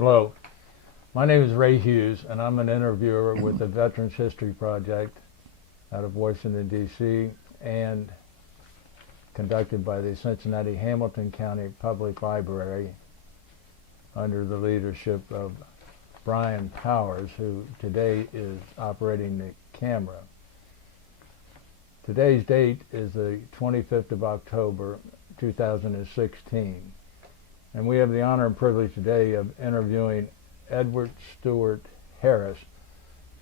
Hello, my name is Ray Hughes, and I'm an interviewer with the Veterans History Project out of Washington, D.C., and conducted by the Cincinnati Hamilton County Public Library under the leadership of Brian Powers, who today is operating the camera. Today's date is the 25th of October, 2016. And we have the honor and privilege today of interviewing Sgt Harris,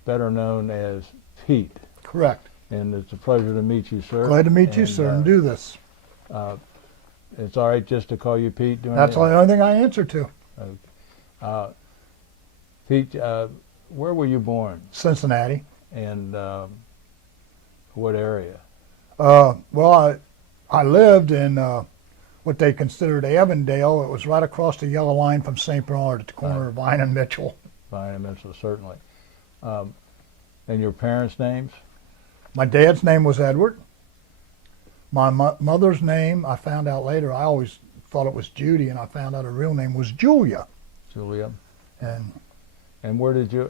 better known as Pete. Correct. And it's a pleasure to meet you, sir. Glad to meet you, sir, and do this. It's all right just to call you Pete? That's the only thing I answer to. Okay. Pete, where were you born? Cincinnati. And what area? Well, I lived in what they considered Avondale. It was right across the yellow line from St. Bernard at the corner of Vine and Mitchell. Vine and Mitchell, certainly. And your parents' names? My dad's name was Edward. My mother's name, I found out later, I always thought it was Judy, and I found out her real name was Julia. Julia. And where did you,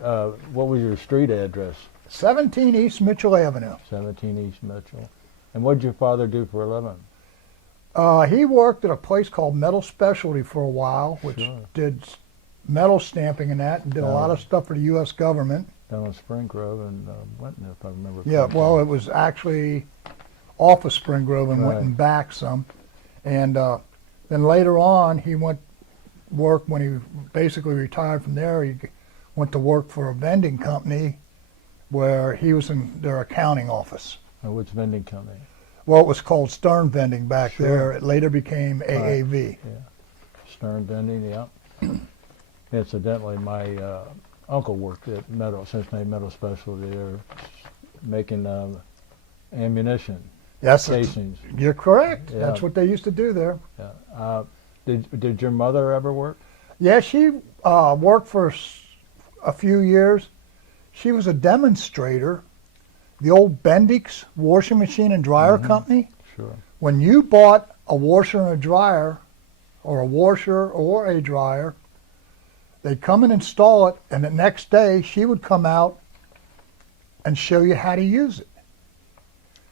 what was your street address? 17 East Mitchell Avenue. 17 East Mitchell. And what did your father do for a living? He worked at a place called Metal Specialty for a while, which did metal stamping and that, and did a lot of stuff for the U.S. government. Down on Spring Grove and Winton, if I remember correctly. Yeah, well, it was actually off of Spring Grove and went and back some. And then later on, he went work when he basically retired from there. He went to work for a vending company where he was in their accounting office. Which vending company? Well, it was called Stern Vending back there. It later became AAV. Yeah, Stern Vending, yeah. Incidentally, my uncle worked at Cincinnati Metal Specialty. They're making ammunition. Yes, casings. You're correct. Yeah. That's what they used to do there. Yeah. Did your mother ever work? Yeah, she worked for a few years. She was a demonstrator. The old Bendix washing machine and dryer company. Sure. When you bought a washer and a dryer, or a washer or a dryer, they'd come and install it, and the next day she would come out and show you how to use it.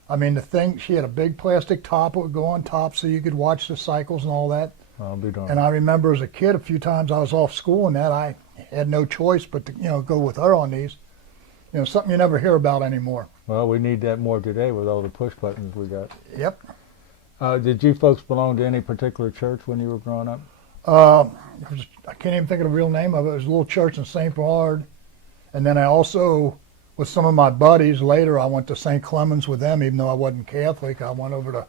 I mean, the thing, she had a big plastic top that would go on top so you could watch the cycles and all that. I'll be darned. And I remember as a kid, a few times I was off school and that, I had no choice but to, go with her on these. Something you never hear about anymore. Well, we need that more today with all the push buttons we got. Yep. Did you folks belong to any particular church when you were growing up? I can't even think of the real name of it. It was a little church in St. Bernard. And then I also, with some of my buddies, later I went to St. Clemens with them, even though I wasn't Catholic. I went over to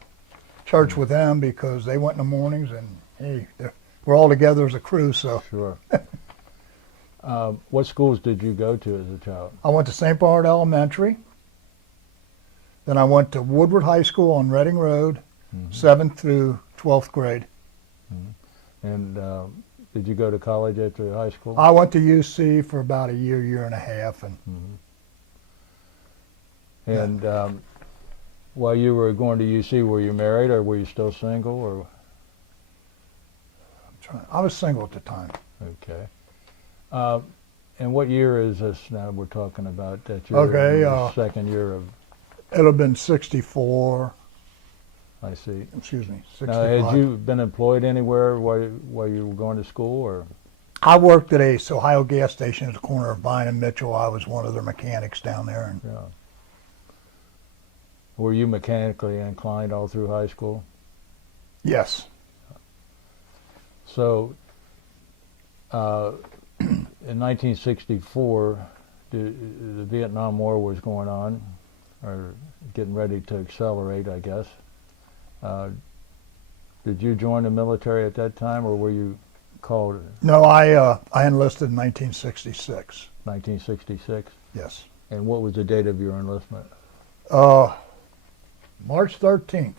church with them because they went in the mornings, and hey, we're all together as a crew, so. Sure. What schools did you go to as a child? I went to St. Bernard Elementary. Then I went to Woodward High School on Reading Road, 7th through 12th grade. And did you go to college after high school? I went to UC for about a year and a half. And while you were going to UC, were you married or were you still single? Or I was single at the time. Okay. And what year is this now we're talking about? That you're second year of... It'll have been 64. I see. Excuse me, 65. Now, had you been employed anywhere while you were going to school, or? I worked at a Ohio gas station at the corner of Vine and Mitchell. I was one of their mechanics down there. And yeah. Were you mechanically inclined all through high school? Yes. So, in 1964, the Vietnam War was going on, or getting ready to accelerate, I guess. Did you join the military at that time, or were you called? No, I enlisted in 1966. 1966? Yes. And what was the date of your enlistment? March 13th.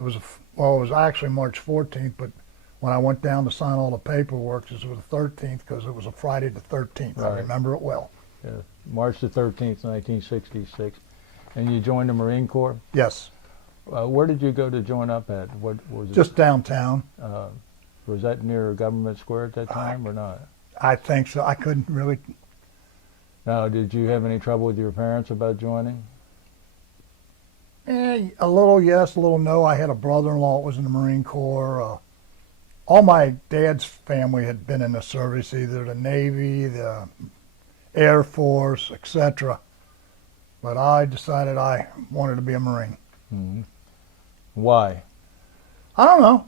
It was actually March 14th, but when I went down to sign all the paperwork, it was the 13th because it was a Friday the 13th. Right. I remember it well. Yeah. March the 13th, 1966. And you joined the Marine Corps? Yes. Where did you go to join up at? What was it? Just downtown. Was that near Government Square at that time or not? I think so. I couldn't really. Now, did you have any trouble with your parents about joining? A little yes, a little no. I had a brother-in-law that was in the Marine Corps. All my dad's family had been in the service, either the Navy, the Air Force, etc. But I decided I wanted to be a Marine. Mm-hmm. Why? I don't know.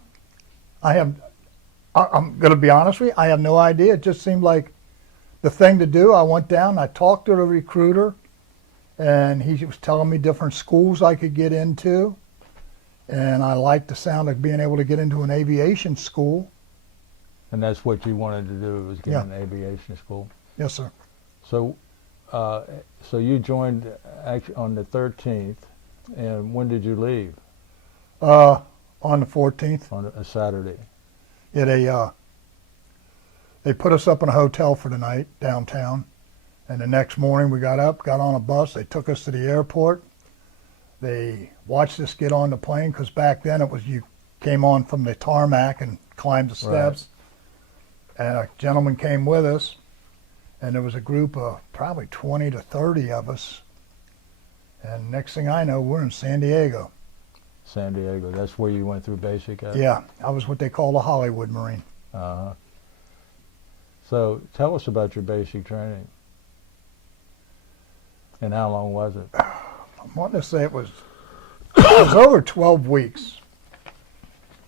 I'm going to be honest with you, I have no idea. It just seemed like the thing to do. I went down, I talked to the recruiter, and he was telling me different schools I could get into. And I liked the sound of being able to get into an aviation school. And that's what you wanted to do, was get Yeah. an aviation school? Yes, sir. So, so you joined actually on the 13th, and when did you leave? On the 14th. On a Saturday. Yeah, they put us up in a hotel for the night downtown, and the next morning we got up, got on a bus. They took us to the airport. They watched us get on the plane, because back then it was you came on from the tarmac and climbed the steps. Right. And a gentleman came with us, and there was a group of probably 20 to 30 of us. And next thing I know, we're in San Diego. San Diego, that's where you went through basic at? Yeah, I was what they call a Hollywood Marine. Uh-huh. So tell us about your basic training. And how long was it? I'm wanting to say it was over 12 weeks.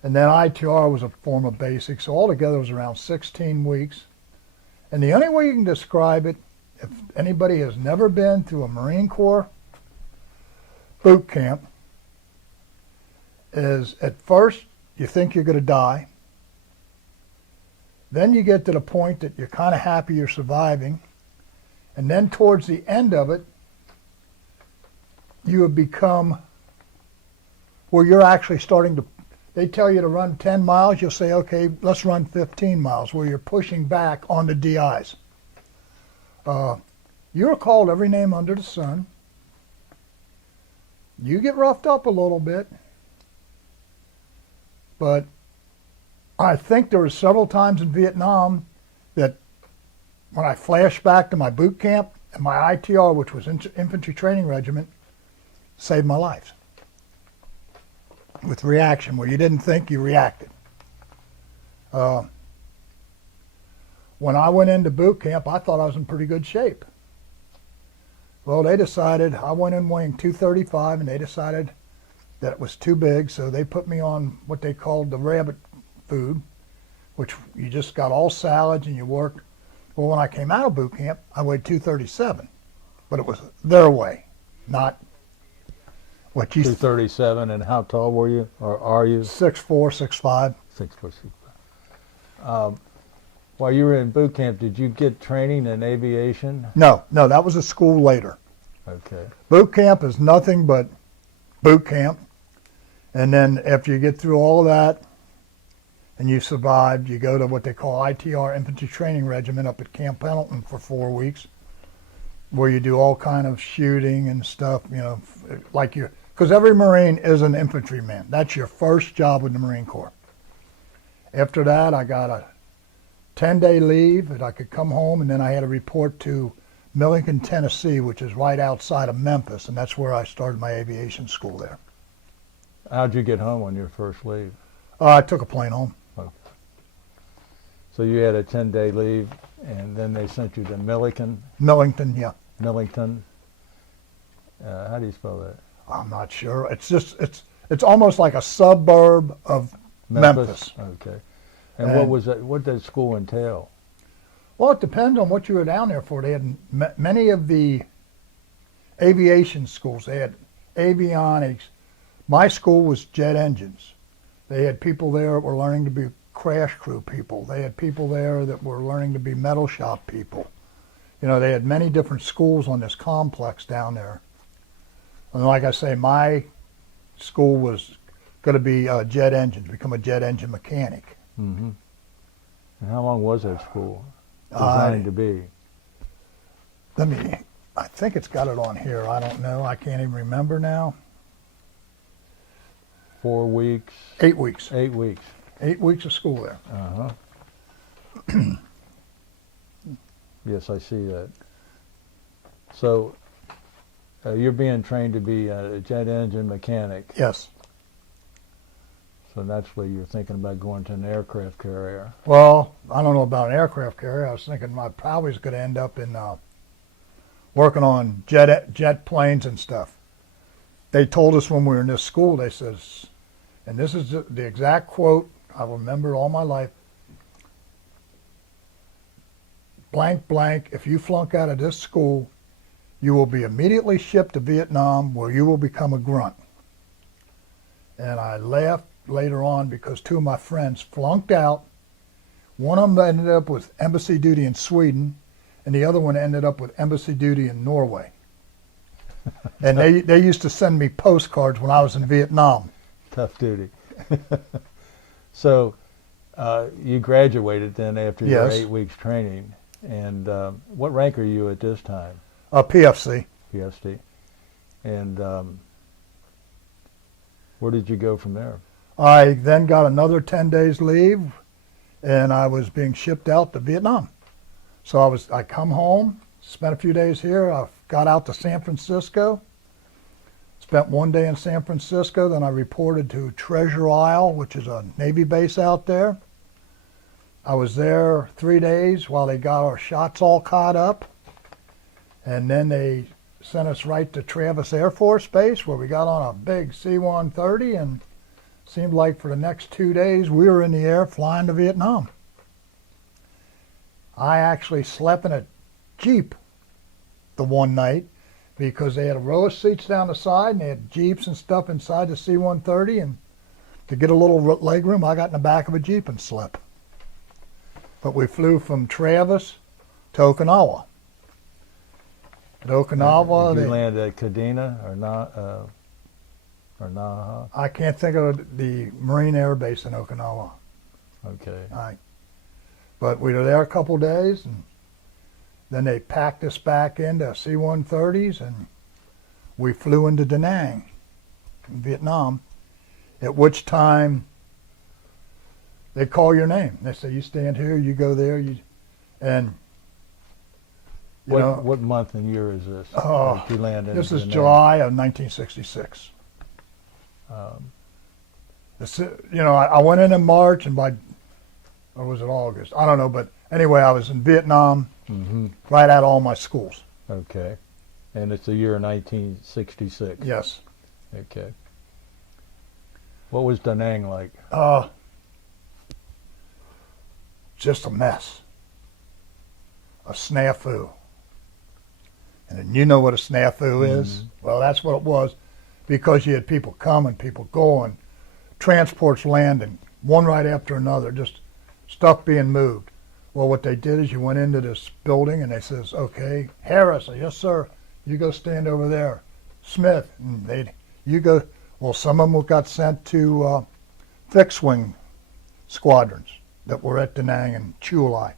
And then ITR was a form of basic, so altogether it was around 16 weeks. And the only way you can describe it, if anybody has never been through a Marine Corps boot camp, is at first you think you're going to die. Then you get to the point that you're kind of happy you're surviving. And then towards the end of it, you have become where you're actually starting to, they tell you to run 10 miles, you'll say, okay, let's run 15 miles, where you're pushing back on the DIs. You're called every name under the sun. You get roughed up a little bit. But I think there were several times in Vietnam that when I flash back to my boot camp and my ITR, which was Infantry Training Regiment, saved my life. With reaction, where you didn't think, you reacted. When I went into boot camp, I thought I was in pretty good shape. Well, they decided, I went in weighing 235, and they decided that it was too big, so they put me on what they called the rabbit food, which you just got all salads and you worked. Well, when I came out of boot camp, I weighed 237, but it was their way, not what you... 237, and how tall were you, or are you? 6'4", 6'5". 6'4", 6'5". While you were in boot camp, did you get training in aviation? No, that was a school later. Okay. Boot camp is nothing but boot camp. And then after you get through all of that and you survived, you go to what they call ITR, Infantry Training Regiment, up at Camp Pendleton for 4 weeks, where you do all kind of shooting and stuff, you know, like you, because every Marine is an infantryman. That's your first job with the Marine Corps. After that, I got a 10-day leave that I could come home, and then I had to report to Millington, Tennessee, which is right outside of Memphis, and that's where I started my aviation school there. How'd you get home on your first leave? I took a plane home. Okay. So you had a 10-day leave, and then they sent you to Millington? Millington, yeah. Millington. How do you spell that? I'm not sure. It's just, it's almost like a suburb of Memphis. Okay. And what was that? What did school entail? Well, it depends on what you were down there for. They had many of the aviation schools. They had avionics. My school was jet engines. They had people there that were learning to be crash crew people. They had people there that were learning to be metal shop people. You know, they had many different schools on this complex down there. And like I say, my school was going to be jet engines, become a jet engine mechanic. Mm-hmm. And how long was that school designed to be? I think it's got it on here. I don't know. I can't even remember now. 4 weeks? 8 weeks. 8 weeks. 8 weeks of school there. Uh-huh. Yes, I see that. So you're being trained to be a jet engine mechanic. Yes. So naturally you're thinking about going to an aircraft carrier. Well, I don't know about an aircraft carrier. I was thinking I probably was going to end up in working on jet planes and stuff. They told us when we were in this school, they says, and this is the exact quote, I remember all my life, blank, blank, if you flunk out of this school, you will be immediately shipped to Vietnam where you will become a grunt. And I laughed later on because two of my friends flunked out. One of them ended up with embassy duty in Sweden, and the other one ended up with embassy duty in Norway. And they used to send me postcards when I was in Vietnam. Tough duty. So you graduated then after your Yes. 8 weeks training. And what rank are you at this time? PFC. PFC. And where did you go from there? I then got another 10 days leave, and I was being shipped out to Vietnam. So I come home, spent a few days here. I got out to San Francisco, spent 1 day in San Francisco. Then I reported to Treasure Isle, which is a Navy base out there. I was there 3 days while they got our shots all caught up. And then they sent us right to Travis Air Force Base, where we got on a big C-130, and seemed like for the next 2 days we were in the air flying to Vietnam. I actually slept in a Jeep the one night because they had a row of seats down the side and they had Jeeps and stuff inside the C-130, and to get a little leg room I got in the back of a Jeep and slept. But we flew from Travis to Okinawa. At Okinawa, Did you land at Kadena or not? Or Naha? I can't think of the Marine Air Base in Okinawa. Okay. But we were there a couple days, and then they packed us back into C-130s, and we flew into Da Nang in Vietnam, at which time they call your name. They say, you stand here, you go there, What month and year is this? That you landed this in is Da Nang? July of 1966. I went in March, and or was it August? I don't know, but anyway, I was in Vietnam, right at all my schools. Okay. And it's the year 1966? Yes. Okay. What was Da Nang like? Just a mess. A snafu. And then you know what a snafu is? Well, that's what it was, because you had people coming, people going, transports landing, one right after another, just stuff being moved. Well, what they did is you went into this building and they says, okay, Harris, yes sir, you go stand over there. Smith, and you go. Well, some of them got sent to fixed wing squadrons that were at Da Nang and Chu Lai.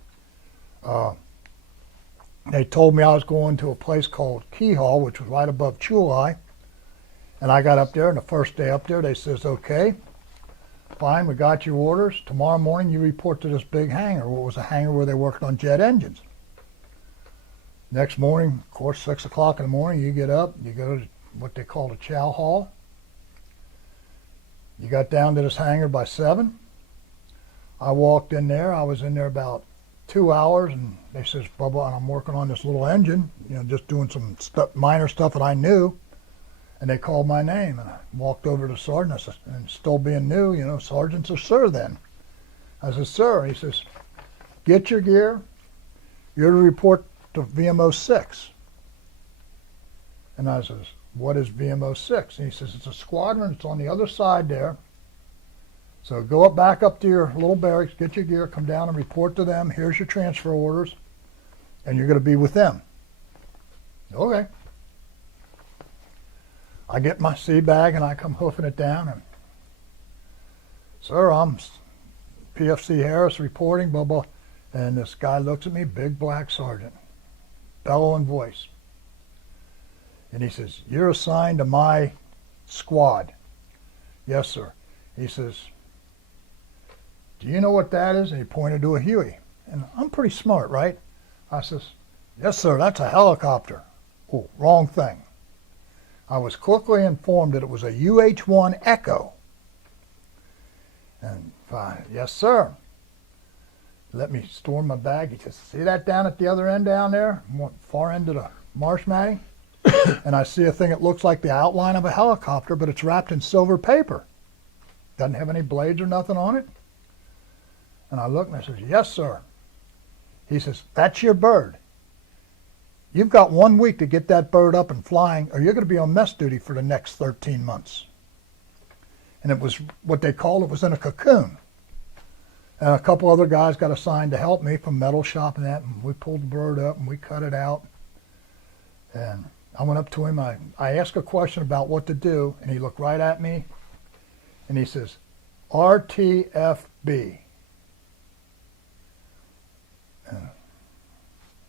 They told me I was going to a place called Key Hall, which was right above Chu Lai. And I got up there, and the first day up there, they says, okay, fine, we got your orders. Tomorrow morning, you report to this big hangar. What was a hangar where they worked on jet engines. Next morning, of course, 6 o'clock in the morning, you get up, you go to what they call the chow hall. You got down to this hangar by 7. I walked in there. I was in there about 2 hours, and they says, Bubba, and I'm working on this little engine, just doing some minor stuff that I knew. And they called my name, and I walked over to the sergeant. I said, and still being new, sergeants are sir then. I said, sir. He says, get your gear. You're to report to VMO-6. And I says, what is VMO-6? And he says, it's a squadron. It's on the other side there. So go back up to your little barracks, get your gear, come down and report to them. Here's your transfer orders, and you're going to be with them. Okay. I get my sea bag and I come hoofing it down, and sir, I'm PFC Harris reporting, blah, blah. And this guy looks at me, big black sergeant, bellowing voice. And he says, you're assigned to my squad. Yes, sir. He says, do you know what that is? And he pointed to a Huey. And I'm pretty smart, right? I says, Yes, sir, that's a helicopter. Oh, wrong thing. I was quickly informed that it was a UH-1 Echo. And fine, yes, sir. Let me store my bag. You just see that down at the other end down there, far end of the marsh matting? And I see a thing that looks like the outline of a helicopter, but it's wrapped in silver paper. Doesn't have any blades or nothing on it. And I look and I says, yes, sir. He says, that's your bird. You've got 1 week to get that bird up and flying, or you're going to be on mess duty for the next 13 months. And it was what they called it was in a cocoon. And a couple other guys got assigned to help me from metal shop and that, and we pulled the bird up and we cut it out. And I went up to him, I asked a question about what to do, and he looked right at me, and he says, RTFB.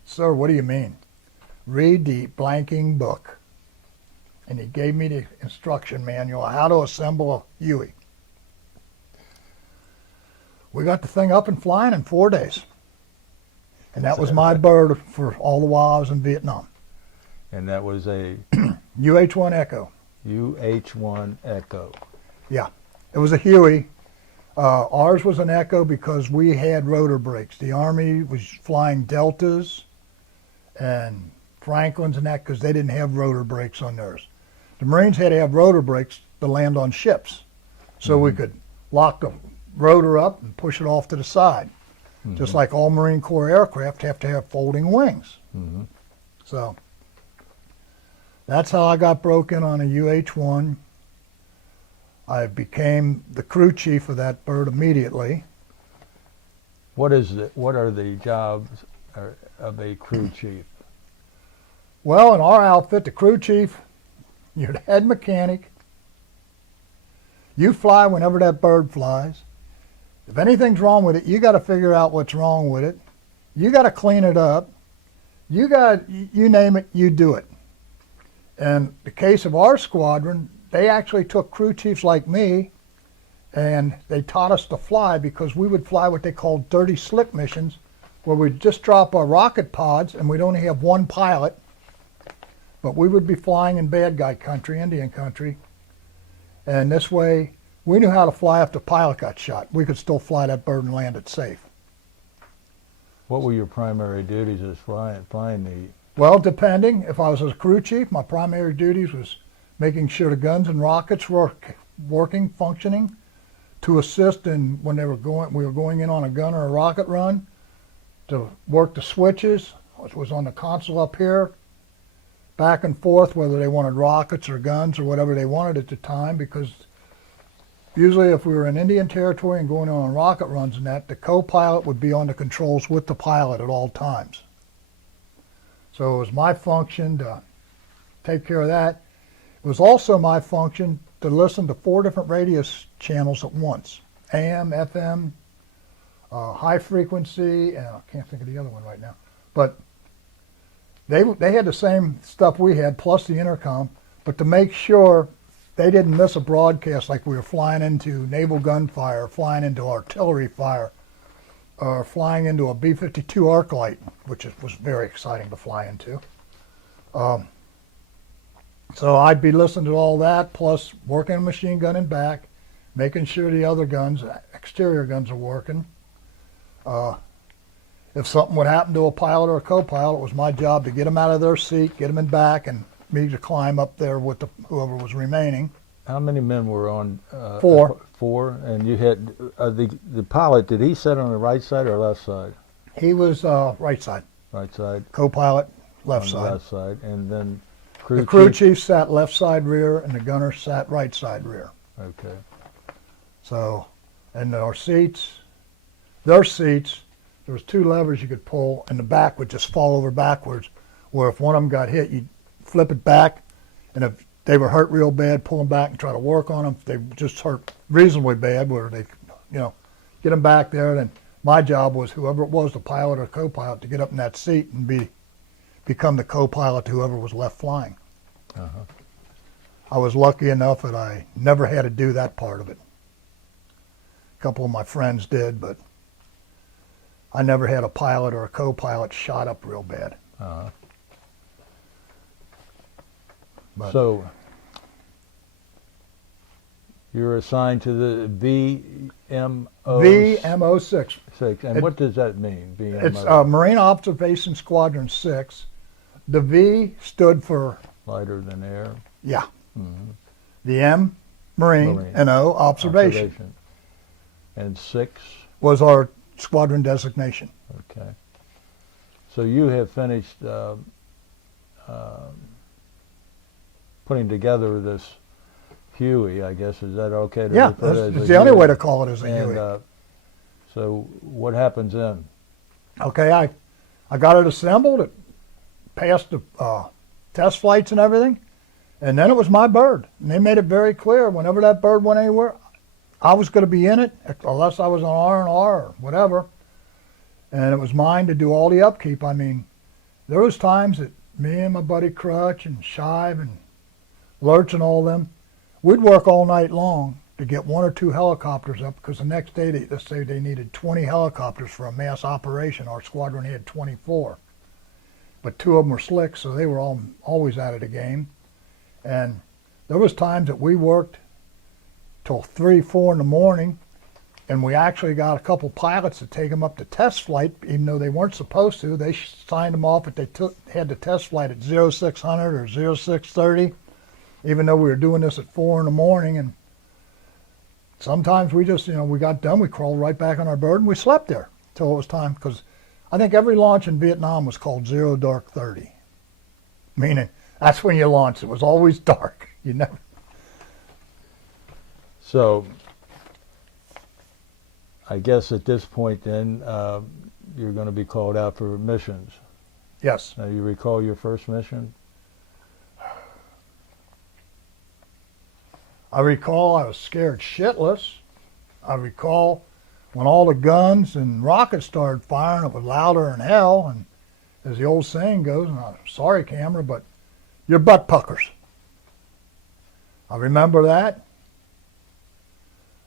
Sir, what do you mean? Read the blanking book. And he gave me the instruction manual on how to assemble a Huey. We got the thing up and flying in 4 days. And that was my bird for all the while I was in Vietnam. And that was a UH-1 Echo. UH-1 Echo. Yeah, it was a Huey. Ours was an Echo because we had rotor brakes. The Army was flying Deltas and Franklins and that because they didn't have rotor brakes on theirs. The Marines had to have rotor brakes to land on ships. So we could lock the rotor up and push it off to the side. Just like all Marine Corps aircraft have to have folding wings. So that's how I got broken on a UH-1. I became the crew chief of that bird immediately. What are the jobs of a crew chief? Well, in our outfit, the crew chief, you're the head mechanic. You fly whenever that bird flies. If anything's wrong with it, you got to figure out what's wrong with it. You got to clean it up. You name it, you do it. In the case of our squadron, they actually took crew chiefs like me and they taught us to fly because we would fly what they called dirty slick missions where we'd just drop our rocket pods and we'd only have one pilot, but we would be flying in bad guy country, Indian country, and this way we knew how to fly if the pilot got shot. We could still fly that bird and land it safe. What were your primary duties as flying the? Well, depending. If I was a crew chief, my primary duties was making sure the guns and rockets were working, functioning, to assist in when we were going in on a gun or a rocket run, to work the switches, which was on the console up here, back and forth, whether they wanted rockets or guns or whatever they wanted at the time, because usually if we were in Indian territory and going on rocket runs and that, the co-pilot would be on the controls with the pilot at all times. So it was my function to take care of that. It was also my function to listen to 4 different radio channels at once. AM, FM, high frequency, and I can't think of the other one right now. But they had the same stuff we had, plus the intercom, but to make sure they didn't miss a broadcast like we were flying into naval gunfire, flying into artillery fire, or flying into a B-52 Arclight, which was very exciting to fly into. So I'd be listening to all that, plus working a machine gun in back, making sure the other guns, exterior guns, are working. If something would happen to a pilot or a co-pilot, it was my job to get them out of their seat, get them in back, and me to climb up there with whoever was remaining. How many men were on? 4. 4, and you had the pilot. Did he sit on the right side or left side? He was right side. Right side. Co-pilot, left on side. The left side, and then the crew chief sat left side rear, and the gunner sat right side rear. Okay. So, and their seats, there was 2 levers you could pull, and the back would just fall over backwards, where if one of them got hit, you'd flip it back, and if they were hurt real bad, pull them back and try to work on them. If they just hurt reasonably bad, where they, get them back there, then my job was, whoever it was, the pilot or co-pilot, to get up in that seat and become the co-pilot to whoever was left flying. I was lucky enough that I never had to do that part of it. A couple of my friends did, but I never had a pilot or a co-pilot shot up real bad. Uh-huh. But So you're assigned to the VMO VMO-6. 6, and what does that mean? VMO. It's Marine Observation Squadron 6. The V stood for, Lighter than air. yeah, Mm-hmm. the M, Marine, and O, observation, And 6. was our squadron designation. Okay. So you have finished putting together this Huey, I guess. Is that okay to Yeah, refer to it as it's a the only Huey? way to call it is a And Huey. so what happens then? Okay, I got it assembled. It passed the test flights and everything. And then it was my bird. And they made it very clear whenever that bird went anywhere, I was going to be in it, unless I was on R&R or whatever. And it was mine to do all the upkeep. I mean, there was times that me and my buddy Crutch and Shive and Lurch and all them, we'd work all night long to get 1 or 2 helicopters up, because the next day, let's say they needed 20 helicopters for a mass operation. Our squadron had 24. But 2 of them were slick, so they were always out of the game. And there was times that we worked till 3, 4 in the morning, and we actually got a couple pilots to take them up to test flight, even though they weren't supposed to. They signed them off if they had the test flight at 0600 or 0630, even though we were doing this at 4 in the morning. And sometimes we just, we got done, we crawled right back on our bird, and we slept there till it was time, because I think every launch in Vietnam was called 0 dark 30, meaning that's when you launched. It was always dark. You never. So I guess at this point then you're going to be called out for missions. Yes. Now you recall your first mission? I recall I was scared shitless. I recall when all the guns and rockets started firing, it was louder than hell. And as the old saying goes, and I'm sorry, camera, but your butt puckers. I remember that.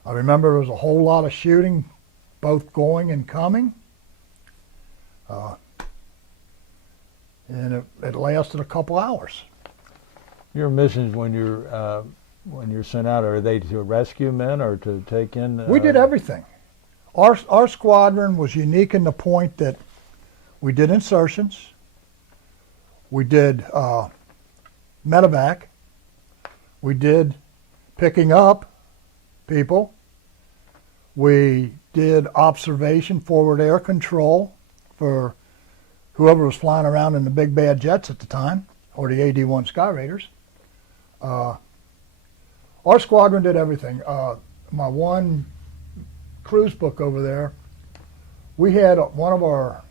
I remember there was a whole lot of shooting, both going and coming. And it lasted a couple hours. Your missions when you're sent out, are they to rescue men or to take in? We did everything. Our squadron was unique in the point that we did insertions, we did medevac, we did picking up people, we did observation, forward air control for whoever was flying around in the big bad jets at the time, or the AD-1 Sky Raiders. Our squadron did everything. My one cruise book over there, we had one of our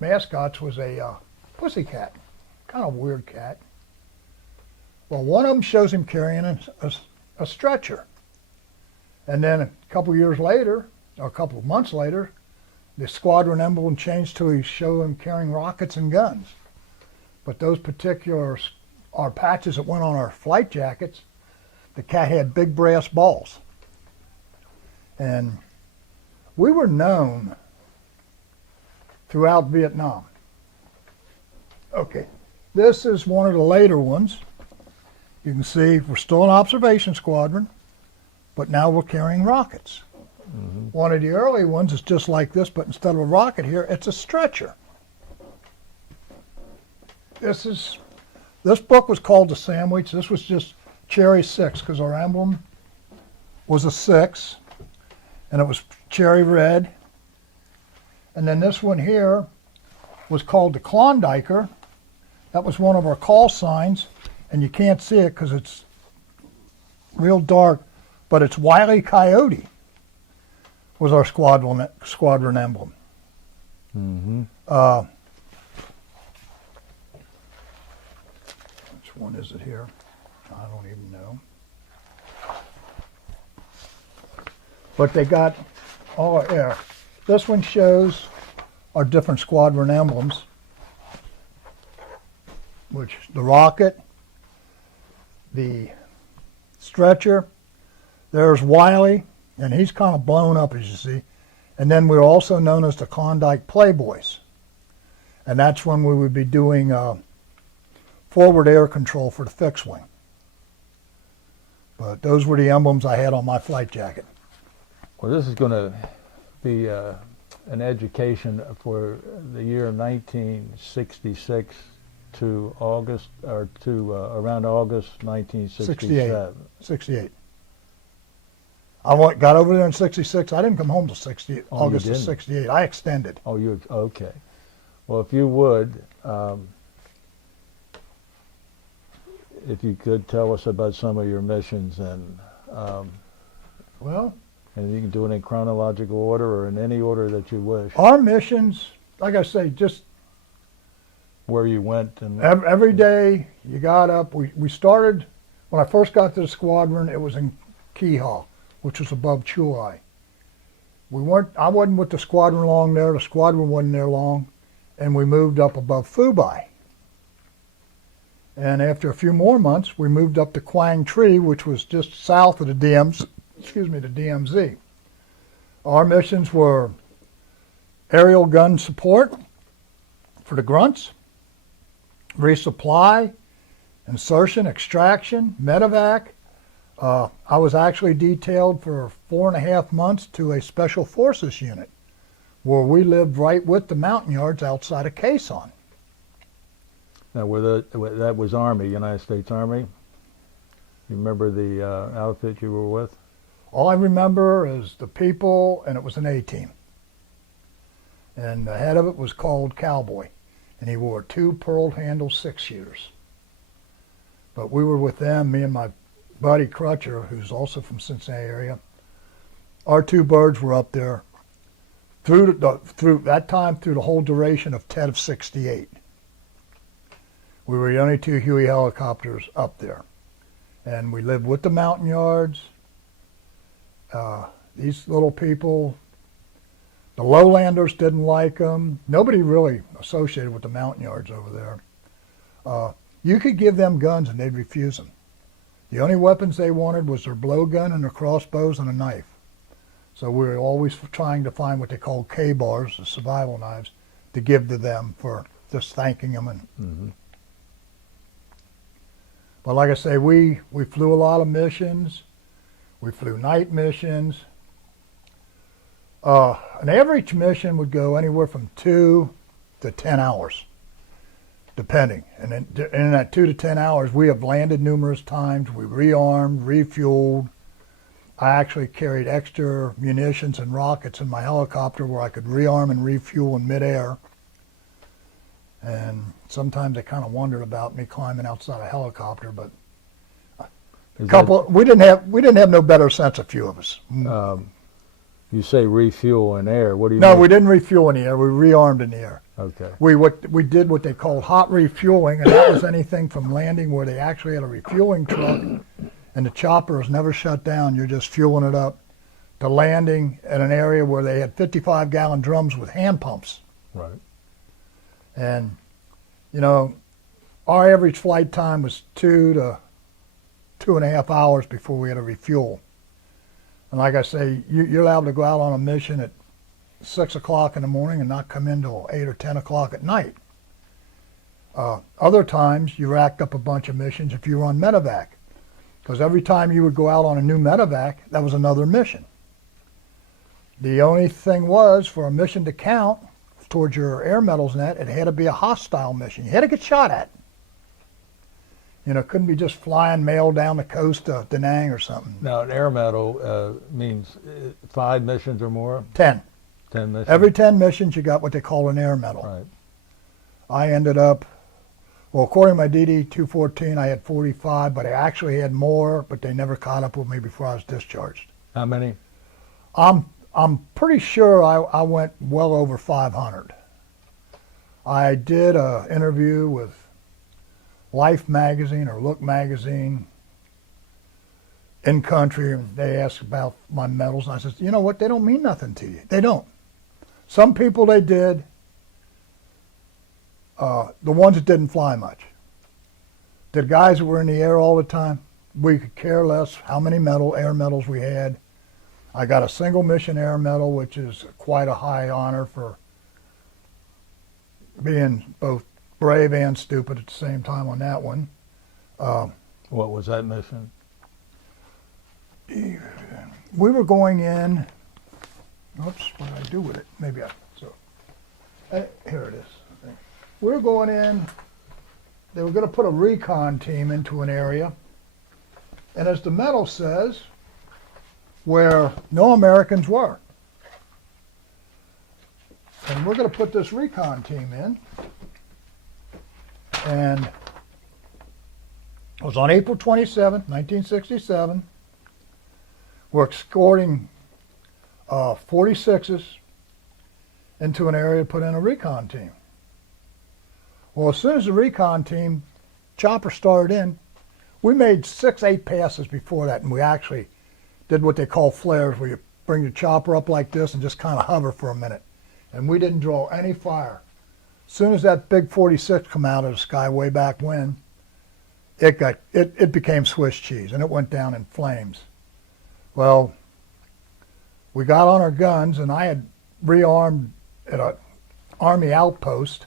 mascots was a pussycat, kind of weird cat. Well, one of them shows him carrying a stretcher. And then a couple years later, or a couple of months later, the squadron emblem changed to he showed him carrying rockets and guns. But those particular, our patches that went on our flight jackets, the cat had big brass balls. And we were known throughout Vietnam. Okay, this is one of the later ones. You can see we're still an observation squadron, but now we're carrying rockets. Mm-hmm. One of the early ones is just like this, but instead of a rocket here, it's a stretcher. This book was called The Sandwich. This was just Cherry 6, because our emblem was a 6, and it was cherry red. And then this one here was called the Klondiker. That was one of our call signs, and you can't see it because it's real dark, but it's Wile E. Coyote was our squadron emblem. Mm-hmm. Which one is it here? I don't even know. But they got all our air. This one shows our different squadron emblems, which the rocket, the stretcher, there's Wiley, and he's kind of blown up as you see. And then we're also known as the Klondike Playboys. And that's when we would be doing forward air control for the fixed wing. But those were the emblems I had on my flight jacket. Well, this is going to be an education for the year 1966 to August, or to around August 1967. 68. I got over there in 66. I didn't come home till 60, Oh, August you of didn't? 68. I extended. Oh, you okay? Well, if you would, if you could tell us about some of your missions, and Well, you can do it in chronological order or in any order that you wish. our missions, like I say, just Where you went and every day you got up. We started, when I first got to the squadron, it was in Keehaw, which was above Chuai. I wasn't with the squadron long there. The squadron wasn't there long. And we moved up above Phubai. And after a few more months, we moved up to Quang Tri, which was just south of the the DMZ. Our missions were aerial gun support for the grunts, resupply, insertion, extraction, medevac. I was actually detailed for 4.5 months to a special forces unit where we lived right with the mountain yards outside of Quezon. now, that was Army, United States Army. You remember the outfit you were with? All I remember is the people, and it was an A-team. And the head of it was called Cowboy, and he wore 2 pearl-handle 6-shooters. But we were with them, me and my buddy Crutcher, who's also from Cincinnati area. Our 2 birds were up there through the whole duration of Tet of 68. We were the only 2 Huey helicopters up there. And we lived with the mountain yards. These little people, the lowlanders didn't like them. Nobody really associated with the mountain yards over there. You could give them guns and they'd refuse them. The only weapons they wanted was their blowgun and their crossbows and a knife. So we were always trying to find what they called K-bars, the survival knives, to give to them for just thanking them. And But like I say, we flew a lot of missions. We flew night missions. An average mission would go anywhere from 2 to 10 hours, depending. And in that 2 to 10 hours, we have landed numerous times. We rearmed, refueled. I actually carried extra munitions and rockets in my helicopter where I could rearm and refuel in midair. And sometimes they kind of wondered about me climbing outside a helicopter, but we didn't have no better sense, a few of us. You say refuel in air. What do you No, mean? we didn't refuel in the air. We rearmed in the air. Okay. We did what they called hot refueling, and that was anything from landing where they actually had a refueling truck and the chopper is never shut down. You're just fueling it up, to landing in an area where they had 55-gallon drums with hand pumps. Right. And, our average flight time was 2 to 2.5 hours before we had to refuel. And like I say, you're allowed to go out on a mission at 6 o'clock in the morning and not come in till 8 or 10 o'clock at night. Other times, you racked up a bunch of missions if you were on medevac. Because every time you would go out on a new medevac, that was another mission. The only thing was, for a mission to count towards your air medals net, it had to be a hostile mission. You had to get shot at. It couldn't be just flying mail down the coast to Da Nang or something. Now, an air medal means 5 missions or more? 10. 10 missions? Every 10 missions, you got what they call an air medal. Right. I ended up, well, according to my DD-214, I had 45, but I actually had more, but they never caught up with me before I was discharged. How many? I'm pretty sure I went well over 500. I did an interview with Life magazine or Look magazine in country, and they asked about my medals, and I said, you know what, they don't mean nothing to you. They don't. Some people they did, the ones that didn't fly much. The guys that were in the air all the time, we could care less how many air medals we had. I got a single mission air medal, which is quite a high honor for being both brave and stupid at the same time on that one. What was that mission? We were going in. Oops, what did I do with it? Maybe here it is. We were going in. They were going to put a recon team into an area, and as the medal says, where no Americans were. And we're going to put this recon team in. And it was on April 27th, 1967. We're escorting 46s into an area to put in a recon team. Well, as soon as the recon team chopper started in, we made 6-8 passes before that, and we actually did what they call flares, where you bring your chopper up like this and just kind of hover for a minute. And we didn't draw any fire. As soon as that big 46 come out of the sky way back when, it became Swiss cheese, and it went down in flames. Well, we got on our guns, and I had rearmed at an Army outpost.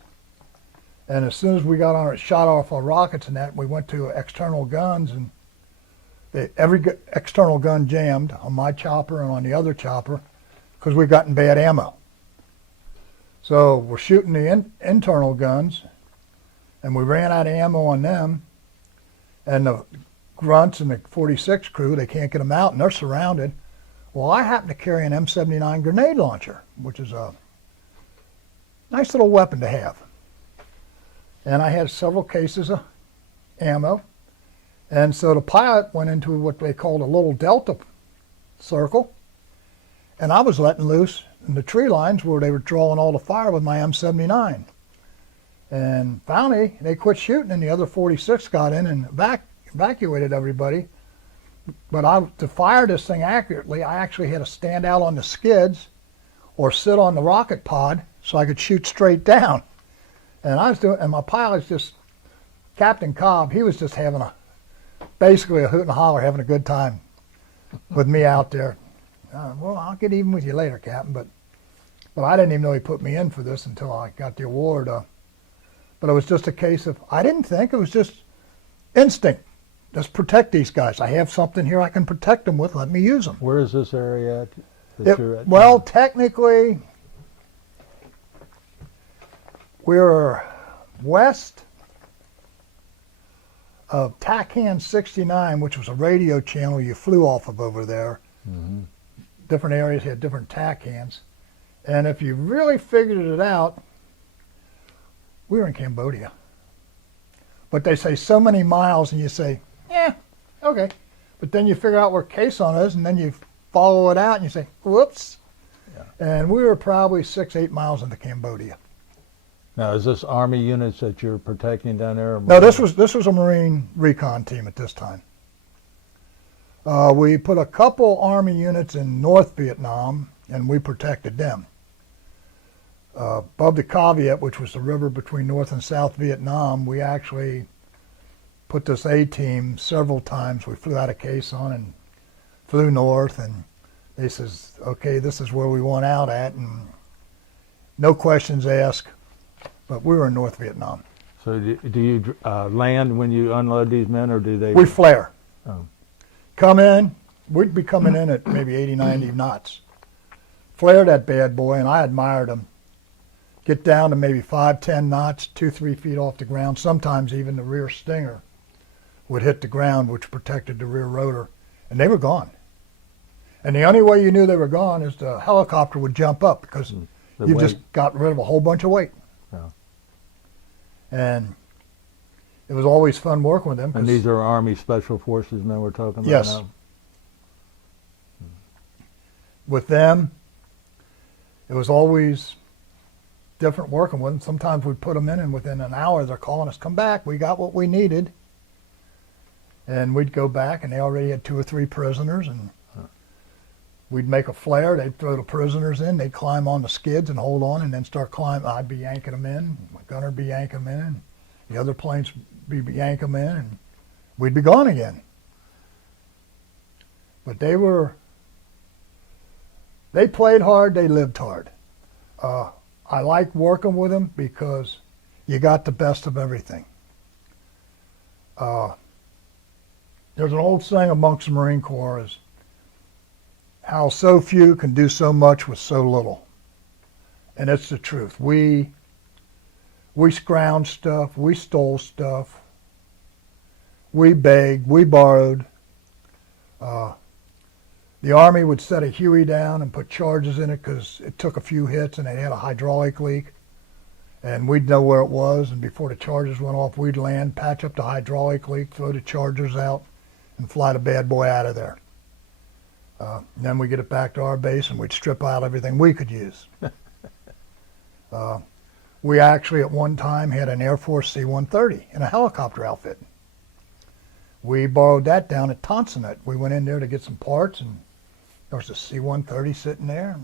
And as soon as we got on it, shot off our rockets and that, we went to external guns, and every external gun jammed on my chopper and on the other chopper because we'd gotten bad ammo. So we're shooting the internal guns, and we ran out of ammo on them. And the grunts and the 46 crew, they can't get them out, and they're surrounded. Well, I happen to carry an M79 grenade launcher, which is a nice little weapon to have. And I had several cases of ammo. And so the pilot went into what they called a little delta circle, and I was letting loose in the tree lines where they were drawing all the fire with my M79. And finally, they quit shooting, and the other 46 got in and evacuated everybody. But to fire this thing accurately, I actually had to stand out on the skids or sit on the rocket pod so I could shoot straight down. And and my pilot's just, Captain Cobb, he was just having basically a hoot and holler, having a good time with me out there. Well, I'll get even with you later, Captain, but I didn't even know he put me in for this until I got the award. But it was just a case of, I didn't think, it was just instinct. Just protect these guys. I have something here I can protect them with. Let me use them. Where is this area at that you're at? Well, technically, we're west of TACAN 69, which was a radio channel you flew off of over there. Mm-hmm. Different areas had different TACANs. And if you really figured it out, we were in Cambodia. But they say so many miles, and you say, yeah, okay. But then you figure out where Quezon is, and then you follow it out, and you say, whoops. Yeah. And we were probably 6-8 miles into Cambodia. Now, is this Army units that you're protecting down there? No, this was a Marine recon team at this time. We put a couple Army units in North Vietnam, and we protected them. Above the Caveat, which was the river between North and South Vietnam, we actually put this A-team several times. We flew out of Quezon and flew north, and they says, okay, this is where we want out at, and no questions asked. But we were in North Vietnam. So do you land when you unload these men, or do they? We flare. Oh. Come in. We'd be coming in at maybe 80, 90 knots. Flare that bad boy, and I admired them. Get down to maybe 5, 10 knots, 2, 3 feet off the ground. Sometimes even the rear stinger would hit the ground, which protected the rear rotor, and they were gone. And the only way you knew they were gone is the helicopter would jump up, because you just got rid of a whole bunch of weight. Yeah. And it was always fun working with them. And these are Army Special Forces men we're talking about yes. now? With them, it was always different working with them. Sometimes we'd put them in, and within an hour they're calling us, come back, we got what we needed. And we'd go back, and they already had 2 or 3 prisoners, and we'd make a flare, they'd throw the prisoners in, they'd climb on the skids and hold on, and then start climbing. I'd be yanking them in, my gunner would be yanking them in, and the other planes would be yanking them in, and we'd be gone again. But they played hard, they lived hard. I like working with them because you got the best of everything. There's an old saying amongst the Marine Corps is how so few can do so much with so little. And it's the truth. We scrounged stuff, we stole stuff, we begged, we borrowed. The Army would set a Huey down and put charges in it because it took a few hits and it had a hydraulic leak. And we'd know where it was, and before the charges went off, we'd land, patch up the hydraulic leak, throw the chargers out, and fly the bad boy out of there. Then we'd get it back to our base, and we'd strip out everything we could use. We actually, at one time, had an Air Force C-130 in a helicopter outfit. We borrowed that down at Tonsonet. We went in there to get some parts, and there was a C-130 sitting there.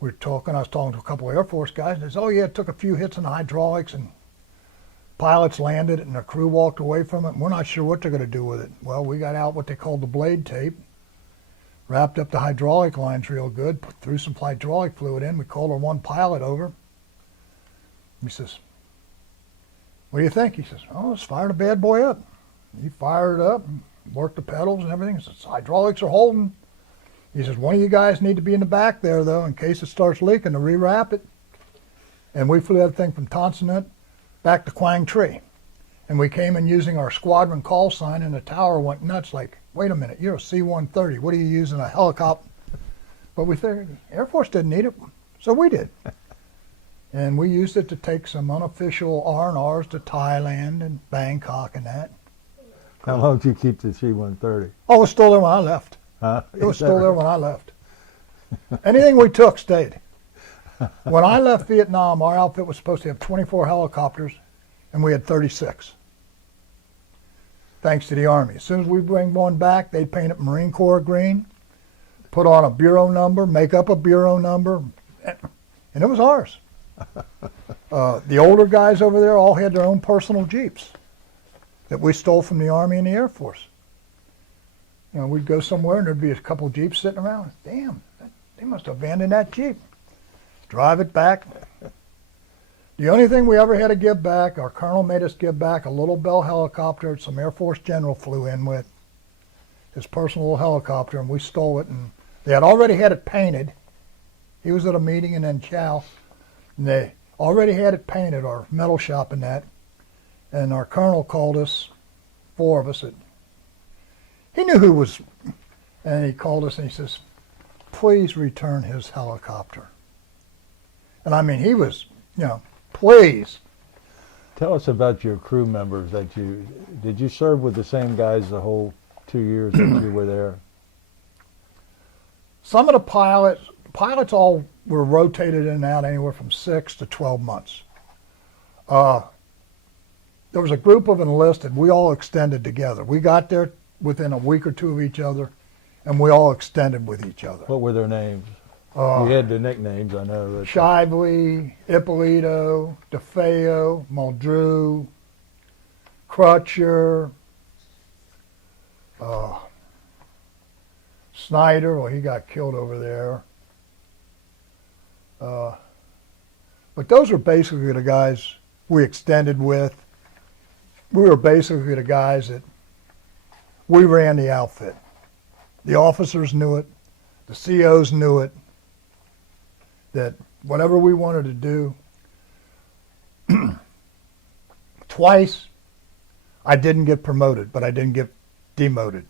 I was talking to a couple of Air Force guys, and they said, oh yeah, it took a few hits on the hydraulics, and pilots landed it, and the crew walked away from it, and we're not sure what they're going to do with it. Well, we got out what they called the blade tape, wrapped up the hydraulic lines real good, threw some hydraulic fluid in. We called our one pilot over. He says, what do you think? He says, oh, let's fire the bad boy up. He fired it up, and worked the pedals and everything. He says, hydraulics are holding. He says, one of you guys need to be in the back there, though, in case it starts leaking, to rewrap it. And we flew that thing from Tonsonet back to Quang Tri. And we came in using our squadron call sign, and the tower went nuts like, wait a minute, you're a C-130. What are you using a helicopter? But we figured Air Force didn't need it, so we did. And we used it to take some unofficial R&Rs to Thailand and Bangkok and that. How long did you keep the C-130? Oh, it was still there when I left. Huh? It was still there when I left. Anything we took stayed. When I left Vietnam, our outfit was supposed to have 24 helicopters, and we had 36. Thanks to the Army. As soon as we bring one back, they'd paint it Marine Corps green, put on a bureau number, make up a bureau number, and it was ours. The older guys over there all had their own personal Jeeps that we stole from the Army and the Air Force. You know, we'd go somewhere and there'd be a couple of Jeeps sitting around. Damn, they must have abandoned that Jeep. Drive it back. The only thing we ever had to give back, our colonel made us give back a little Bell helicopter some Air Force general flew in with, his personal little helicopter, and we stole it. And they had already had it painted. He was at a meeting in Chow, and they already had it painted, our metal shop and that. And our colonel called us, four of us, he knew who was, and he called us and he says, please return his helicopter. And I mean, he was, you know, please. Tell us about your crew members did you serve with the same guys the whole 2 years that you were there? Some of the pilots all were rotated in and out anywhere from 6 to 12 months. There was a group of enlisted, we all extended together. We got there within a week or two of each other, and we all extended with each other. What were their names? You had the nicknames, I know. Shively, Ippolito, DeFeo, Muldrew, Crutcher, Snyder, well, he got killed over there. But those were basically the guys we extended with. We were basically the guys that we ran the outfit. The officers knew it. The COs knew it. That whatever we wanted to do, twice I didn't get promoted, but I didn't get demoted.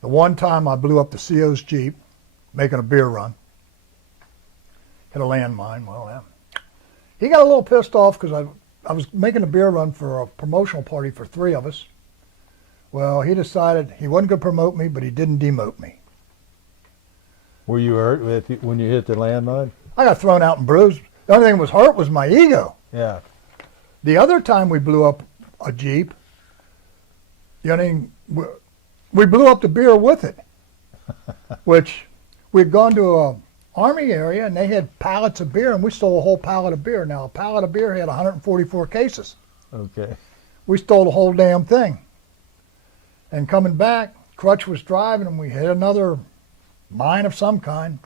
The one time I blew up the CO's Jeep making a beer run. Hit a landmine. Well, yeah. He got a little pissed off because I was making a beer run for a promotional party for 3 of us. Well, he decided he wasn't going to promote me, but he didn't demote me. Were you hurt when you hit the landmine? I got thrown out and bruised. The only thing that was hurt was my ego. Yeah. The other time we blew up a Jeep, the only thing, we blew up the beer with it, which we'd gone to a Army area and they had pallets of beer and we stole a whole pallet of beer. Now a pallet of beer had 144 cases. Okay. We stole the whole damn thing. And coming back, Crutch was driving and we hit another mine of some kind.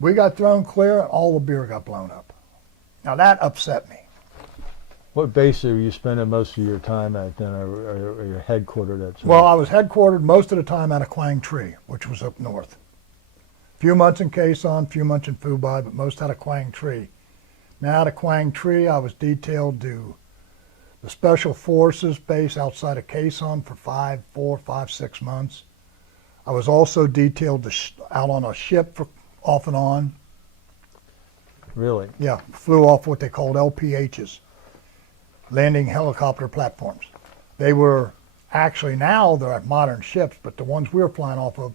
We got thrown clear and all the beer got blown up. Now that upset me. What base are you spending most of your time at then, or you're headquartered at? Well, I was headquartered most of the time out of Gallantry, which was up north. Few months in Quezon, few months in Fubai, but most out of Gallantry. Now out of Gallantry, I was detailed to the Special Forces base outside of Quezon for 4, 5, 6 months. I was also detailed out on a ship for off and on. Really? Yeah, flew off what they called LPHs. Landing helicopter platforms. They were actually, now they're modern ships, but the ones we were flying off of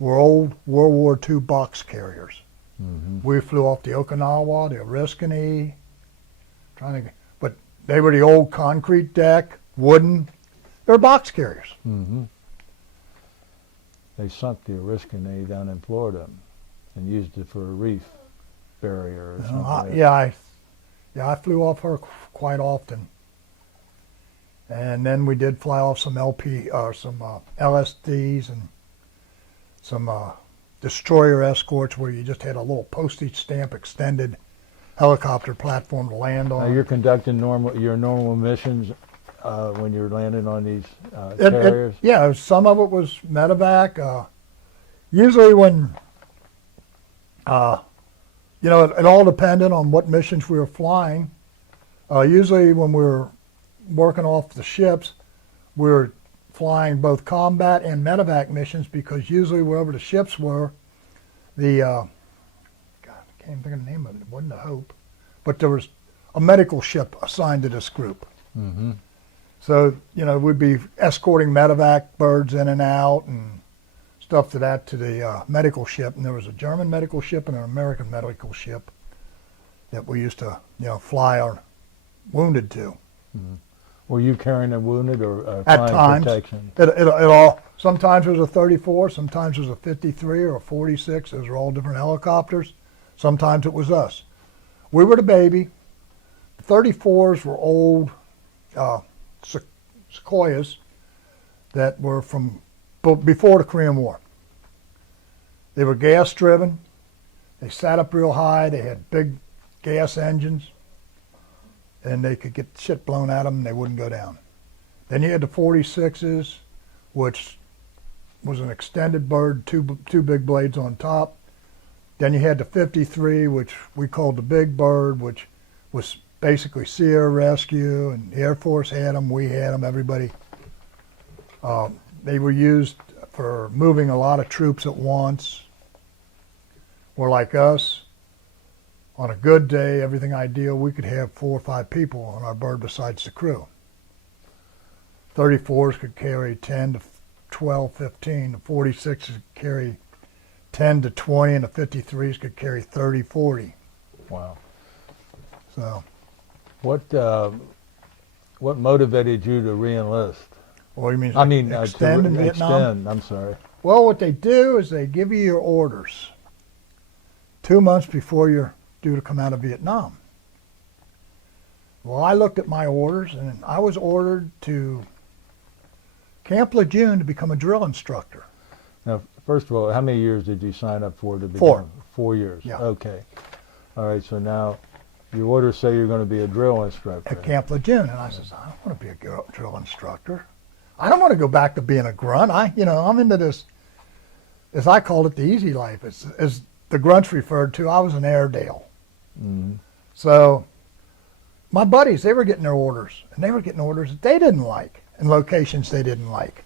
were old World War II box carriers. Mm-hmm. We flew off the Okinawa, the Oriskany, but they were the old concrete deck, wooden. They're box carriers. Mm-hmm. They sunk the Oriskany down in Florida and used it for a reef barrier or something. I flew off her quite often, and then we did fly off some LSDs and some destroyer escorts where you just had a little postage stamp extended helicopter platform to land on. Now you're conducting your normal missions when you're landing on these carriers? Yeah, some of it was medevac. Usually when it all depended on what missions we were flying. Usually when we were working off the ships, we were flying both combat and medevac missions because usually wherever the ships were, I can't even think of the name of it. It wasn't the Hope. But there was a medical ship assigned to this group. Mm-hmm. So, we'd be escorting medevac birds in and out and stuff to the medical ship. And there was a German medical ship and an American medical ship that we used to, fly our wounded to. Mm-hmm. Were you carrying a wounded or at times? Protection? It all. Sometimes it was a 34, sometimes it was a 53 or a 46. Those were all different helicopters. Sometimes it was us. We were the baby. The 34s were old Sequoias that were from before the Korean War. They were gas driven. They sat up real high. They had big gas engines, and they could get shit blown at them and they wouldn't go down. Then you had the 46s, which was an extended bird, two big blades on top. Then you had the 53, which we called the Big Bird, which was basically Sea Air Rescue, and the Air Force had them, we had them, everybody. They were used for moving a lot of troops at once. Or like us, on a good day, everything ideal, we could have 4 or 5 people on our bird besides the crew. 34s could carry 10 to 12, 15. The 46s could carry 10 to 20, and the 53s could carry 30, 40. Wow. So, what motivated you to re-enlist? well, you mean extend in Vietnam? Extend, I'm sorry. Well, what they do is they give you your orders 2 months before you're due to come out of Vietnam. Well, I looked at my orders, and I was ordered to Camp Lejeune to become a drill instructor. Now, first of all, how many years did you sign up for to become? 4. 4 years. Yeah. Okay. All right. So now, your orders say you're going to be a drill instructor At Camp Lejeune, and I says, I don't want to be a drill instructor. I don't want to go back to being a grunt. I'm into this, as I called it, the easy life. As the grunts referred to, I was an Airedale. Mm-hmm. So my buddies, they were getting their orders, and they were getting orders that they didn't like, and locations they didn't like.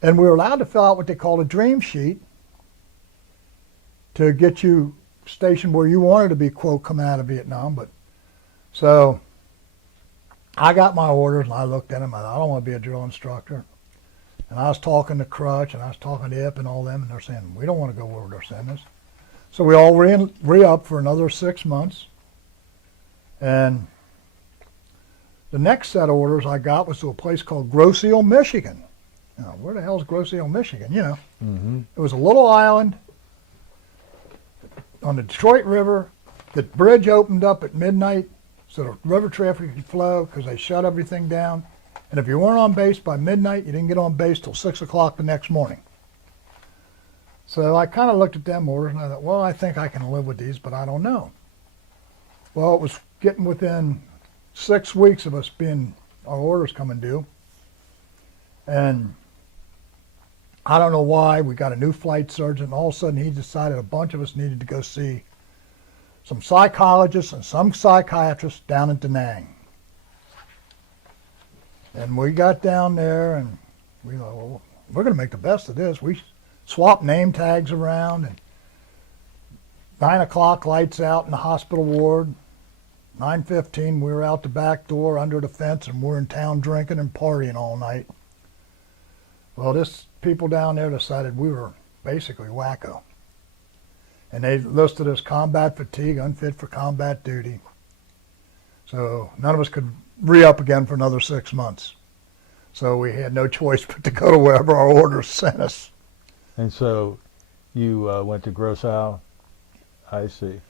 And we were allowed to fill out what they called a dream sheet to get you stationed where you wanted to be, quote, coming out of Vietnam. But so I got my orders, and I looked at them, and I don't want to be a drill instructor. And I was talking to Crutch, and I was talking to Ip and all them, and they're saying, we don't want to go where they're sending us. So we all re-up for another 6 months. And the next set of orders I got was to a place called Grosse Ile, Michigan. Now, where the hell is Grosse Ile, Michigan? Mm-hmm. It was a little island on the Detroit River. The bridge opened up at midnight so the river traffic could flow because they shut everything down. And if you weren't on base by midnight, you didn't get on base till 6 o'clock the next morning. So I kind of looked at them orders and I thought, well, I think I can live with these, but I don't know. Well, it was getting within 6 weeks of us being, our orders coming due. And I don't know why, we got a new flight surgeon, and all of a sudden he decided a bunch of us needed to go see some psychologists and some psychiatrists down in Da Nang. And we got down there and we thought, well, we're going to make the best of this. We swapped name tags around, and 9 o'clock lights out in the hospital ward. 9:15 we were out the back door under the fence, and we're in town drinking and partying all night. Well, this people down there decided we were basically wacko. And they listed us combat fatigue, unfit for combat duty. So none of us could re-up again for another 6 months. So we had no choice but to go to wherever our orders sent us. And so you went to Grossau. I see.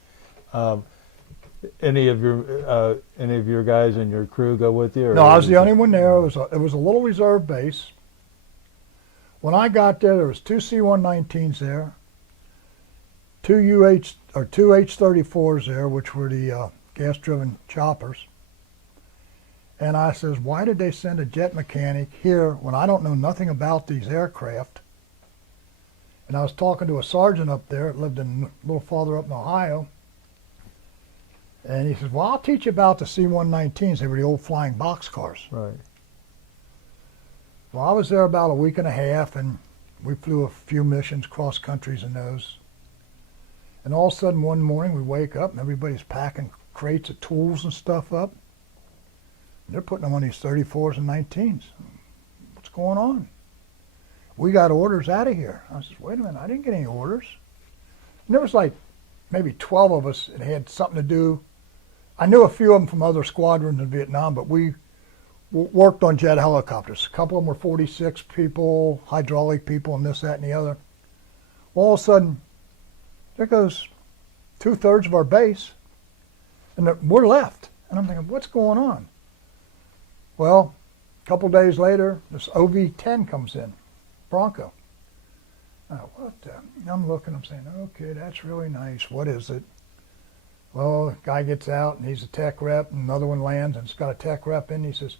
Any of your guys in your crew go with you? Or No, I was the only one there. It was a little reserve base. When I got there was 2 C-119s there, 2 H-34s there, which were the gas-driven choppers. And I says, why did they send a jet mechanic here when I don't know nothing about these aircraft? And I was talking to a sergeant up there that lived a little farther up in Ohio. And he says, well, I'll teach you about the C-119s. They were the old flying boxcars. Right. Well, I was there about a week and a half, and we flew a few missions, cross countries in those. And all of a sudden, one morning, we wake up, and everybody's packing crates of tools and stuff up. And they're putting them on these 34s and 19s. What's going on? We got orders out of here. I said, wait a minute, I didn't get any orders. And there was like maybe 12 of us that had something to do. I knew a few of them from other squadrons in Vietnam, but we worked on jet helicopters. A couple of them were 46 people, hydraulic people, and this, that, and the other. Well, all of a sudden, there goes 2/3 of our base, and we're left. And I'm thinking, what's going on? Well, a couple days later, this OV-10 comes in, Bronco. What the? I'm looking, I'm saying, okay, that's really nice. What is it? Well, the guy gets out, and he's a tech rep, and another one lands, and it's got a tech rep in. He says,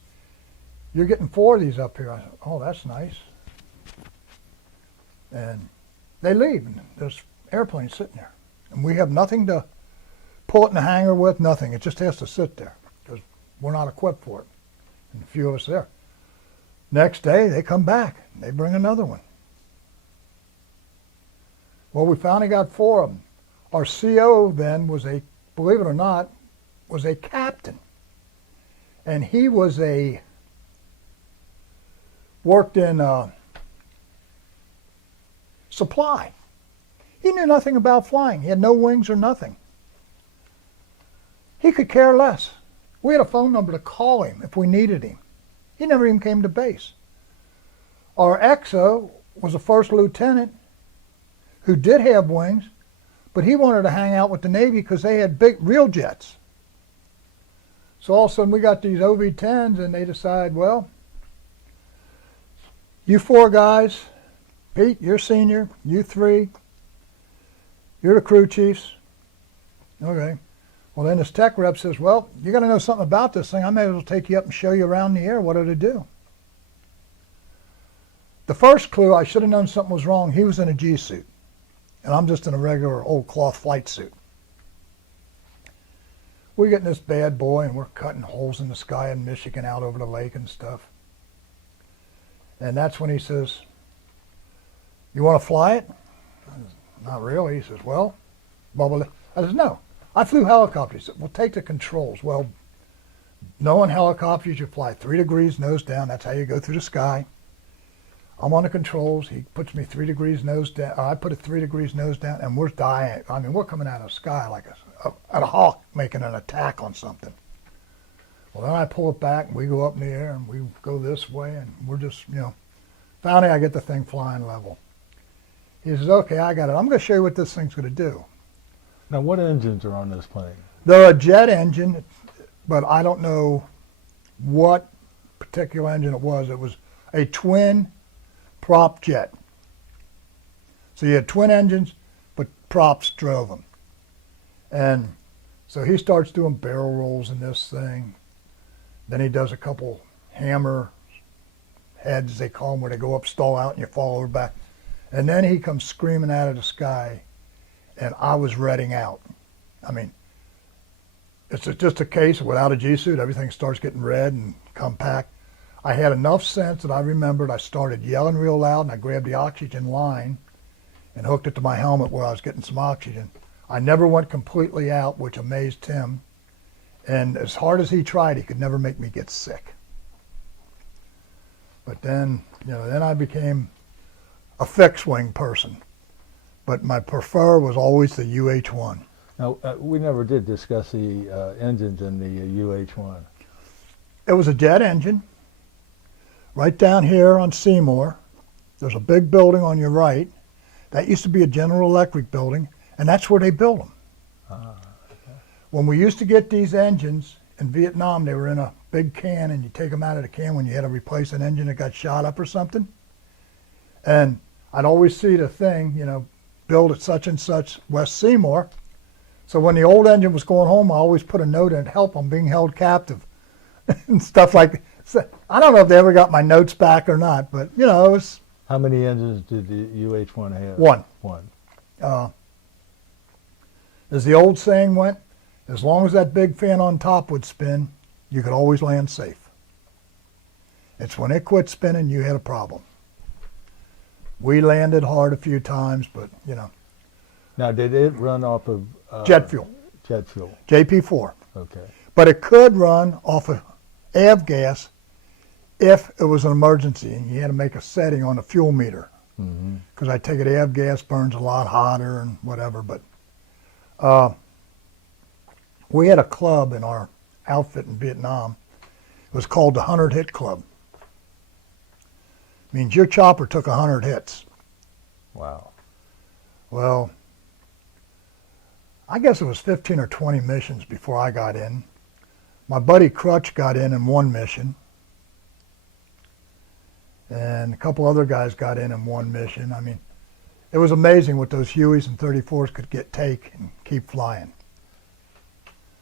you're getting 4 of these up here. I said, oh, that's nice. And they leave, and there's airplanes sitting there. And we have nothing to pull it in the hangar with, nothing. It just has to sit there because we're not equipped for it. And a few of us there. Next day, they come back. And they bring another one. Well, we finally got 4 of them. Our CO then was a, believe it or not, was a captain. And he was worked in supply. He knew nothing about flying. He had no wings or nothing. He could care less. We had a phone number to call him if we needed him. He never even came to base. Our XO was a first lieutenant who did have wings, but he wanted to hang out with the Navy because they had big, real jets. So all of a sudden we got these OV-10s, and they decide, well, you 4 guys, Pete, you're senior, you 3, you're the crew chiefs. Okay. Well, then this tech rep says, well, you got to know something about this thing. I may as well take you up and show you around the air what it'll do. The first clue, I should have known something was wrong. He was in a G suit, and I'm just in a regular old cloth flight suit. We get in this bad boy, and we're cutting holes in the sky in Michigan out over the lake and stuff. And that's when he says, you want to fly it? I said, not really. He says, well, bubble. I said, no. I flew helicopters. He said, well, take the controls. Well, knowing helicopters, you fly 3 degrees nose down. That's how you go through the sky. I'm on the controls. He puts me 3 degrees nose down. I put it 3 degrees nose down, and we're dying. I mean, we're coming out of the sky like a hawk making an attack on something. Well, then I pull it back, and we go up in the air, and we go this way, and we're just, finally I get the thing flying level. He says, okay, I got it. I'm going to show you what this thing's going to do. Now, what engines are on this plane? They're a jet engine, but I don't know what particular engine it was. It was a twin prop jet. So you had twin engines, but props drove them. And so he starts doing barrel rolls in this thing. Then he does a couple hammer heads, they call them, where they go up, stall out, and you fall over back. And then he comes screaming out of the sky, and I was redding out. I mean, it's just a case of without a G-suit, everything starts getting red and compact. I had enough sense that I remembered I started yelling real loud, and I grabbed the oxygen line and hooked it to my helmet where I was getting some oxygen. I never went completely out, which amazed him. And as hard as he tried, he could never make me get sick. But then, then I became a fixed wing person. But my prefer was always the UH-1. Now, we never did discuss the engines in the UH-1. It was a jet engine. Right down here on Seymour, there's a big building on your right. That used to be a General Electric building, and that's where they built them. Okay. When we used to get these engines in Vietnam, they were in a big can, and you take them out of the can when you had to replace an engine that got shot up or something. And I'd always see the thing, built at such and such West Seymour. So when the old engine was going home, I always put a note in, help, I'm being held captive, and stuff like that. So, I don't know if they ever got my notes back or not, but, it was... How many engines did the UH-1 have? One. One. As the old saying went, as long as that big fan on top would spin, you could always land safe. It's when it quit spinning, you had a problem. We landed hard a few times, but, Now, did it run off of... jet fuel. Jet fuel. JP4. Okay. But it could run off of avgas if it was an emergency and you had to make a setting on the fuel meter. Because I take it avgas burns a lot hotter and whatever. But we had a club in our outfit in Vietnam. It was called the 100 Hit Club. It means your chopper took 100 hits. Wow. Well, I guess it was 15 or 20 missions before I got in. My buddy Crutch got in one mission. And a couple other guys got in one mission. I mean, it was amazing what those Hueys and 34s could take and keep flying.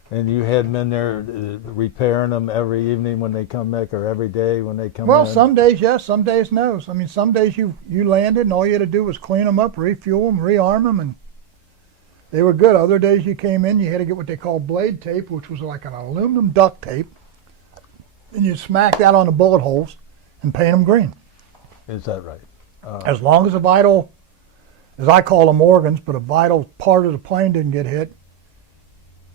And you had men there repairing them every evening when they come back, or every day when they come Well, in? some days yes, some days no. I mean, some days you landed and all you had to do was clean them up, refuel them, rearm them, and they were good. Other days you came in, you had to get what they call blade tape, which was like an aluminum duct tape, and you smack that on the bullet holes and paint them green. Is that right? As long as a vital, as I call them organs, but a vital part of the plane didn't get hit.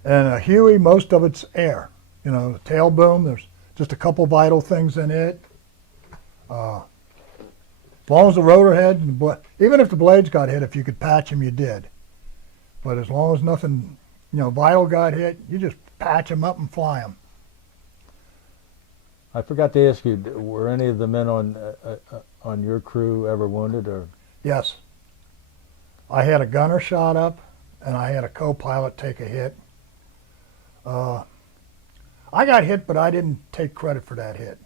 And a Huey, most of it's air. The tail boom, there's just a couple vital things in it. As long as the rotor head, even if the blades got hit, if you could patch them, you did. But as long as nothing, vital got hit, you just patch them up and fly them. I forgot to ask you, were any of the men on your crew ever wounded? Or? Yes. I had a gunner shot up, and I had a co-pilot take a hit. I got hit, but I didn't take credit for that hit.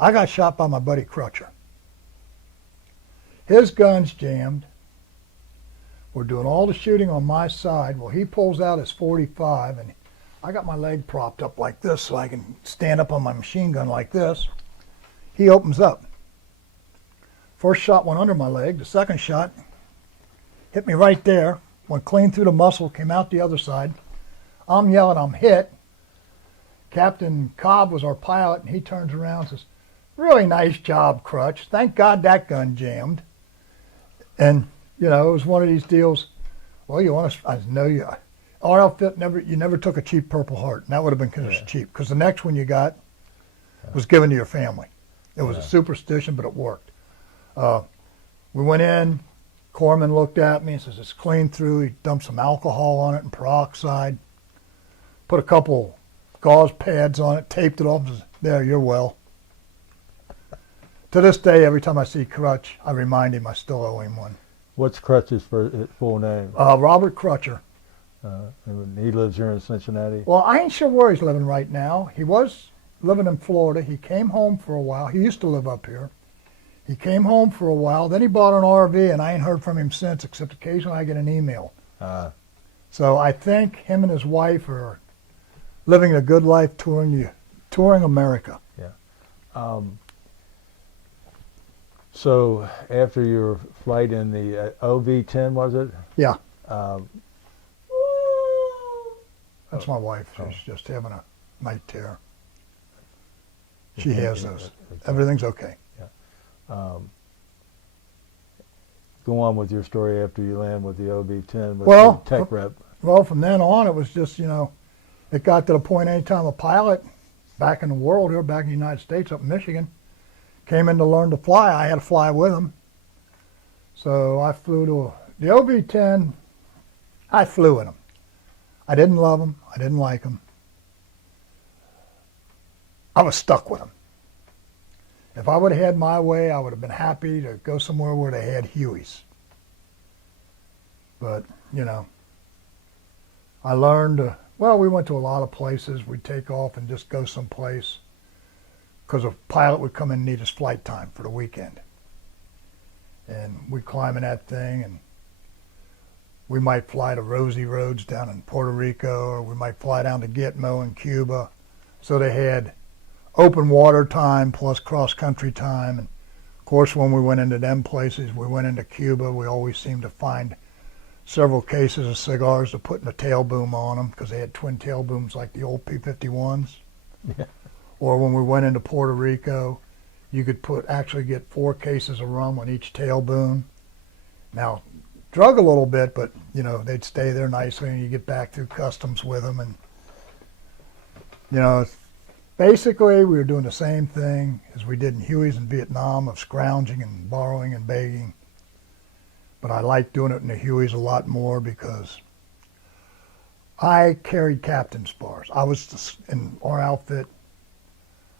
I got shot by my buddy Crutcher. His gun's jammed. We're doing all the shooting on my side. Well, he pulls out his .45, and I got my leg propped up like this so I can stand up on my machine gun like this. He opens up. First shot went under my leg. The second shot hit me right there, went clean through the muscle, came out the other side. I'm yelling, I'm hit. Captain Cobb was our pilot, and he turns around and says, "Really nice job, Crutch. Thank God that gun jammed." And, it was one of these deals, well, you want to, I know you, our outfit you never took a cheap Purple Heart, and that would have been considered cheap, because the next one you got was given to your family. It was a superstition, but it worked. We went in, Corpsman looked at me and says, "It's clean through." He dumped some alcohol on it and peroxide, put a couple gauze pads on it, taped it off, and says, "There, you're well." To this day, every time I see Crutch, I remind him I still owe him one. What's Crutch's full name? Robert Crutcher. And he lives here in Cincinnati? Well, I ain't sure where he's living right now. He was living in Florida. He came home for a while. He used to live up here. He came home for a while. Then he bought an RV, and I ain't heard from him since, except occasionally I get an email. So I think him and his wife are living a good life touring America. Yeah. So after your flight in the OV-10, was it? Yeah. Um, That's my wife. She's just having a night terror. She has those. Everything's okay. Go on with your story after you land with the OV-10 with Well, the tech rep. Well, from then on, it was just, it got to the point anytime a pilot back in the world here, back in the United States, up in Michigan, came in to learn to fly, I had to fly with him. So I flew to the OV-10. I flew in him. I didn't love him. I didn't like him. I was stuck with him. If I would have had my way, I would have been happy to go somewhere where they had Hueys. But, I learned, we went to a lot of places. We'd take off and just go someplace because a pilot would come in and need his flight time for the weekend. And we'd climb in that thing, and we might fly to Rosy Roads down in Puerto Rico, or we might fly down to Gitmo in Cuba. So they had open water time plus cross-country time. And of course, when we went into them places, we went into Cuba, we always seemed to find several cases of cigars to put in a tail boom on them because they had twin tail booms like the old P-51s. Yeah. Or when we went into Puerto Rico, you could actually get 4 cases of rum on each tail boom. Now, drug a little bit, but they'd stay there nicely, and you get back through customs with them, and basically we were doing the same thing as we did in Huey's in Vietnam of scrounging and borrowing and begging. But I liked doing it in the Hueys a lot more because I carried captain's bars. In our outfit,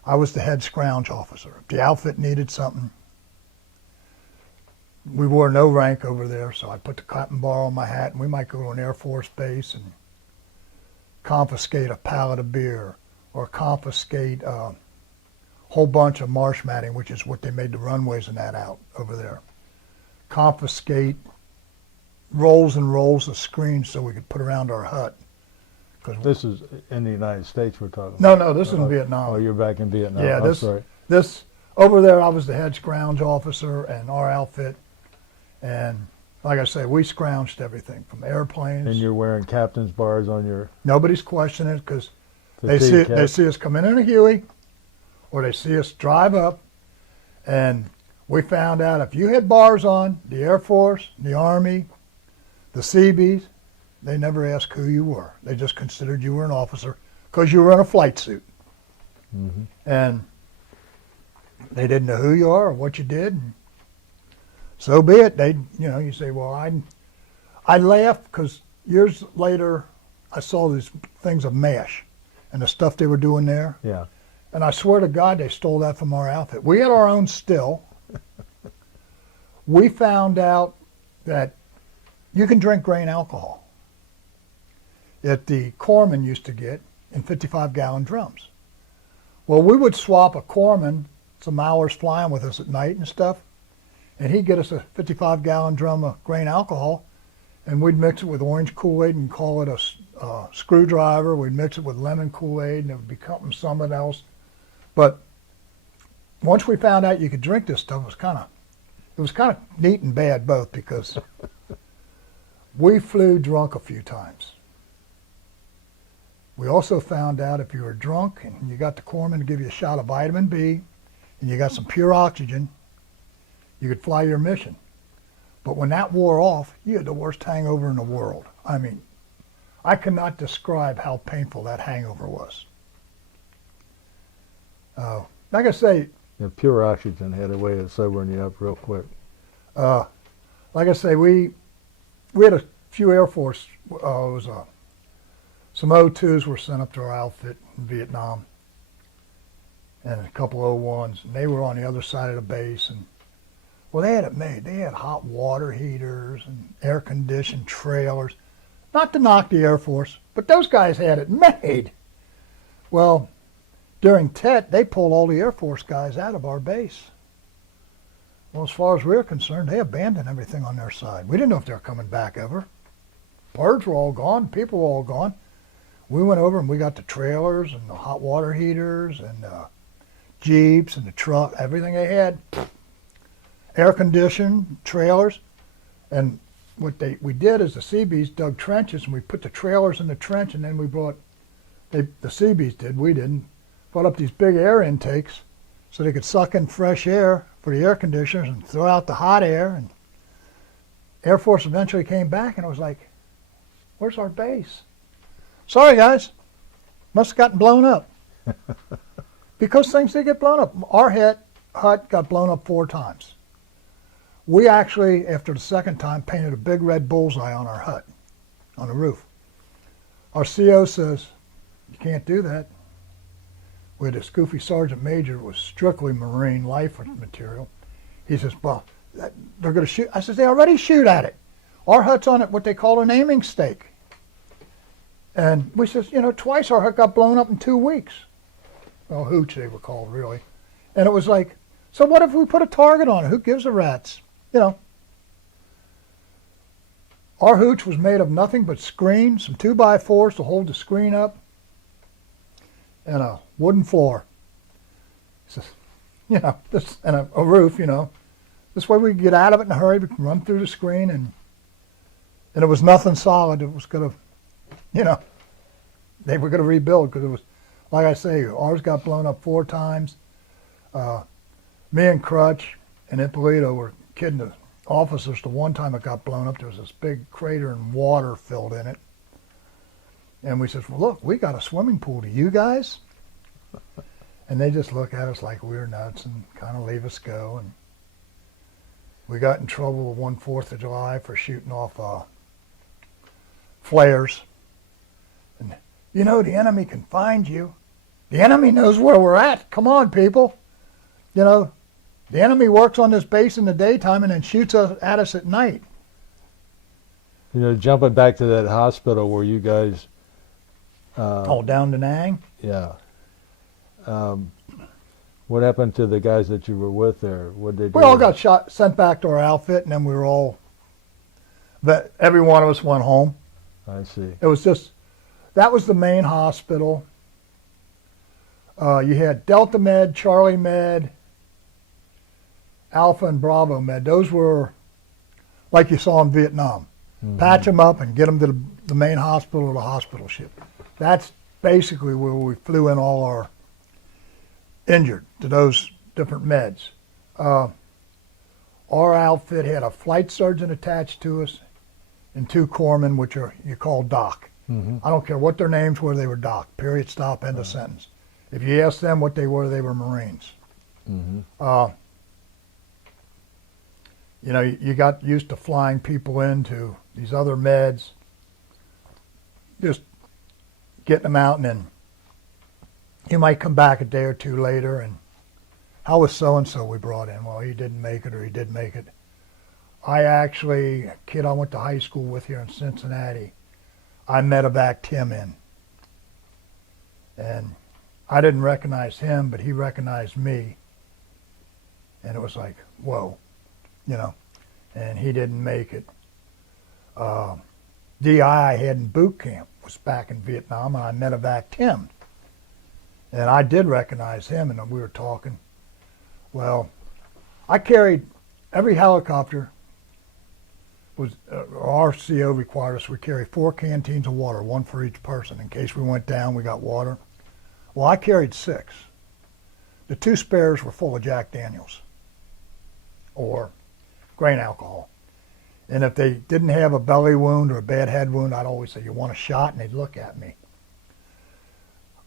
I was the head scrounge officer. If the outfit needed something, we wore no rank over there, so I put the captain bar on my hat, and we might go to an Air Force base and confiscate a pallet of beer or confiscate a whole bunch of marsh matting, which is what they made the runways and that out over there. Confiscate rolls and rolls of screens so we could put around our hut. This is in the United States we're talking No, about. no, this is in Vietnam. Oh, you're back in Vietnam. Yeah, Sorry. this over there, I was the head scrounge officer and our outfit. And like I say, we scrounged everything from airplanes. And you're wearing captain's bars on your... Nobody's questioning it because they see us come in a Huey, or they see us drive up, and we found out if you had bars on, the Air Force, the Army, the Seabees, they never asked who you were. They just considered you were an officer because you were in a flight suit. Mm-hmm. And they didn't know who you are or what you did. And so be it. You say, well, I laugh because years later I saw these things of MASH and the stuff they were doing there. Yeah. And I swear to God, they stole that from our outfit. We had our own still. We found out that you can drink grain alcohol that the corpsmen used to get in 55-gallon drums. Well, we would swap a corpsman some hours flying with us at night and stuff, and he'd get us a 55-gallon drum of grain alcohol, and we'd mix it with orange Kool-Aid and call it a screwdriver. We'd mix it with lemon Kool-Aid, and it would become something else. But once we found out you could drink this stuff, it was kind of neat and bad both, because we flew drunk a few times. We also found out if you were drunk and you got the corpsman to give you a shot of vitamin B and you got some pure oxygen, you could fly your mission. But when that wore off, you had the worst hangover in the world. I mean, I cannot describe how painful that hangover was. Like I say, Yeah, pure oxygen had a way of sobering you up real quick. like I say, we had a few Air Force, some O2s were sent up to our outfit in Vietnam, and a couple O1s, and they were on the other side of the base. And well, they had it made. They had hot water heaters and air-conditioned trailers. Not to knock the Air Force, but those guys had it made. Well, during Tet, they pulled all the Air Force guys out of our base. Well, as far as we were concerned, they abandoned everything on their side. We didn't know if they were coming back ever. Birds were all gone. People were all gone. We went over and we got the trailers and the hot water heaters and the Jeeps and the truck, everything they had. Air conditioned trailers. And what we did is the Seabees dug trenches and we put the trailers in the trench, and then we brought, the Seabees did, we didn't, brought up these big air intakes so they could suck in fresh air for the air conditioners and throw out the hot air. And Air Force eventually came back and it was like, where's our base? Sorry guys, must have gotten blown up. Because things did get blown up. Our hut got blown up 4 times. We actually, after the second time, painted a big red bullseye on our hut, on the roof. Our CO says, you can't do that. We had this goofy sergeant major who was strictly Marine life material. He says, well, they're going to shoot. I said, they already shoot at it. Our hut's on it, what they call an aiming stake. And we says, you know, twice our hut got blown up in 2 weeks. Well, hooch they were called, really. And it was like, so what if we put a target on it? Who gives a rat's? You know. Our hooch was made of nothing but screen, some 2x4s to hold the screen up, and a wooden floor. He says, you know, this, and a roof, you know. This way we can get out of it in a hurry. We can run through the screen, and it was nothing solid. It was going to, you know, they were going to rebuild because it was, like I say, ours got blown up 4 times. Me and Crutch and Ippolito were kidding the officers. The one time it got blown up, there was this big crater and water filled in it. And we said, well, look, we got a swimming pool. Do you guys? And they just look at us like we were nuts and kind of leave us go. And we got in trouble with one 4th of July for shooting off flares. And, you know, the enemy can find you. The enemy knows where we're at. Come on, people. You know, the enemy works on this base in the daytime and then shoots at us at night. You know, jumping back to that hospital where you guys... down to Nang? Yeah. What happened to the guys that you were with there? What did they do? We all got sent back to our outfit, and then we were all... But every one of us went home. I see. It was just... That was the main hospital. You had Delta Med, Charlie Med, Alpha and Bravo Med. Those were like you saw in Vietnam. Mm-hmm. Patch them up and get them to the main hospital or the hospital ship. That's basically where we flew in all our injured, to those different meds. Our outfit had a flight surgeon attached to us and 2 corpsmen, which are you call doc. Mm-hmm. I don't care what their names were, they were doc. Period, stop, end of sentence. If you asked them what they were Marines. Mm-hmm. You know, you got used to flying people into these other meds, just getting them out, and then you might come back a day or 2 later, and how was so-and-so we brought in? Well, he didn't make it, or he did make it. I actually, a kid I went to high school with here in Cincinnati, I medevaced him in. And I didn't recognize him, but he recognized me. And it was like, whoa, you know, and he didn't make it. DI I had in boot camp was back in Vietnam, and I medevaced him. And I did recognize him, and we were talking. Well, I carried every helicopter. Our CO required us, we carry 4 canteens of water, 1 for each person. In case we went down, we got water. Well, I carried 6. The 2 spares were full of Jack Daniels or grain alcohol. And if they didn't have a belly wound or a bad head wound, I'd always say, you want a shot? And they'd look at me.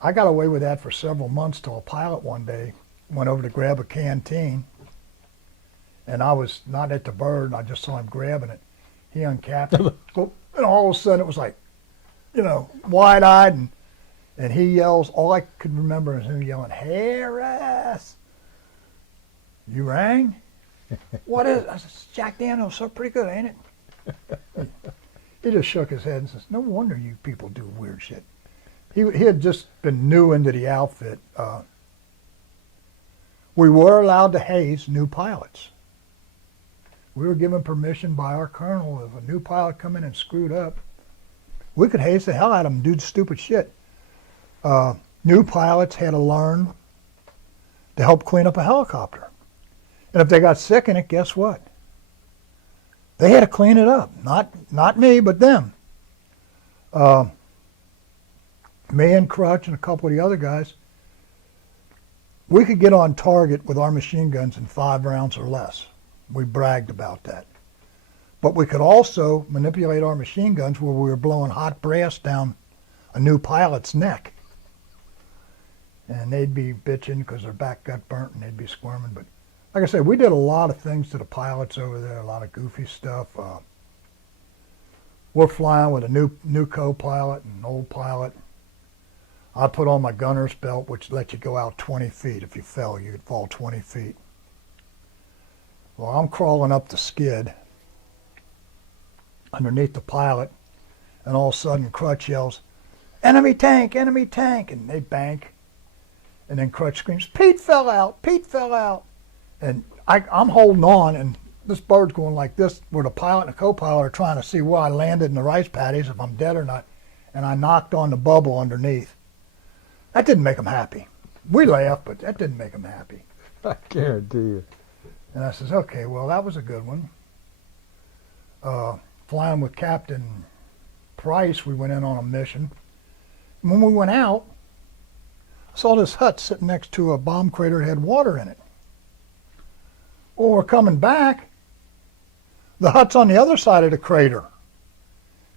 I got away with that for several months till a pilot one day went over to grab a canteen. And I was not at the bird, I just saw him grabbing it. He uncapped it. And all of a sudden it was like, you know, wide-eyed. And he yells, all I could remember is him yelling, Harris! You rang? What is it? I said, Jack Daniels, so pretty good, ain't it? He just shook his head and says, no wonder you people do weird shit. He had just been new into the outfit. We were allowed to haze new pilots. we were given permission by our colonel, if a new pilot come in and screwed up, we could haze the hell out of them and do stupid shit. New pilots had to learn to help clean up a helicopter. And if they got sick in it, guess what? They had to clean it up. Not me, but them. Me and Crutch and a couple of the other guys, we could get on target with our machine guns in 5 rounds or less. We bragged about that. But we could also manipulate our machine guns where we were blowing hot brass down a new pilot's neck. And they'd be bitching because their back got burnt and they'd be squirming. But like I said, we did a lot of things to the pilots over there, a lot of goofy stuff. We're flying with a new co-pilot and an old pilot. I put on my gunner's belt, which let you go out 20 feet. If you fell, you'd fall 20 feet. Well, I'm crawling up the skid underneath the pilot, and all of a sudden Crutch yells, enemy tank, and they bank. And then Crutch screams, Pete fell out, Pete fell out. And I'm holding on, and this bird's going like this, where the pilot and the co-pilot are trying to see where I landed in the rice paddies, if I'm dead or not. And I knocked on the bubble underneath. That didn't make them happy. We laughed, but that didn't make them happy. I guarantee you. And I says, okay, well, that was a good one. Flying with Captain Price, we went in on a mission. And when we went out, I saw this hut sitting next to a bomb crater that had water in it. Well, we're coming back. The hut's on the other side of the crater.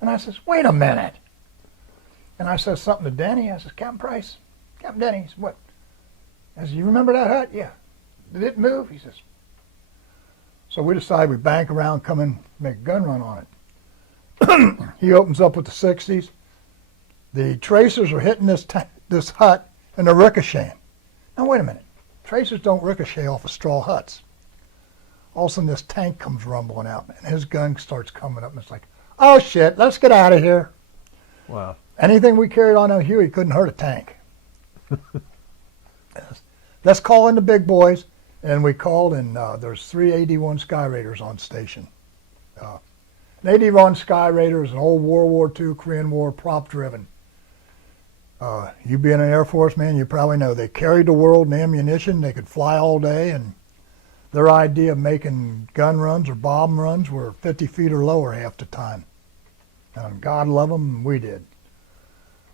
And I says, wait a minute. And I says something to Denny. I says, Captain Price, Captain Denny, he says, what? I says, you remember that hut? Yeah. Did it move? He says. So we decide we bank around, come in, make a gun run on it. He opens up with the 60s. The tracers are hitting this hut, and they're ricocheting. Now, wait a minute. Tracers don't ricochet off of straw huts. All of a sudden, this tank comes rumbling out, and his gun starts coming up, and it's like, oh, shit, let's get out of here. Wow. Anything we carried on a Huey couldn't hurt a tank. Let's call in the big boys. And we called, and there's 3 AD-1 Sky Raiders on station. An AD-1 Sky Raider is an old World War II, Korean War, prop-driven. You being an Air Force man, you probably know they carried the world in ammunition. They could fly all day, and their idea of making gun runs or bomb runs were 50 feet or lower half the time. And God love them, and we did.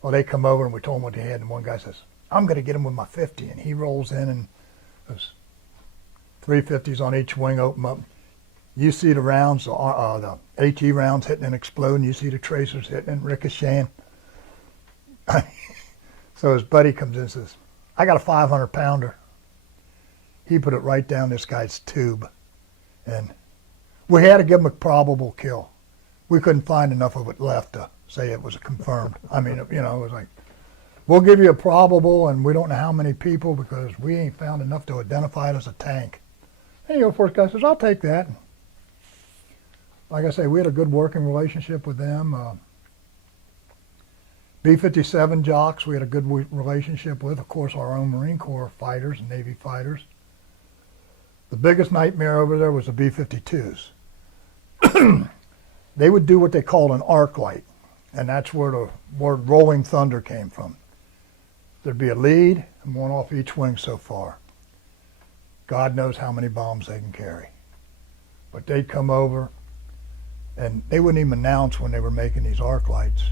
Well, they come over, and we told them what they had, and one guy says, I'm going to get them with my 50. And he rolls in, and there's 350s on each wing, open up. You see the rounds, the HE rounds hitting and exploding. You see the tracers hitting and ricocheting. So his buddy comes in and says, I got a 500-pounder. He put it right down this guy's tube. And we had to give him a probable kill. We couldn't find enough of it left to say it was a confirmed. I mean, you know, it was like, we'll give you a probable, and we don't know how many people because we ain't found enough to identify it as a tank. And the Air Force guy says, I'll take that. Like I say, we had a good working relationship with them. B-57 jocks we had a good relationship with. Of course, our own Marine Corps fighters and Navy fighters. The biggest nightmare over there was the B-52s. They would do what they called an arc light, and that's where the word rolling thunder came from. There'd be a lead and one off each wing so far. God knows how many bombs they can carry. But they'd come over, and they wouldn't even announce when they were making these arc lights.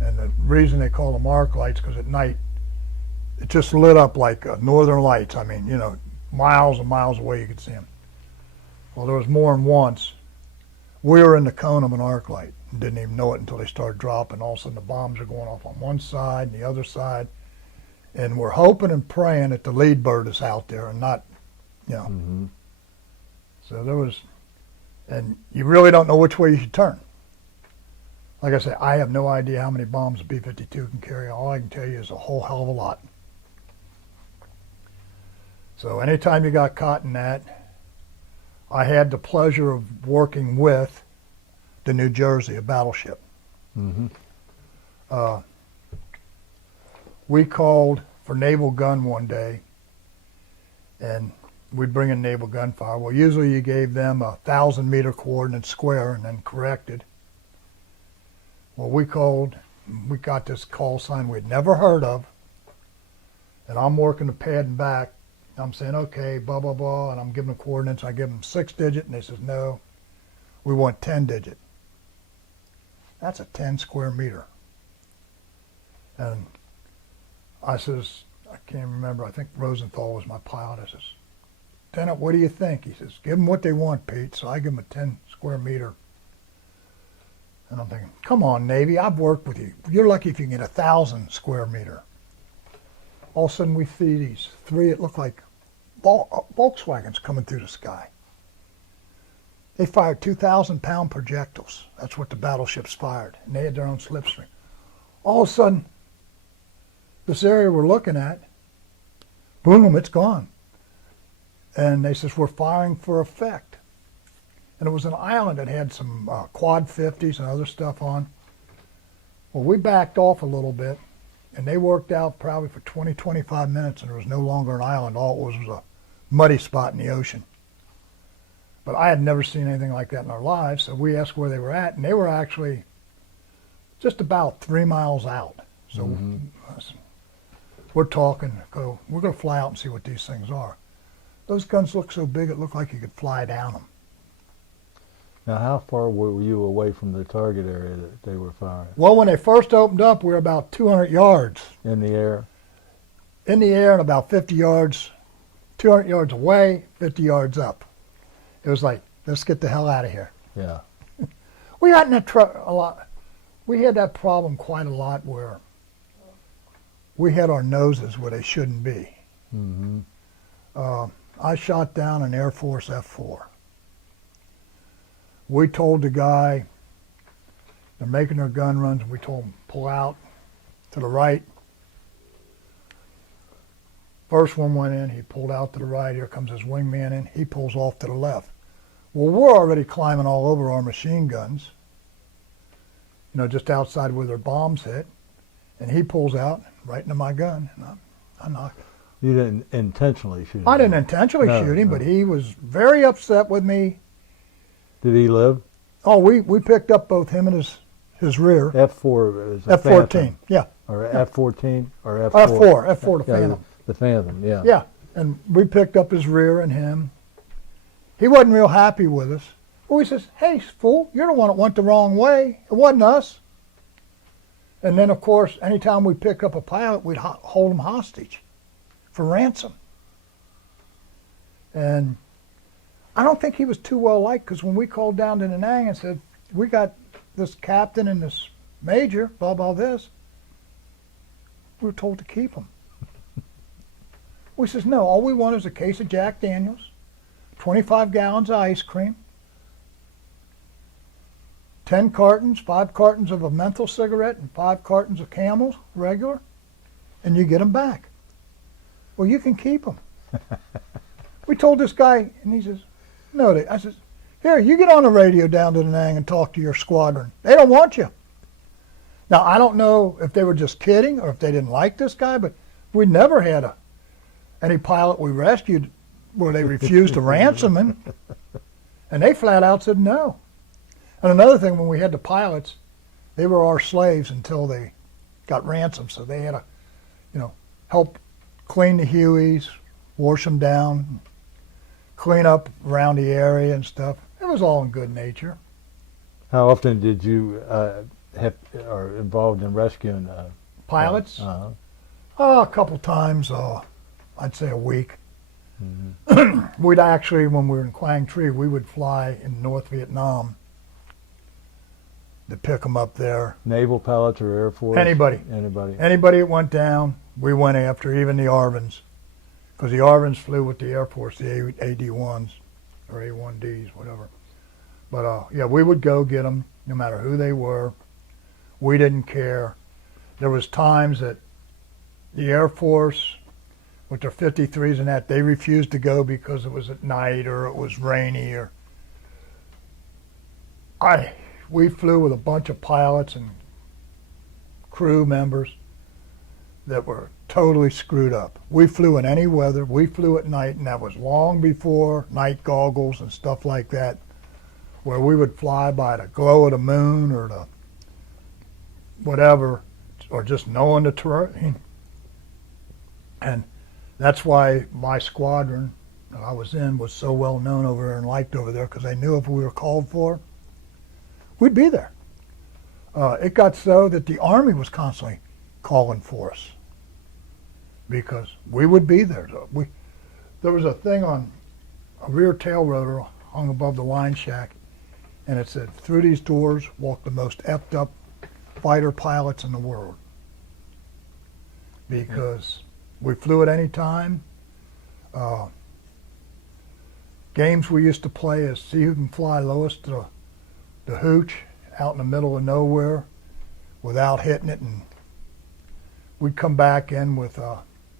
And the reason they call them arc lights, because at night, it just lit up like northern lights. I mean, you know, miles and miles away you could see them. Well, there was more than once. We were in the cone of an arc light and didn't even know it until they started dropping. All of a sudden, the bombs are going off on one side and the other side. And we're hoping and praying that the lead bird is out there and not, you know. Mm-hmm. So there was, and you really don't know which way you should turn. Like I say, I have no idea how many bombs a B-52 can carry. All I can tell you is a whole hell of a lot. So anytime you got caught in that, I had the pleasure of working with the New Jersey, a battleship. Mm-hmm. We called for naval gun one day, and we'd bring in naval gunfire. Well, usually you gave them 1,000-meter coordinate square and then corrected. Well, we got this call sign we'd never heard of, and I'm working the pad and back. I'm saying, okay, blah, blah, blah, and I'm giving them coordinates. I give them 6-digit, and they says, no, we want 10-digit. That's a 10 square meter. And I says, I can't remember, I think Rosenthal was my pilot. I says, Lieutenant, what do you think? He says, give them what they want, Pete. So I give them a 10 square meter. And I'm thinking, come on, Navy, I've worked with you. You're lucky if you can get 1,000 square meter. All of a sudden we see these three, it looked like Volkswagens coming through the sky. They fired 2,000-pound projectiles. That's what the battleships fired. And they had their own slipstream. All of a sudden, this area we're looking at, boom, it's gone. And they says, we're firing for effect. And it was an island that had some quad 50s and other stuff on. Well, we backed off a little bit, and they worked out probably for 20, 25 minutes, and there was no longer an island. All it was a muddy spot in the ocean. But I had never seen anything like that in our lives, so we asked where they were at, and they were actually just about 3 miles out. So we're talking, we're going to fly out and see what these things are. Those guns look so big, it looked like you could fly down them. Now, how far were you away from the target area that they were firing? Well, when they first opened up, we were about 200 yards. In the air? In the air and about 50 yards, 200 yards away, 50 yards up. It was like, let's get the hell out of here. Yeah. We got in that a lot. We had that problem quite a lot where we had our noses where they shouldn't be. Mm-hmm. I shot down an Air Force F-4. We told the guy, they're making their gun runs, and we told him, pull out to the right. First one went in, he pulled out to the right, here comes his wingman in, he pulls off to the left. Well, we're already climbing all over our machine guns, you know, just outside where their bombs hit, and he pulls out right into my gun, and I knocked. You didn't intentionally shoot him? I didn't intentionally shoot him, but he was very upset with me. Did he live? Oh, we picked up both him and his rear. F-4 is a F-14, Phantom. yeah. Or yeah. F-14 or F-4? F-4 the Phantom. The Phantom, yeah. Yeah, and we picked up his rear and him. He wasn't real happy with us. Well, he says, hey, fool, you're the one that went the wrong way. It wasn't us. And then, of course, anytime we pick up a pilot, we'd hold him hostage for ransom. And I don't think he was too well liked, because when we called down to Da Nang and said, we got this captain and this major, blah, blah, this, we were told to keep him. We says, no, all we want is a case of Jack Daniels, 25 gallons of ice cream, 10 cartons, 5 cartons of a menthol cigarette, and 5 cartons of Camels, regular, and you get them back. Well, you can keep them. We told this guy, and he says, no. I says, here, you get on the radio down to Da Nang and talk to your squadron. They don't want you. Now, I don't know if they were just kidding or if they didn't like this guy, but we never had any pilot we rescued where they refused to ransom him. And they flat out said no. And another thing, when we had the pilots, they were our slaves until they got ransomed. So they had to, you know, help clean the Hueys, wash them down, clean up around the area and stuff. It was all in good nature. How often did you are involved in rescuing pilots? A couple times, I'd say a week. Mm-hmm. We'd actually, when we were in Quang Tri, we would fly in North Vietnam to pick them up there. Naval pilots or Air Force? Anybody. Anybody that went down, we went after, even the ARVNs. Because the ARVNs flew with the Air Force, the AD-1s, or A-1Ds, whatever. But yeah, we would go get them, no matter who they were. We didn't care. There was times that the Air Force, with their 53s and that, they refused to go because it was at night or it was rainy. Or we flew with a bunch of pilots and crew members that were totally screwed up. We flew in any weather. We flew at night, and that was long before night goggles and stuff like that, where we would fly by the glow of the moon or the whatever, or just knowing the terrain. And that's why my squadron that I was in was so well known over there and liked over there, because they knew if we were called for, we'd be there. It got so that the Army was constantly calling for us because we would be there. There was a thing on a rear tail rotor hung above the line shack, and it said, "Through these doors walk the most effed up fighter pilots in the world," because we flew at any time. Games we used to play is see who can fly lowest to the hooch out in the middle of nowhere without hitting it, and we'd come back in with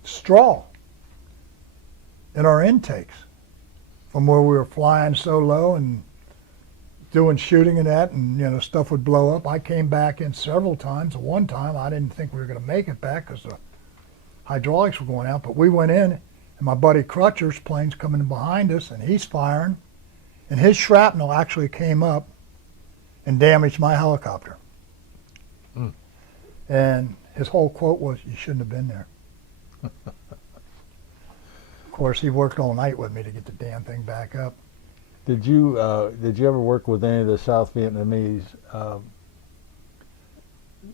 straw in our intakes from where we were flying so low and doing shooting and that, and stuff would blow up. I came back in several times. One time I didn't think we were going to make it back because the hydraulics were going out, but we went in, and my buddy Crutcher's plane's coming behind us, and he's firing, and his shrapnel actually came up and damaged my helicopter. And his whole quote was, "You shouldn't have been there." Of course, he worked all night with me to get the damn thing back up. Did you ever work with any of the South Vietnamese?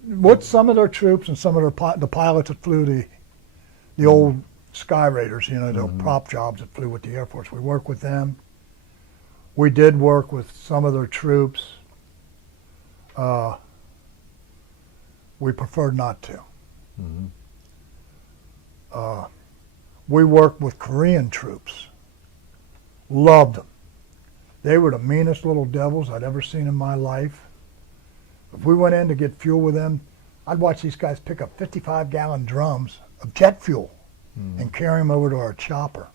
With some of their troops and some of the pilots that flew the old Sky Raiders, the prop jobs that flew with the Air Force. We worked with them. We did work with some of their troops. We preferred not to. We worked with Korean troops. Loved them. They were the meanest little devils I'd ever seen in my life. If we went in to get fuel with them, I'd watch these guys pick up 55-gallon drums of jet fuel and carry them over to our chopper.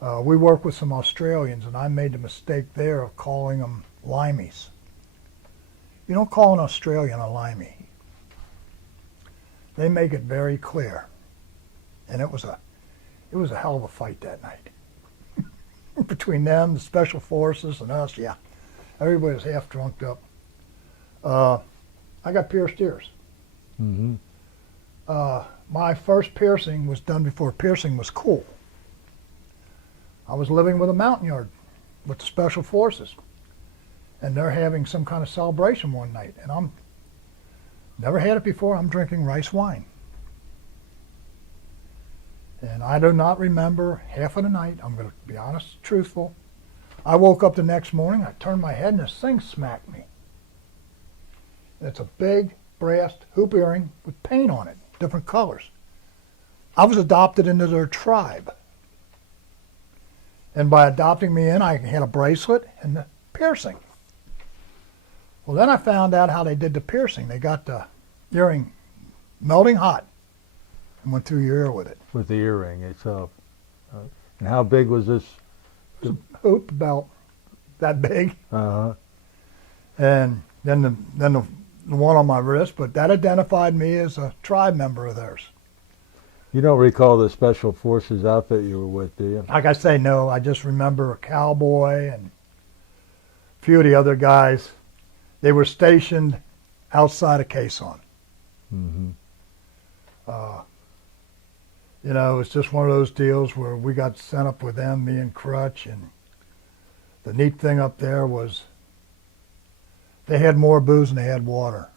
We worked with some Australians, and I made the mistake there of calling them limeys. You don't call an Australian a limey. They make it very clear. And it was a hell of a fight that night. Between them, the special forces, and us, yeah. Everybody was half drunked up. I got pierced ears. My first piercing was done before piercing was cool. I was living with a mountain yard with the special forces, and they're having some kind of celebration one night, and I'm never had it before. I'm drinking rice wine, and I do not remember half of the night. I'm going to be honest, truthful. I woke up the next morning, I turned my head, and this thing smacked me. And it's a big brass hoop earring with paint on it, different colors. I was adopted into their tribe. And by adopting me in, I had a bracelet and the piercing. Well, then I found out how they did the piercing. They got the earring melting hot and went through your ear with it. With the earring itself. And how big was this? It was a hoop about that big. Uh-huh. And then the one on my wrist, but that identified me as a tribe member of theirs. You don't recall the Special Forces outfit you were with, do you? Like I say, no. I just remember a cowboy and a few of the other guys. They were stationed outside of Quezon. It's just one of those deals where we got sent up with them, me and Crutch, and the neat thing up there was they had more booze than they had water.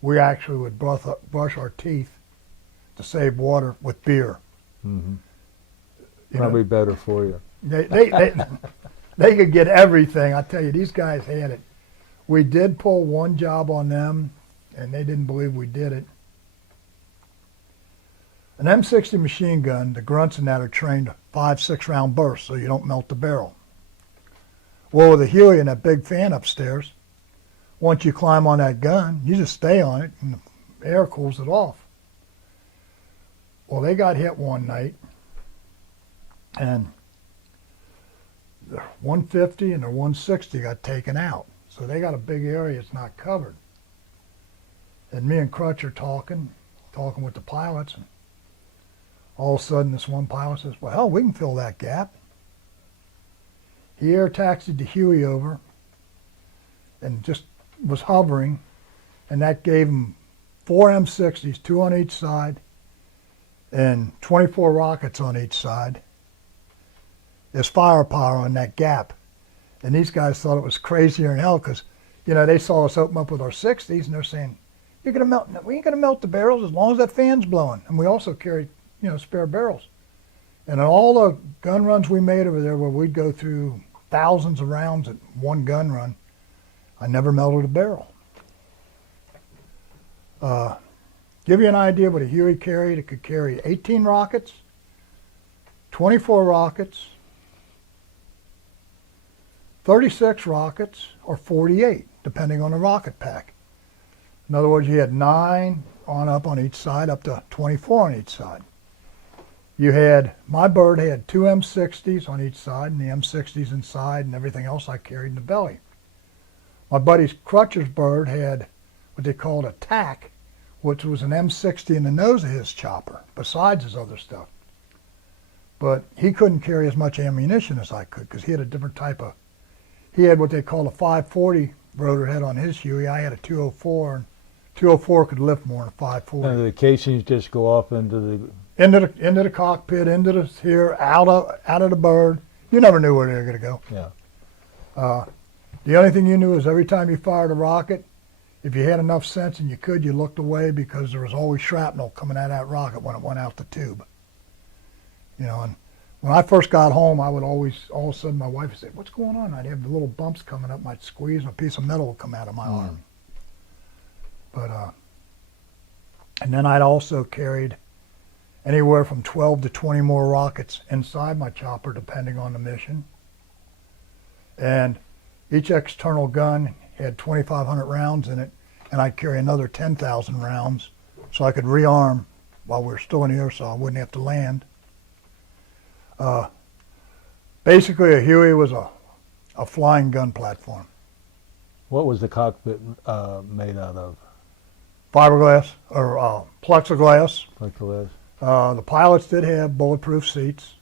We actually would brush our teeth to save water with beer. Probably better for you. They could get everything. I tell you, these guys had it. We did pull one job on them, and they didn't believe we did it. An M60 machine gun, the grunts in that are trained 5-6 round bursts so you don't melt the barrel. Well, with a Huey and that big fan upstairs, once you climb on that gun, you just stay on it and the air cools it off. Well, they got hit one night, and their 150 and their 160 got taken out. So they got a big area that's not covered. And me and Crutch are talking with the pilots, and all of a sudden this one pilot says, well, hell, we can fill that gap. He air taxied the Huey over and just was hovering, and that gave him 4 M60s, 2 on each side, and 24 rockets on each side. There's firepower on that gap. And these guys thought it was crazier than hell because, you know, they saw us open up with our 60s, and they're saying, you're going to melt, we ain't going to melt the barrels as long as that fan's blowing. And we also carried, you know, spare barrels. And in all the gun runs we made over there where we'd go through thousands of rounds at one gun run, I never melted a barrel. Give you an idea what a Huey carried. It could carry 18 rockets, 24 rockets, 36 rockets, or 48, depending on the rocket pack. In other words, you had 9 on up on each side, up to 24 on each side. You had, my bird had 2 M60s on each side, and the M60s inside, and everything else I carried in the belly. My buddy's Crutcher's bird had what they called a tack, which was an M60 in the nose of his chopper, besides his other stuff. But he couldn't carry as much ammunition as I could, because he had a different type of, he had what they called a 540 rotor head on his Huey. I had a 204, and 204 could lift more than a 540. And the casings just go off into the into the cockpit, into the here, out of the bird. You never knew where they were going to go. Yeah. The only thing you knew is every time you fired a rocket, if you had enough sense and you could, you looked away because there was always shrapnel coming out of that rocket when it went out the tube. You know, and when I first got home, I would always, all of a sudden, my wife would say, "What's going on?" I'd have the little bumps coming up, and I'd squeeze, and a piece of metal would come out of my arm. But and then I'd also carried anywhere from 12 to 20 more rockets inside my chopper, depending on the mission. And each external gun had 2,500 rounds in it, and I'd carry another 10,000 rounds so I could rearm while we were still in the air, so I wouldn't have to land. Basically, a Huey was a flying gun platform. What was the cockpit made out of? Fiberglass, or plexiglass. Plexiglass. The pilots did have bulletproof seats,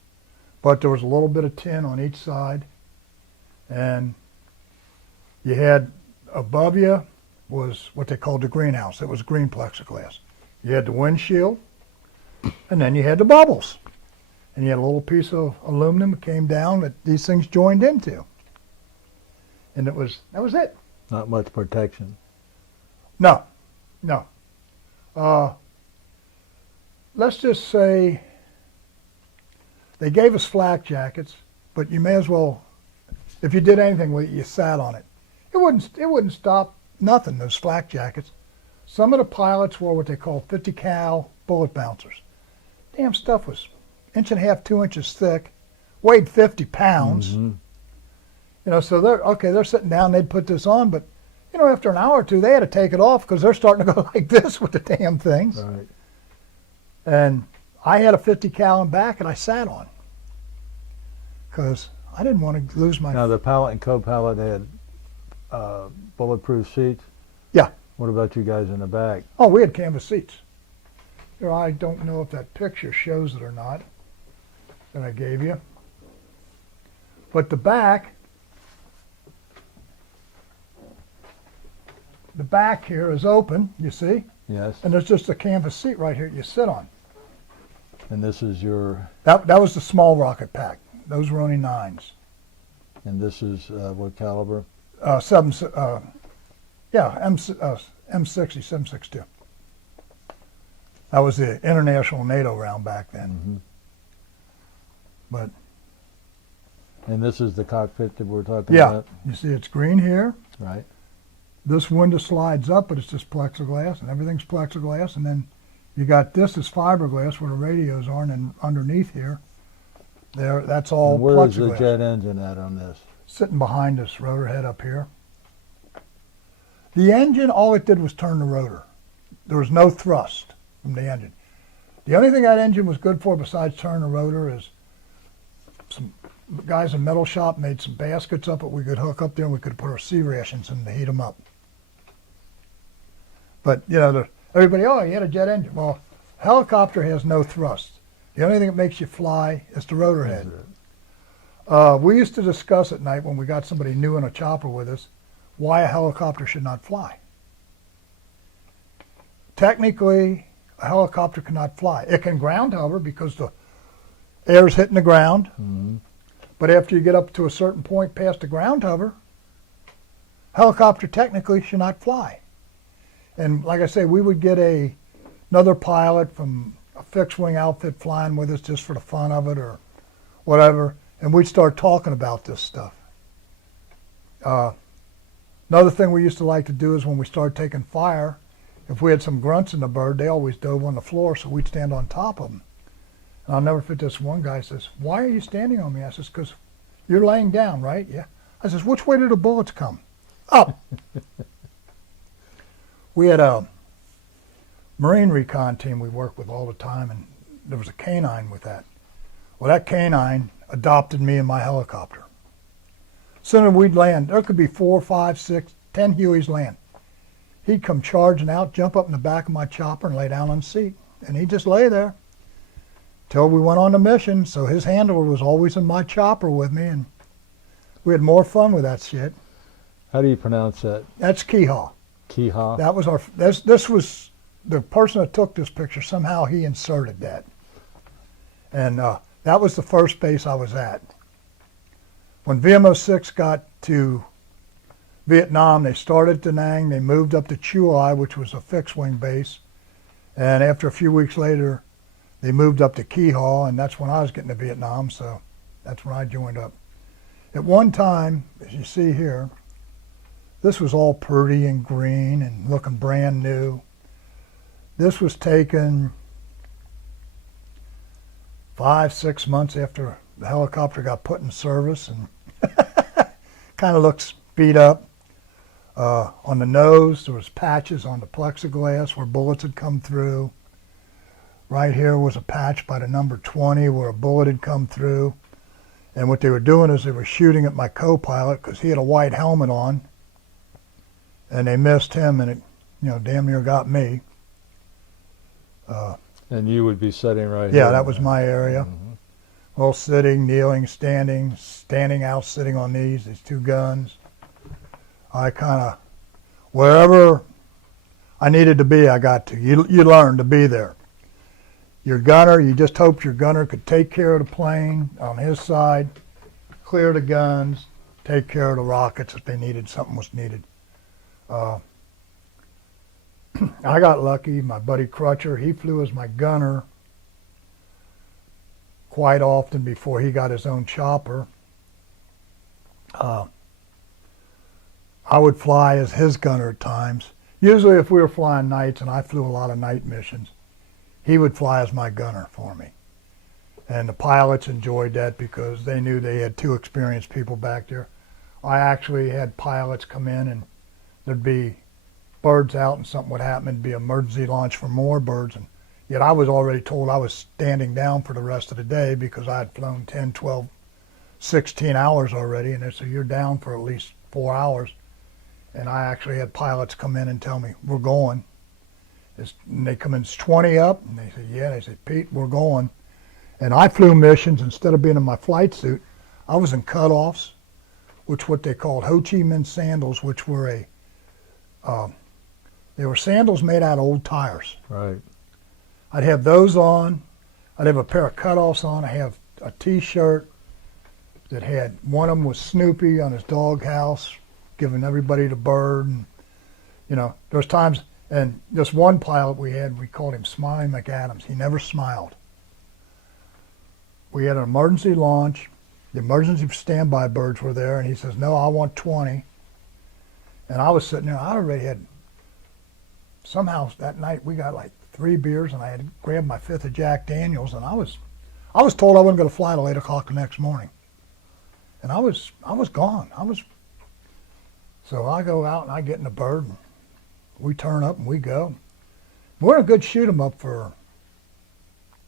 but there was a little bit of tin on each side, and you had above you was what they called the greenhouse. It was green plexiglass. You had the windshield, and then you had the bubbles, and you had a little piece of aluminum that came down that these things joined into, and that was it. Not much protection. No. Let's just say they gave us flak jackets, but you may as well, if you did anything with it, you sat on it. It wouldn't stop nothing, those flak jackets. Some of the pilots wore what they call 50 cal bullet bouncers. Damn stuff was 1.5 inches, 2 inches thick, weighed 50 pounds. Mm-hmm. You know, so they're sitting down, they'd put this on, but you know, after an hour or two, they had to take it off because they're starting to go like this with the damn things. Right. And I had a 50 cal in back, and I sat on because I didn't want to lose my. Now the pilot and co-pilot had bulletproof seats. Yeah. What about you guys in the back? Oh, we had canvas seats. Here, I don't know if that picture shows it or not that I gave you, but the back here is open. You see? Yes. And there's just a canvas seat right here you sit on. And this is your. That was the small rocket pack. Those were only 9s. And this is what caliber? M60 762. That was the international NATO round back then. Mm-hmm. But. And this is the cockpit that we're talking Yeah. about? You see, it's green here. Right. This window slides up, but it's just plexiglass, and everything's plexiglass. And then you got this is fiberglass where the radios are, and then underneath here, that's all and where plexiglass. is the jet engine at on this? Sitting behind this rotor head up here. The engine, all it did was turn the rotor. There was no thrust from the engine. The only thing that engine was good for besides turning the rotor is some guys in metal shop made some baskets up that we could hook up there, and we could put our C rations in to heat them up. But, you know, everybody, oh, you had a jet engine. Well, a helicopter has no thrust. The only thing that makes you fly is the rotor head. We used to discuss at night when we got somebody new in a chopper with us, why a helicopter should not fly. Technically, a helicopter cannot fly. It can ground hover because the air is hitting the ground. Mm-hmm. But after you get up to a certain point past the ground hover, helicopter technically should not fly. And like I say, we would get another pilot from a fixed wing outfit flying with us just for the fun of it or whatever, and we'd start talking about this stuff. Another thing we used to like to do is when we started taking fire, if we had some grunts in the bird, they always dove on the floor, so we'd stand on top of them. And I'll never forget this one guy says, "Why are you standing on me?" I says, "Because you're laying down, right?" "Yeah." I says, "Which way do the bullets come?" "Up." We had a Marine recon team we worked with all the time, and there was a canine with that. Well, that canine adopted me in my helicopter. As soon as we'd land, there could be 4, 5, 6, 10 Hueys land. He'd come charging out, jump up in the back of my chopper and lay down on the seat. And he'd just lay there till we went on the mission. So his handler was always in my chopper with me, and we had more fun with that shit. How do you pronounce that? That's Keehaw. Keehaw? That was our, this was, the person that took this picture, somehow he inserted that. And that was the first base I was at. When VMO-6 got to Vietnam, they started at Da Nang, they moved up to Chuai, which was a fixed wing base, and after a few weeks later, they moved up to Keehaw, and that's when I was getting to Vietnam, so that's when I joined up. At one time, as you see here, this was all pretty and green and looking brand new. This was taken 5, 6 months after the helicopter got put in service, and kind of looks beat up. On the nose, there was patches on the plexiglass where bullets had come through. Right here was a patch by the number 20 where a bullet had come through. And what they were doing is they were shooting at my co-pilot because he had a white helmet on. And they missed him, and it, you know, damn near got me. And you would be sitting right here. Yeah, that was my area. Mm-hmm. Well, sitting, kneeling, standing out, sitting on these two guns. I kind of, wherever I needed to be, I got to. You learn to be there. Your gunner, you just hoped your gunner could take care of the plane on his side, clear the guns, take care of the rockets if they needed, something was needed. I got lucky. My buddy Crutcher, he flew as my gunner quite often before he got his own chopper. I would fly as his gunner at times. Usually if we were flying nights, and I flew a lot of night missions, he would fly as my gunner for me. And the pilots enjoyed that because they knew they had 2 experienced people back there. I actually had pilots come in, and there'd be birds out and something would happen. It'd be emergency launch for more birds. And yet I was already told I was standing down for the rest of the day because I had flown 10, 12, 16 hours already. And they said, "You're down for at least 4 hours." And I actually had pilots come in and tell me, "We're going." And they come in, "It's 20 up." And they said, "Yeah." They said, "Pete, we're going." And I flew missions. Instead of being in my flight suit, I was in cutoffs, which what they called Ho Chi Minh sandals, which were they were sandals made out of old tires. Right. I'd have those on. I'd have a pair of cutoffs on. I have a T-shirt that had, one of them was Snoopy on his doghouse, giving everybody the bird. And, you know, there's times, and this one pilot we had, we called him Smiling McAdams. He never smiled. We had an emergency launch. The emergency standby birds were there, and he says, "No, I want 20. And I was sitting there. I already had, somehow that night we got like 3 beers, and I had grabbed my 5th of Jack Daniels, and I was told I wasn't going to fly till 8 o'clock the next morning. And I was gone. So I go out and I get in the bird, and we turn up and we go. We're in a good shoot 'em up for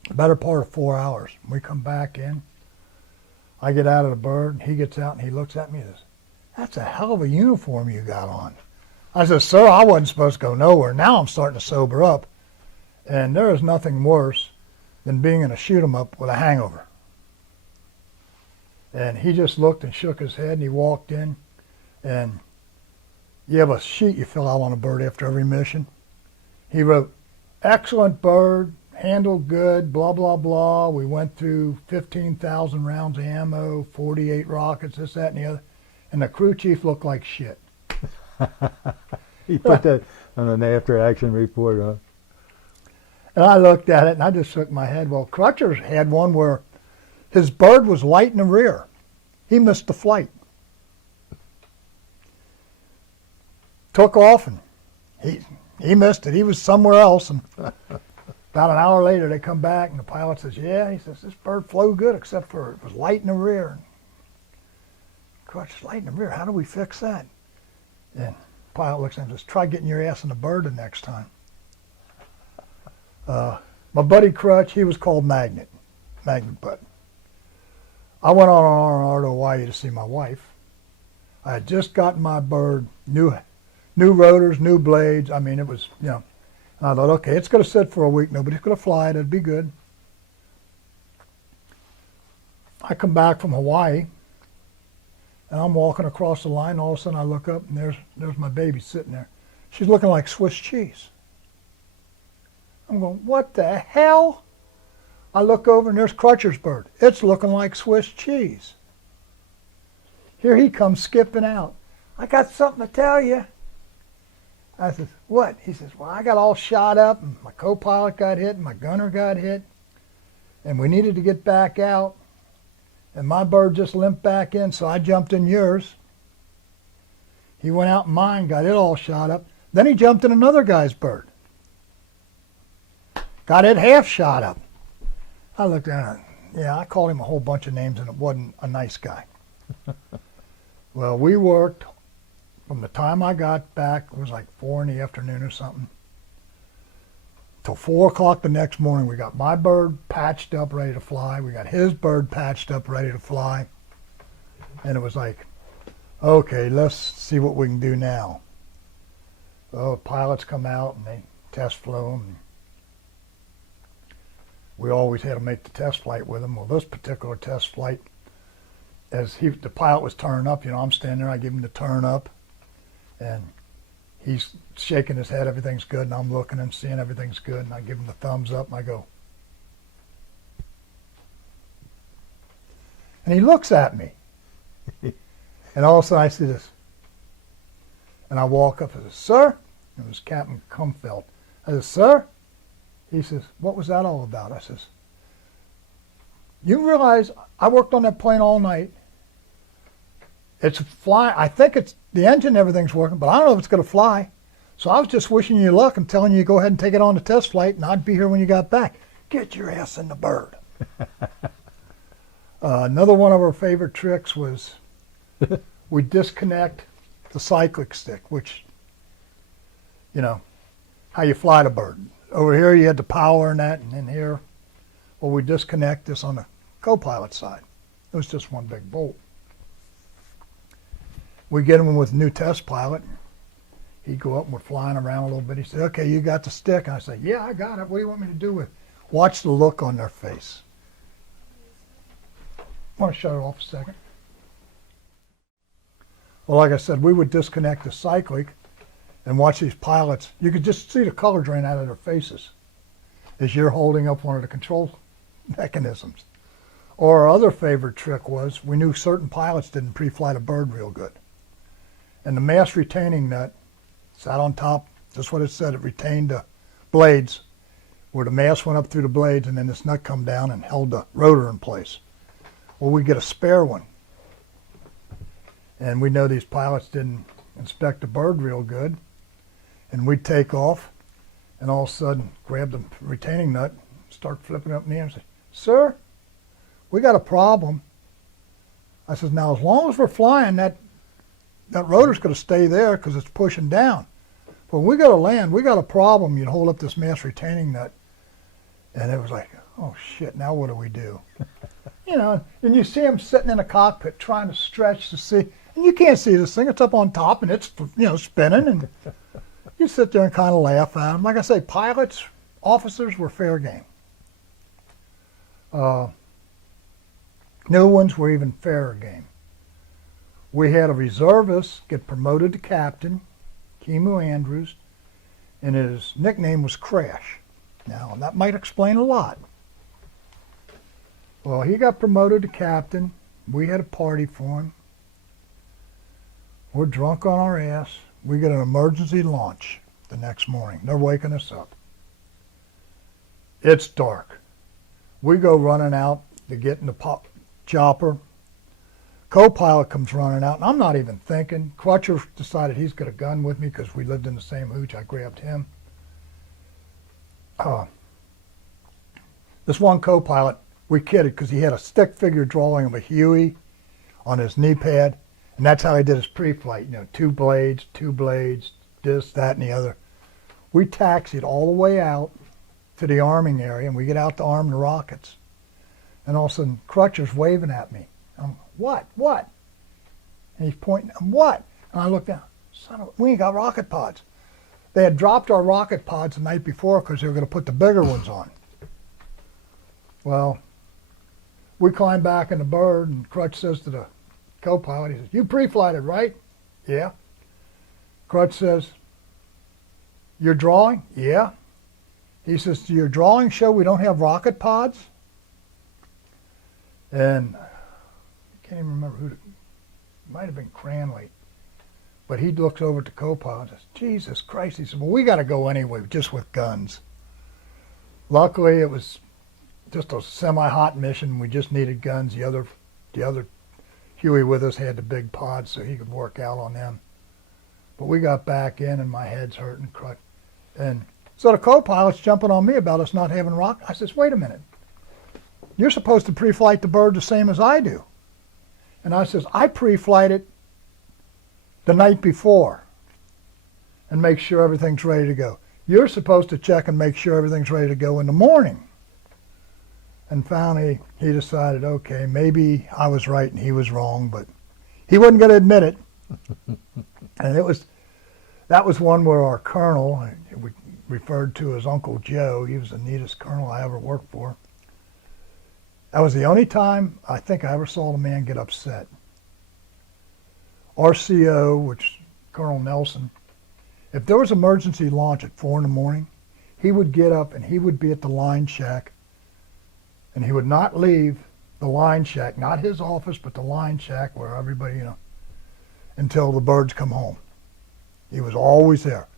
the better part of 4 hours. We come back in. I get out of the bird, and he gets out and he looks at me and says, "That's a hell of a uniform you got on." I said, sir, I wasn't supposed to go nowhere. Now I'm starting to sober up. And there is nothing worse than being in a shoot 'em up with a hangover. And he just looked and shook his head, and he walked in, and you have a sheet you fill out on a bird after every mission. He wrote, excellent bird, handled good, blah, blah, blah. We went through 15,000 rounds of ammo, 48 rockets, this, that, and the other. And the crew chief looked like shit. He put that on an after-action report, huh? And I looked at it, and I just shook my head. Well, Crutcher had one where his bird was light in the rear. He missed the flight. Took off, and he missed it. He was somewhere else, and about an hour later, they come back, and the pilot says, yeah, he says, this bird flew good, except for it was light in the rear. Crutcher's light in the rear. How do we fix that? And the pilot looks at him and says, try getting your ass in the bird the next time. My buddy Crutch, he was called Magnet Butt. I went on R&R to Hawaii to see my wife. I had just gotten my bird, new rotors, new blades. I mean, it was, you know. And I thought, okay, it's going to sit for a week. Nobody's going to fly it. It'd be good. I come back from Hawaii, and I'm walking across the line. All of a sudden, I look up, and there's my baby sitting there. She's looking like Swiss cheese. I'm going, what the hell? I look over, and there's Crutcher's bird. It's looking like Swiss cheese. Here he comes skipping out. I got something to tell you. I said, what? He says, well, I got all shot up, and my co-pilot got hit, and my gunner got hit, and we needed to get back out, and my bird just limped back in, so I jumped in yours. He went out in mine, got it all shot up. Then he jumped in another guy's bird. Got it half shot up. I looked at him. Yeah, I called him a whole bunch of names, and it wasn't a nice guy. Well, we worked from the time I got back, it was like 4 in the afternoon or something, till 4 o'clock the next morning. We got my bird patched up, ready to fly. We got his bird patched up, ready to fly. And it was like, okay, let's see what we can do now. Well, pilots come out, and they test flew them. We always had to make the test flight with him. Well, this particular test flight, as the pilot was turning up, you know, I'm standing there, I give him the turn up, and he's shaking his head, everything's good, and I'm looking and seeing everything's good, and I give him the thumbs up, and I go. And he looks at me. And all of a sudden I see this. And I walk up and I say, sir? It was Captain Kumfeld. I said, sir? He says, what was that all about? I says, you realize I worked on that plane all night. It's flying. I think it's the engine, everything's working, but I don't know if it's going to fly. So I was just wishing you luck and telling you to go ahead and take it on the test flight, and I'd be here when you got back. Get your ass in the bird. Another one of our favorite tricks was we disconnect the cyclic stick, which, you know, how you fly the bird. Over here you had the power and that, and in here, well, we disconnect this on the co-pilot side. It was just one big bolt. We get him with a new test pilot. He'd go up and we're flying around a little bit. He said, okay, you got the stick. And I said, yeah, I got it. What do you want me to do with it? Watch the look on their face. I want to shut it off a second. Well, like I said, we would disconnect the cyclic and watch these pilots. You could just see the color drain out of their faces as you're holding up one of the control mechanisms. Or our other favorite trick was we knew certain pilots didn't pre-flight a bird real good. And the mast retaining nut sat on top, just what it said, it retained the blades, where the mast went up through the blades, and then this nut come down and held the rotor in place. Well, we get a spare one. And we know these pilots didn't inspect the bird real good. And we'd take off, and all of a sudden, grab the retaining nut, start flipping up in the air and say, sir, we got a problem. I said, now, as long as we're flying, that rotor's going to stay there because it's pushing down. But when we got to land, we got a problem. You'd hold up this mast retaining nut. And it was like, oh, shit, now what do we do? You know, and you see him sitting in a cockpit trying to stretch to see. And you can't see this thing. It's up on top and it's, spinning. And you sit there and kind of laugh at them. Like I say, pilots, officers were fair game. New ones were even fairer game. We had a reservist get promoted to captain, Kimu Andrews, and his nickname was Crash. Now, that might explain a lot. Well, he got promoted to captain. We had a party for him. We're drunk on our ass. We get an emergency launch the next morning. They're waking us up. It's dark. We go running out to get in the chopper. Co-pilot comes running out, and I'm not even thinking. Crutcher decided he's got a gun with me because we lived in the same hooch. I grabbed him. This one co-pilot, we kidded because he had a stick figure drawing of a Huey on his knee pad, and that's how he did his pre-flight. Two blades, this, that, and the other. We taxied all the way out to the arming area, and we get out to arm the rockets. And all of a sudden, Crutcher's waving at me. I'm, what? And he's pointing, what? And I look down, we ain't got rocket pods. They had dropped our rocket pods the night before because they were going to put the bigger ones on. Well, we climb back in the bird, and Crutch says to the co-pilot, he says, you pre-flighted, right? Yeah. Crutch says, your drawing? Yeah. He says, do your drawing show we don't have rocket pods? And I can't even remember who, it might have been Cranley. But he looks over at the co-pilot and says, Jesus Christ. He said, well, we got to go anyway, just with guns. Luckily, it was just a semi-hot mission. We just needed guns. The other Huey with us had the big pods, so he could work out on them. But we got back in, and my head's hurting. And so the co-pilot's jumping on me about us not having rocket. I says, wait a minute. You're supposed to pre-flight the bird the same as I do. And I says, I pre-flight it the night before and make sure everything's ready to go. You're supposed to check and make sure everything's ready to go in the morning. And finally, he decided, okay, maybe I was right and he was wrong, but he wasn't going to admit it. And that was one where our colonel, we referred to as Uncle Joe, he was the neatest colonel I ever worked for. That was the only time I think I ever saw the man get upset. RCO, which Colonel Nelson, if there was emergency launch at 4 in the morning, he would get up and he would be at the line shack, and he would not leave the line shack, not his office, but the line shack where everybody, until the birds come home. He was always there.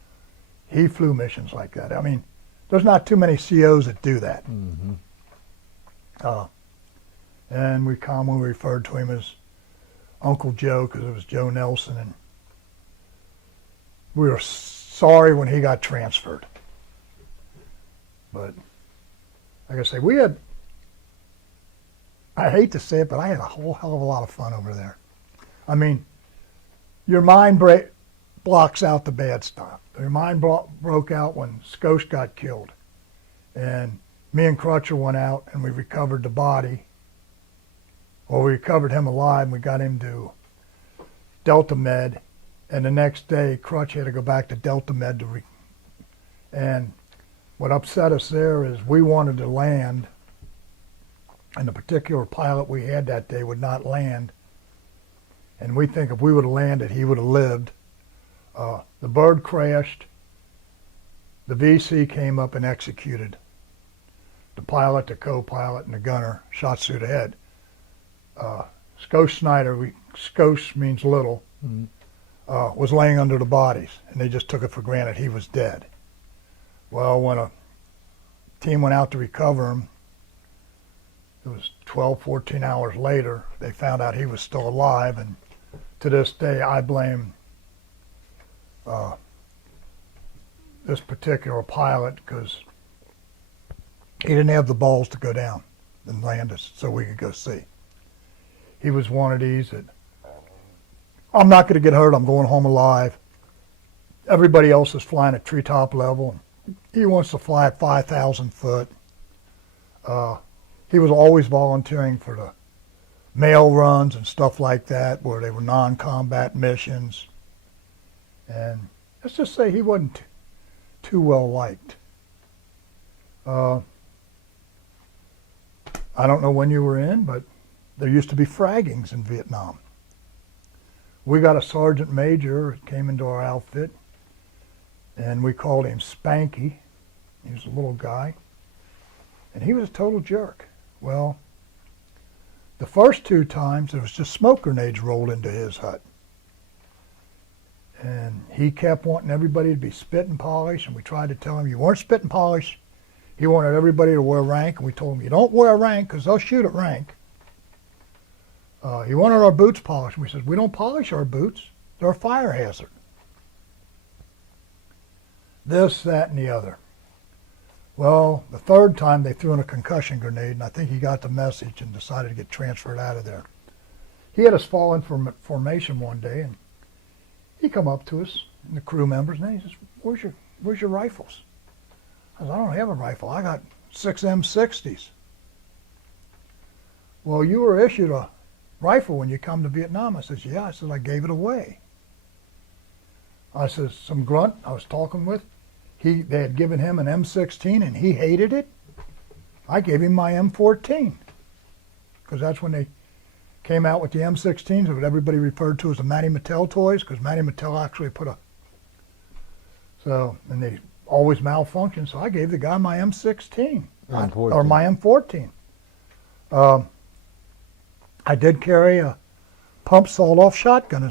He flew missions like that. I mean, there's not too many COs that do that. Mm-hmm. And we commonly referred to him as Uncle Joe because it was Joe Nelson, and we were sorry when he got transferred. But like I say, I hate to say it, but I had a whole hell of a lot of fun over there. I mean, your mind blocks out the bad stuff. Your mind broke out when Skosh got killed. And me and Crutcher went out and we recovered the body. Well, we recovered him alive and we got him to Delta Med. And the next day, Crutch had to go back to Delta Med and what upset us there is we wanted to land, and the particular pilot we had that day would not land. And we think if we would have landed, he would have lived. The bird crashed. The VC came up and executed. The pilot, the co-pilot, and the gunner shot through the head. Skosh Snyder, Skosh means little, was laying under the bodies, and they just took it for granted he was dead. Well, when a team went out to recover him, it was 12, 14 hours later, they found out he was still alive, and to this day, I blame this particular pilot because he didn't have the balls to go down and land us so we could go see. He was one of these that, I'm not going to get hurt, I'm going home alive. Everybody else is flying at treetop level. He wants to fly at 5,000 foot. He was always volunteering for the mail runs and stuff like that, where they were non-combat missions. And let's just say he wasn't too well liked. I don't know when you were in, but there used to be fraggings in Vietnam. We got a sergeant major that came into our outfit, and we called him Spanky. He was a little guy, and he was a total jerk. Well, the first 2 times, there was just smoke grenades rolled into his hut. And he kept wanting everybody to be spit and polish, and we tried to tell him, you weren't spit and polish. He wanted everybody to wear rank, and we told him, you don't wear rank because they'll shoot at rank. He wanted our boots polished. We said, we don't polish our boots. They're a fire hazard. This, that, and the other. Well, the 3rd time they threw in a concussion grenade, and I think he got the message and decided to get transferred out of there. He had us fall in formation one day, and he come up to us, and the crew members, and he says, where's your rifles? I said, I don't have a rifle. I got 6 M60s. Well, you were issued a rifle when you come to Vietnam. I says, yeah. I said, I gave it away. I says, some grunt I was talking with, they had given him an M16 and he hated it. I gave him my M14 because that's when they came out with the M16s, what everybody referred to as the Matty Mattel toys, because Matty Mattel actually put and they always malfunctioned, so I gave the guy my M16, or my M14. I did carry a pump sawed-off shotgun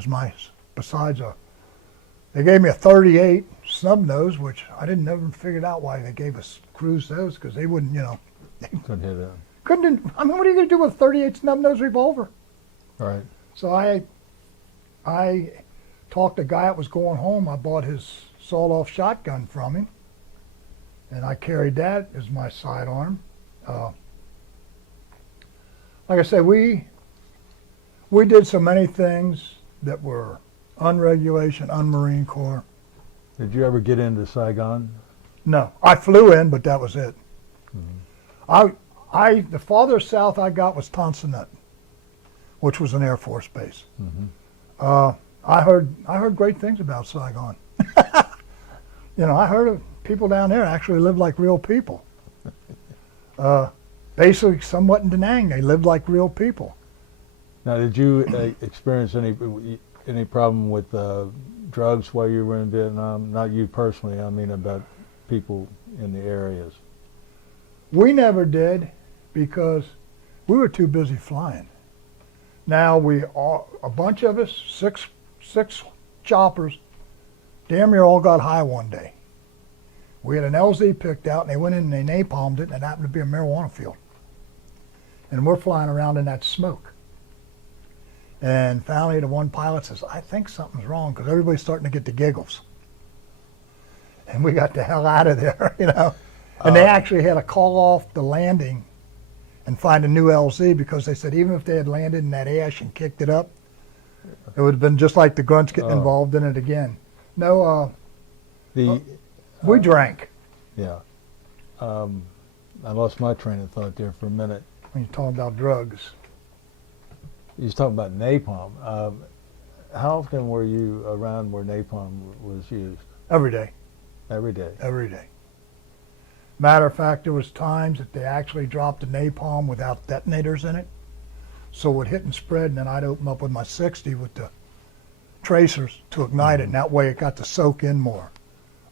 they gave me a 38 snub nose, which I didn't ever figure out why they gave us crews those, because they wouldn't, Couldn't hit it. what are you going to do with a 38 snub nose revolver? Right. So I talked to a guy that was going home. I bought his sawed-off shotgun from him, and I carried that as my sidearm. Like I said, we did so many things that were unregulation, un-Marine Corps. Did you ever get into Saigon? No, I flew in, but that was it. Mm-hmm. The farthest south I got was Tonsonet, which was an Air Force base. Mm-hmm. I heard great things about Saigon. I heard of people down there actually lived like real people. Basically, somewhat in Da Nang, they lived like real people. Now, did you experience any problem with drugs while you were in Vietnam? Not you personally, I mean about people in the areas. We never did because we were too busy flying. Now, a bunch of us, six choppers, damn near all got high one day. We had an LZ picked out, and they went in and they napalmed it, and it happened to be a marijuana field. And we're flying around in that smoke. And finally, the one pilot says, I think something's wrong, because everybody's starting to get the giggles. And we got the hell out of there, And they actually had to call off the landing and find a new LZ, because they said even if they had landed in that ash and kicked it up, it would have been just like the grunts getting involved in it again. No, we drank. Yeah. I lost my train of thought there for a minute. When you're talking about drugs. You was talking about napalm. How often were you around where napalm was used? Every day. Every day? Every day. Matter of fact, there was times that they actually dropped the napalm without detonators in it. So it would hit and spread, and then I'd open up with my 60 with the tracers to ignite it, and that way it got to soak in more.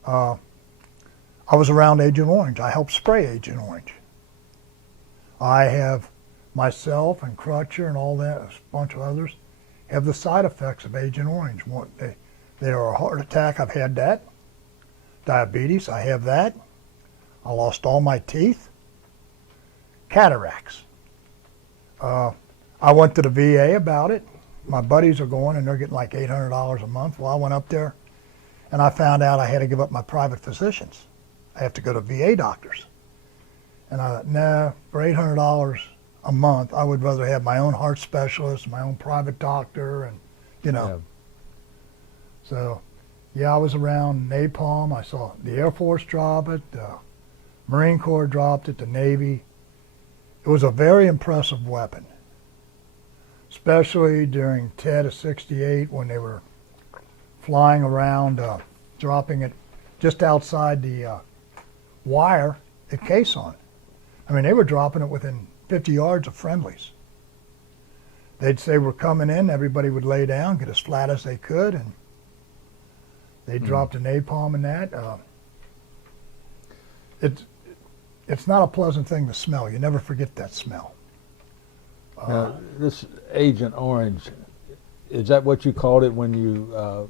I was around Agent Orange. I helped spray Agent Orange. I have myself and Crutcher and all that, a bunch of others, have the side effects of Agent Orange. They are a heart attack. I've had that. Diabetes, I have that. I lost all my teeth. Cataracts. I went to the VA about it. My buddies are going, and they're getting like $800 a month. Well, I went up there, and I found out I had to give up my private physicians. I have to go to VA doctors. And I thought, nah, for $800 a month, I would rather have my own heart specialist, my own private doctor, and, Yeah. So, yeah, I was around napalm. I saw the Air Force drop it, the Marine Corps dropped it, the Navy. It was a very impressive weapon. especially during Tet of '68 when they were flying around, dropping it just outside the wire at Caisson. I mean, they were dropping it within 50 yards of friendlies. They'd say we're coming in, everybody would lay down, get as flat as they could, and they'd drop the napalm in that. It's not a pleasant thing to smell. You never forget that smell. Now, this Agent Orange, is that what you called it when you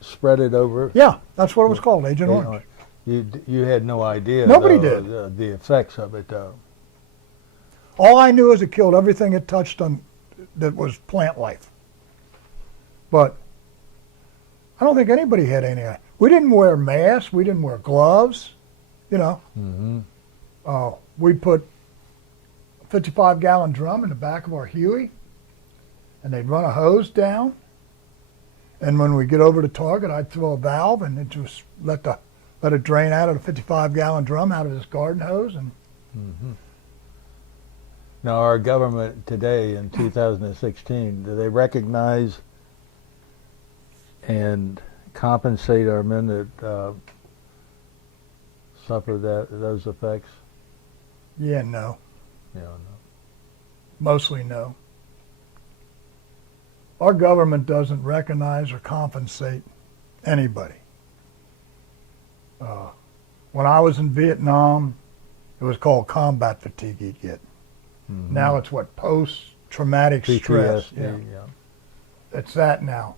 spread it over? Yeah, that's what it was called, Agent Orange. You had no idea. Nobody though, did. The effects of it, though. All I knew is it killed everything it touched on that was plant life. But I don't think anybody had any. We didn't wear masks. We didn't wear gloves. You know. Mm-hmm. We'd put a 55-gallon drum in the back of our Huey, and they'd run a hose down. And when we get over to target, I'd throw a valve, and it just let it drain out of the 55-gallon drum out of this garden hose. And Now, our government today in 2016, do they recognize and compensate our men that suffer those effects? yeah, no. Yeah, no. Mostly no. Our government doesn't recognize or compensate anybody. When I was in Vietnam, it was called combat fatigue you'd get. Mm-hmm. Now it's what, post-traumatic stress. PTSD, yeah. It's that now.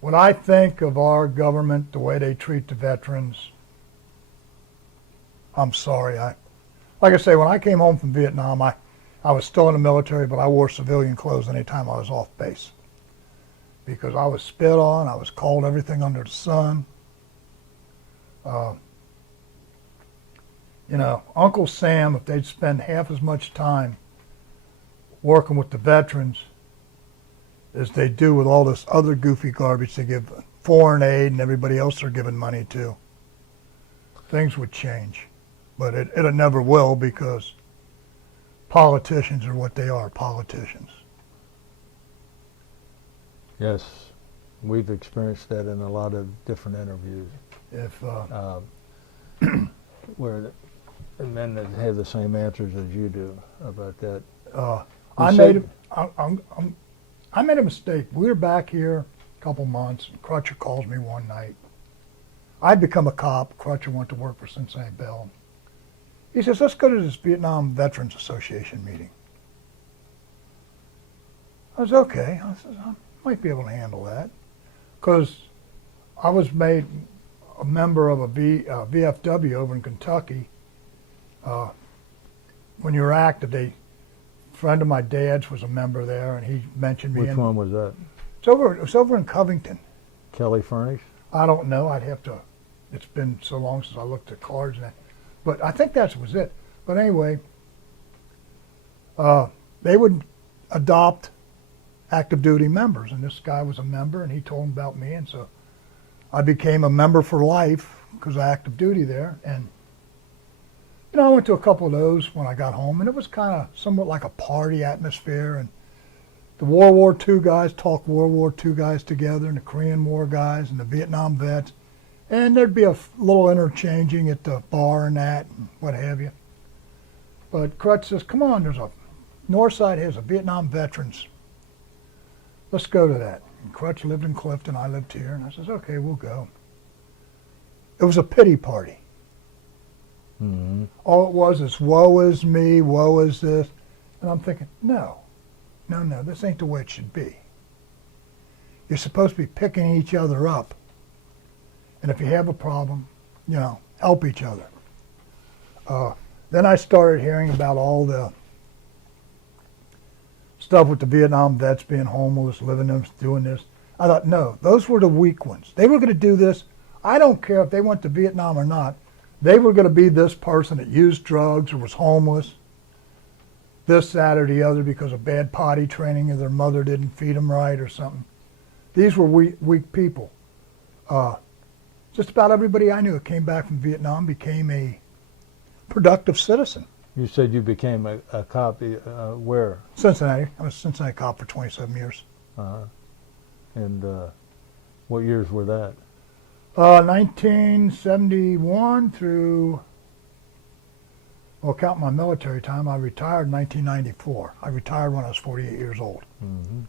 When I think of our government, the way they treat the veterans, I'm sorry. Like I say, when I came home from Vietnam, I was still in the military, but I wore civilian clothes anytime I was off base. Because I was spit on, I was called everything under the sun. You know, Uncle Sam, if they'd spend half as much time working with the veterans as they do with all this other goofy garbage they give foreign aid and everybody else they're giving money to, things would change. But it never will, because politicians are what they are, politicians. Yes, we've experienced that in a lot of different interviews. If Where the men that have the same answers as you do about that. I made a mistake. We were back here a couple months, and Crutcher calls me one night. I'd become a cop. Crutcher went to work for Cincinnati Bell. He says, let's go to this Vietnam Veterans Association meeting. I was okay. I said, I might be able to handle that. Because I was made a member of a VFW over in Kentucky. When you were active, a friend of my dad's was a member there, and he mentioned me. Which one was that? It was over in Covington. Kelly Furnish? I don't know. I'd have to. It's been so long since I looked at cards and that. But I think that was it. But anyway, they would adopt active duty members, and this guy was a member, and he told him about me, and so I became a member for life because of active duty there. And you know, I went to a couple of those when I got home, and it was kind of somewhat like a party atmosphere. And the World War II guys talk World War II guys together, and the Korean War guys, and the Vietnam vets. And there'd be a little interchanging at the bar and that, and what have you. But Crutch says, come on, Northside has a Vietnam veterans. Let's go to that. And Crutch lived in Clifton, I lived here, and I says, okay, we'll go. It was a pity party. Mm-hmm. All it was is, woe is me, woe is this. And I'm thinking, no, this ain't the way it should be. You're supposed to be picking each other up. And if you have a problem, you know, help each other. Then I started hearing about all the stuff with the Vietnam vets being homeless, living in, doing this. I thought, no, those were the weak ones. They were going to do this. I don't care if they went to Vietnam or not. They were going to be this person that used drugs or was homeless, this, that, or the other because of bad potty training or their mother didn't feed them right or something. These were weak people. Just about everybody I knew that came back from Vietnam became a productive citizen. You said you became a cop. Where? Cincinnati. I was a Cincinnati cop for 27 years. And what years were that? 1971 through, well, counting my military time, I retired in 1994. I retired when I was 48 years old. Mm-hmm.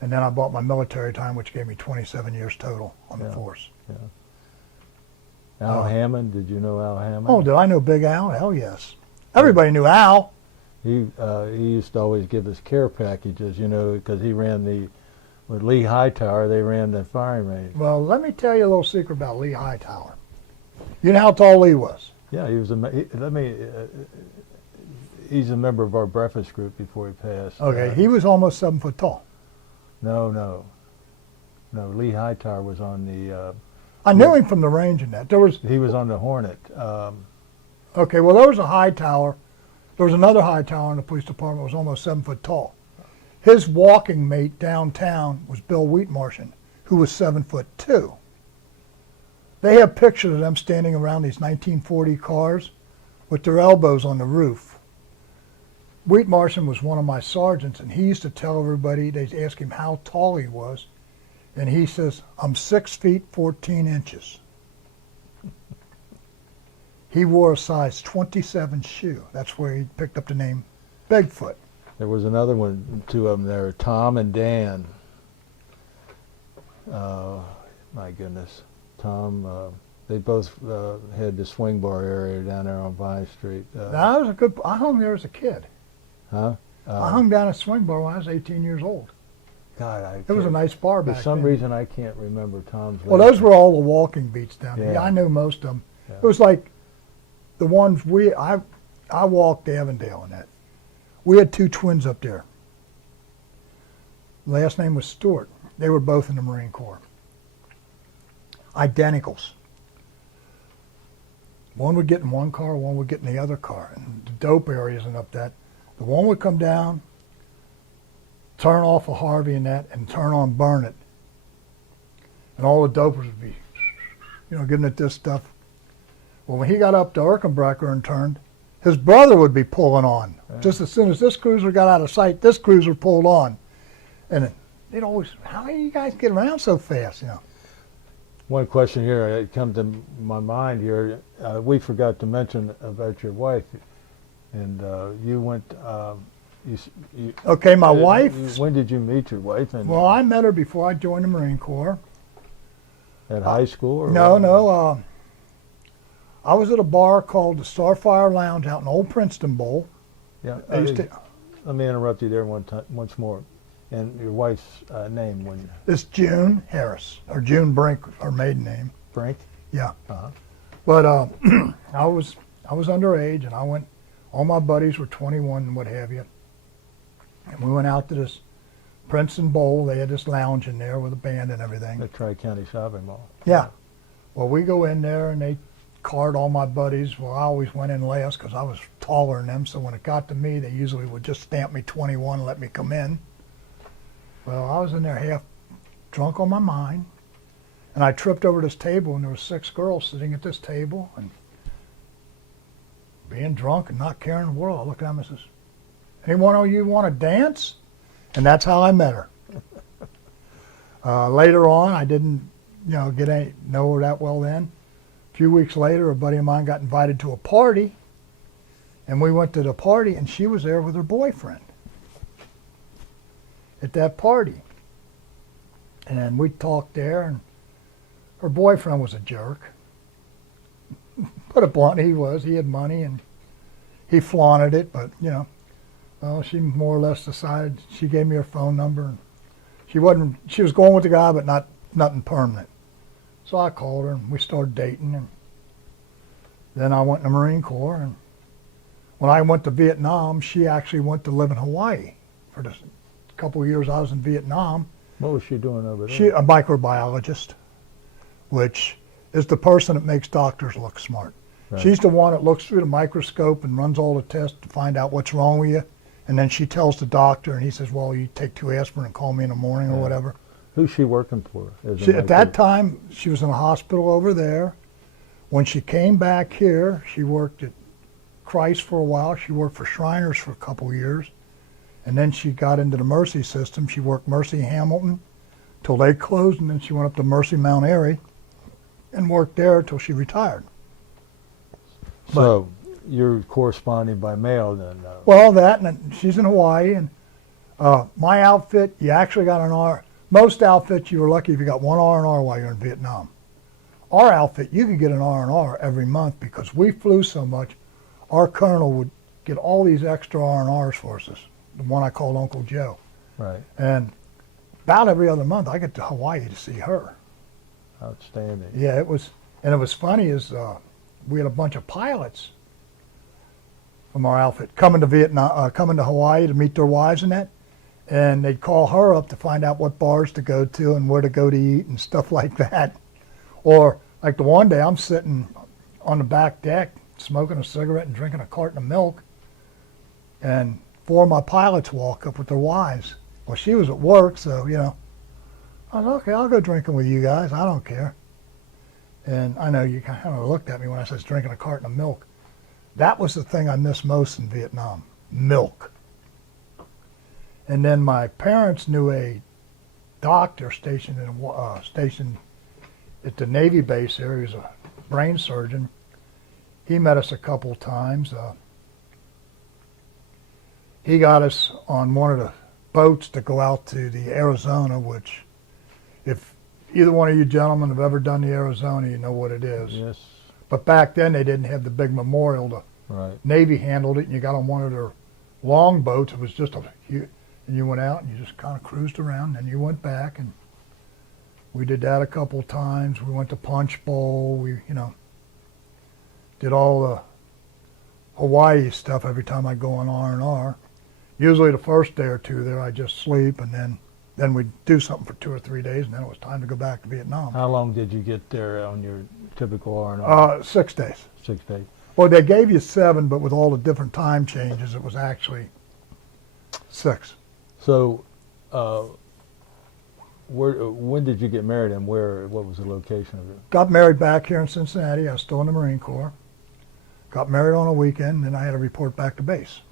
And then I bought my military time, which gave me 27 years total on the force. Yeah. Al Hammond, did you know Al Hammond? Oh, did I know Big Al? Hell yes. Everybody knew Al. He used to always give us care packages, you know, because he ran with Lee Hightower, they ran the firing range. Well, let me tell you a little secret about Lee Hightower. You know how tall Lee was? Yeah, he was he's a member of our breakfast group before he passed. Okay, he was almost 7 foot tall. No, Lee Hightower was on the... I knew him from the range and that. He was on the Hornet. Okay, well, there was a Hightower. There was another Hightower in the police department that was almost 7 foot tall. His walking mate downtown was Bill Wheatmartian, who was 7'2". They have pictures of them standing around these 1940 cars with their elbows on the roof. Wheatmartian was one of my sergeants, and he used to tell everybody, they'd ask him how tall he was, and he says, I'm 6 feet 14 inches. He wore a size 27 shoe. That's where he picked up the name Bigfoot. There was another one, two of them there, Tom and Dan. My goodness. Tom, they both had the swing bar area down there on Vine Street. That was a good, I hung there as a kid. Huh? I hung down a swing bar when I was 18 years old. God, it was a nice bar back then. For some reason, I can't remember Tom's. Well, those were all the walking beats down there. Yeah. I knew most of them. Yeah. It was like the ones I walked Avondale in that. We had 2 twins up there. Last name was Stewart. They were both in the Marine Corps. Identicals. One would get in one car, one would get in the other car. And the dope areas and up that. The one would come down, turn off a Harvey and that, and turn on Burn It. And all the dopers would be, giving it this stuff. Well, when he got up to Erkenbrecher and turned, his brother would be pulling on. Right. Just as soon as this cruiser got out of sight, this cruiser pulled on. And they'd always, how do you guys get around so fast, One question here that comes to my mind here. We forgot to mention about your wife. And you went... okay, my wife... When did you meet your wife? Well, I met her before I joined the Marine Corps. At high school? Or No. I was at a bar called the Starfire Lounge out in Old Princeton Bowl. Yeah. Let me interrupt you there once more. And your wife's name? It's June Harris, or June Brink, her maiden name. Brink? Yeah. Uh-huh. But I was underage, and I went. All my buddies were 21 and what have you. And we went out to this Princeton Bowl. They had this lounge in there with a band and everything. The Tri-County Shopping Mall. Yeah. Well, we go in there, and they card all my buddies. Well, I always went in last because I was taller than them, so when it got to me, they usually would just stamp me 21 and let me come in. Well, I was in there half drunk on my mind, and I tripped over this table, and there were 6 girls sitting at this table, and being drunk and not caring the world, I looked at them and says, "Any one of you want to dance?" And that's how I met her. Later on, I didn't, know her that well then. A few weeks later, a buddy of mine got invited to a party, and we went to the party, and she was there with her boyfriend at that party. And we talked there, and her boyfriend was a jerk. Put it blunt, he was. He had money, and he flaunted it, but, well, she more or less decided, she gave me her phone number, and she was going with the guy, but nothing permanent. So I called her, and we started dating, and then I went in the Marine Corps, and when I went to Vietnam, she actually went to live in Hawaii for the couple of years I was in Vietnam. What was she doing over there? She a microbiologist, which is the person that makes doctors look smart. Right. She's the one that looks through the microscope and runs all the tests to find out what's wrong with you, and then she tells the doctor, and he says, well, you take 2 aspirin and call me in the morning or whatever. Who's she working for? At that time, she was in a hospital over there. When she came back here, she worked at Christ for a while. She worked for Shriners for a couple years. And then she got into the Mercy system. She worked Mercy Hamilton till they closed, and then she went up to Mercy Mount Airy and worked there until she retired. So you're corresponding by mail then? Well, that, and then she's in Hawaii, and my outfit, you actually got an R. Most outfits, you were lucky if you got one R&R while you're in Vietnam. Our outfit, you could get an R&R every month because we flew so much. Our colonel would get all these extra R&Rs for us, the one I called Uncle Joe. Right. And about every other month, I get to Hawaii to see her. Outstanding. Yeah, it was funny is we had a bunch of pilots from our outfit coming to Hawaii to meet their wives and that, and they'd call her up to find out what bars to go to and where to go to eat and stuff like that. Or like the one day I'm sitting on the back deck smoking a cigarette and drinking a carton of milk, and 4 of my pilots walk up with their wives. Well, she was at work, so, you know, I was, okay, I'll go drinking with you guys. I don't care. And I know you kind of looked at me when I said drinking a carton of milk. That was the thing I missed most in Vietnam, milk. And then my parents knew a doctor stationed at the Navy base there. He was a brain surgeon. He met us a couple times. He got us on one of the boats to go out to the Arizona, which if either one of you gentlemen have ever done the Arizona, you know what it is. Yes. But back then they didn't have the big memorial. The Right. Navy handled it, and you got on one of their long boats. It was just and you went out and you just kind of cruised around, and you went back, and we did that a couple times. We went to Punch Bowl. We, you know, did all the Hawaii stuff every time I go on R&R. Usually the first day or two there, I just sleep, and then we'd do something for 2 or 3 days, and then it was time to go back to Vietnam. How long did you get there on your typical R&R? 6 days. 6 days. Well, they gave you 7, but with all the different time changes, it was actually 6. So, when did you get married, and what was the location of it? Got married back here in Cincinnati. I was still in the Marine Corps. Got married on a weekend, and then I had to report back to base.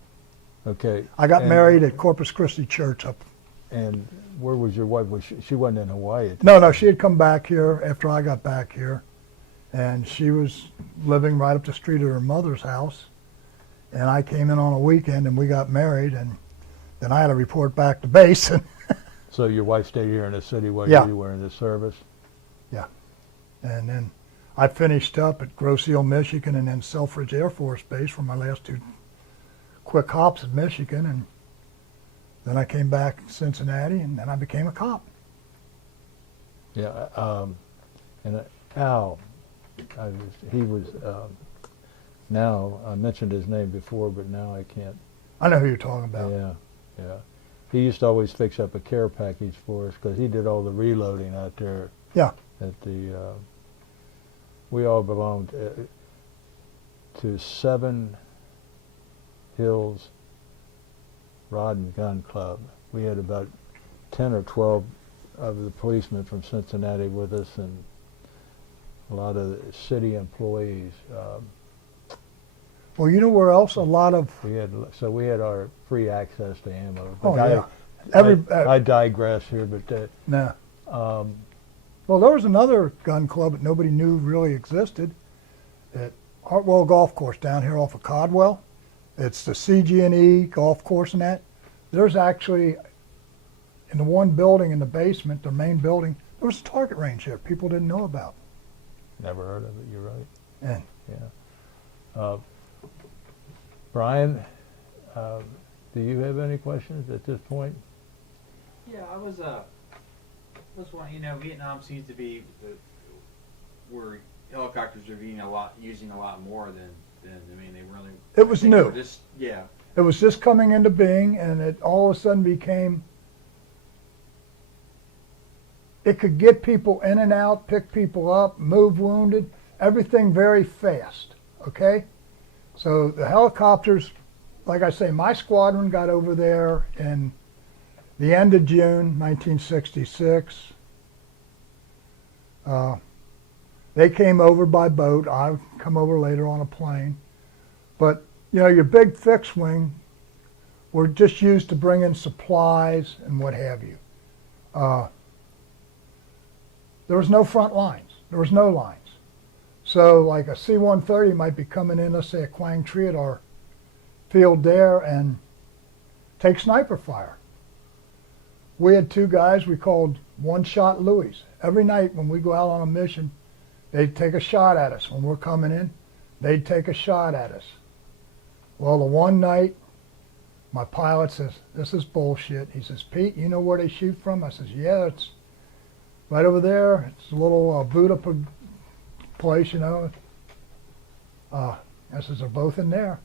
Okay. I got married at Corpus Christi Church up. And where was your wife? She wasn't in Hawaii at the No, she had come back here after I got back here, and she was living right up the street at her mother's house. And I came in on a weekend, and we got married, and then I had to report back to base. So your wife stayed here in the city while Yeah. you were in the service? Yeah. And then I finished up at Grosse Ile, Michigan, and then Selfridge Air Force Base for my last 2 quick hops in Michigan. And then I came back to Cincinnati, and then I became a cop. Yeah. And Al, now I mentioned his name before, but now I can't. I know who you're talking about. Yeah, yeah. He used to always fix up a care package for us because he did all the reloading out there. Yeah. At the, we all belonged to 7 Hills Rod and Gun Club. We had about 10 or 12 of the policemen from Cincinnati with us, and a lot of city employees. Well, you know where else a lot of... We had our free access to ammo. Oh, But yeah. I digress here, but Nah. Well, there was another gun club that nobody knew really existed at Hartwell Golf Course down here off of Codwell. It's the CG&E golf course and that. There's actually, in the one building in the basement, the main building, there was a target range there people didn't know about. never heard of it. You're right. And Yeah. Brian, do you have any questions at this point? Yeah, I was wondering, you know, Vietnam seems to be where helicopters are being using a lot more than I mean, they really. It was new. Yeah. it was just coming into being, and it all of a sudden became, it could get people in and out, pick people up, move wounded, everything very fast, okay? So the helicopters, like I say, my squadron got over there in the end of June 1966. They came over by boat. I come over later on a plane. But, You know, your big fixed wing were just used to bring in supplies and what have you. There was no front lines. There was no lines. So like a C-130 might be coming in, let's say a Gallantry at our field there, and take sniper fire. We had two guys we called one-shot Louis. Every night when we go out on a mission, they'd take a shot at us. When we're coming in, they'd take a shot at us. Well, the one night, my pilot says, "This is bullshit." He says, "Pete, you know where they shoot from?" I says, "Yeah, it's right over there. It's a little Buddha place, you know." I says, "They're both in there."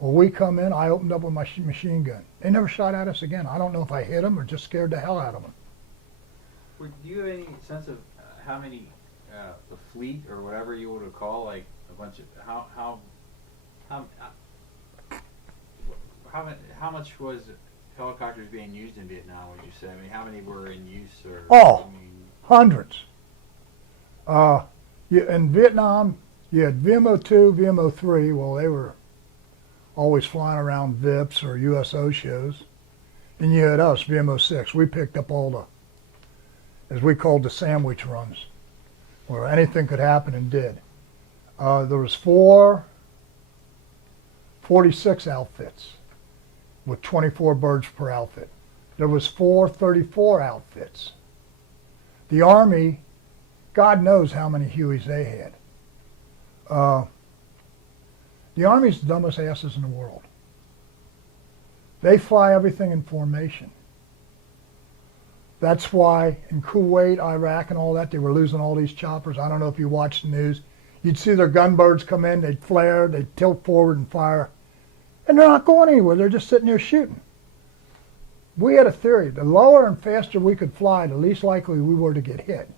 Well, we come in, I opened up with my machine gun. They never shot at us again. I don't know if I hit them or just scared the hell out of them. Do you have any sense of how many, the fleet or whatever you would call, like a bunch of, how much was helicopters being used in Vietnam, would you say? I mean, how many were in use? Or Oh, I mean, hundreds. In Vietnam, you had VMO-2, VMO-3. Well, they were always flying around VIPs or USO shows. And you had us, VMO-6. We picked up all the, as we called the sandwich runs, where anything could happen and did. There was 46 outfits with 24 birds per outfit. There was 34 outfits. The Army, God knows how many Hueys they had. The Army's the dumbest asses in the world. They fly everything in formation. That's why in Kuwait, Iraq, and all that, they were losing all these choppers. I don't know if you watched the news. You'd see their gunbirds come in, they'd flare, they'd tilt forward and fire. And they're not going anywhere, they're just sitting there shooting. We had a theory, the lower and faster we could fly, the least likely we were to get hit.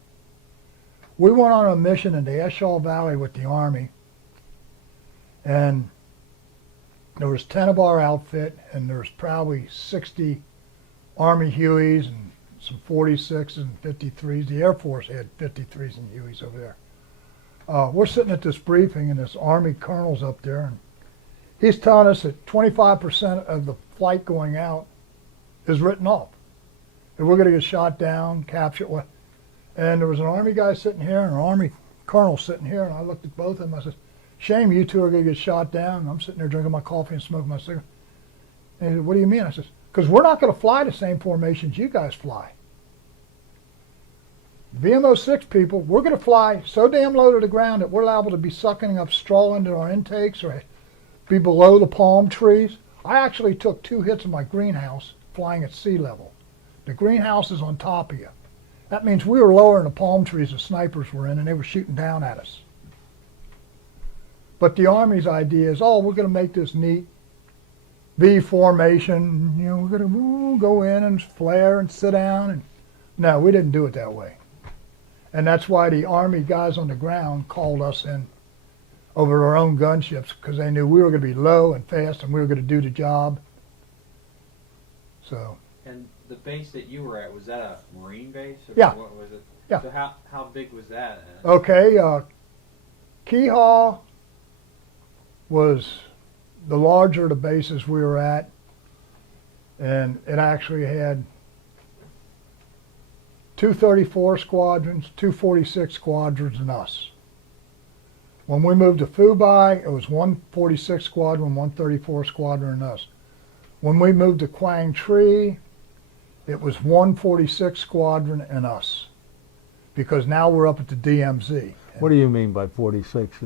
We went on a mission in the Eshal Valley with the Army, and there was 10 of our outfit, and there was probably 60 Army Hueys and some 46s and 53s. The Air Force had 53s and Hueys over there. We're sitting at this briefing, and this Army colonel's up there, and he's telling us that 25% of the flight going out is written off. If we're going to get shot down, captured, what? And there was an Army guy sitting here and an Army colonel sitting here, and I looked at both of them. I said, "Shame you two are going to get shot down." And I'm sitting there drinking my coffee and smoking my cigarette. And he said, "What do you mean?" I said, "Because we're not going to fly the same formations you guys fly. VMO-6 people, we're going to fly so damn low to the ground that we're liable to be sucking up straw into our intakes or be below the palm trees." I actually took 2 hits of my greenhouse flying at sea level. The greenhouse is on top of you. That means we were lower in the palm trees the snipers were in, and they were shooting down at us. But the Army's idea is, oh, we're going to make this neat V formation. You know, we're going to go in and flare and sit down. And no, we didn't do it that way. And that's why the Army guys on the ground called us in over our own gunships, because they knew we were going to be low and fast and we were going to do the job. So. And the base that you were at, was that a Marine base? Or Yeah. What was it? Yeah. So how big was that? Okay, Keehaw was the larger of the bases we were at, and it actually had 234 squadrons, 246 squadrons, and us. When we moved to Fubai, it was 146 squadron, 134 squadron, and us. When we moved to Gallantry, it was 146 squadron and us, because now we're up at the DMZ. What do you mean by 46?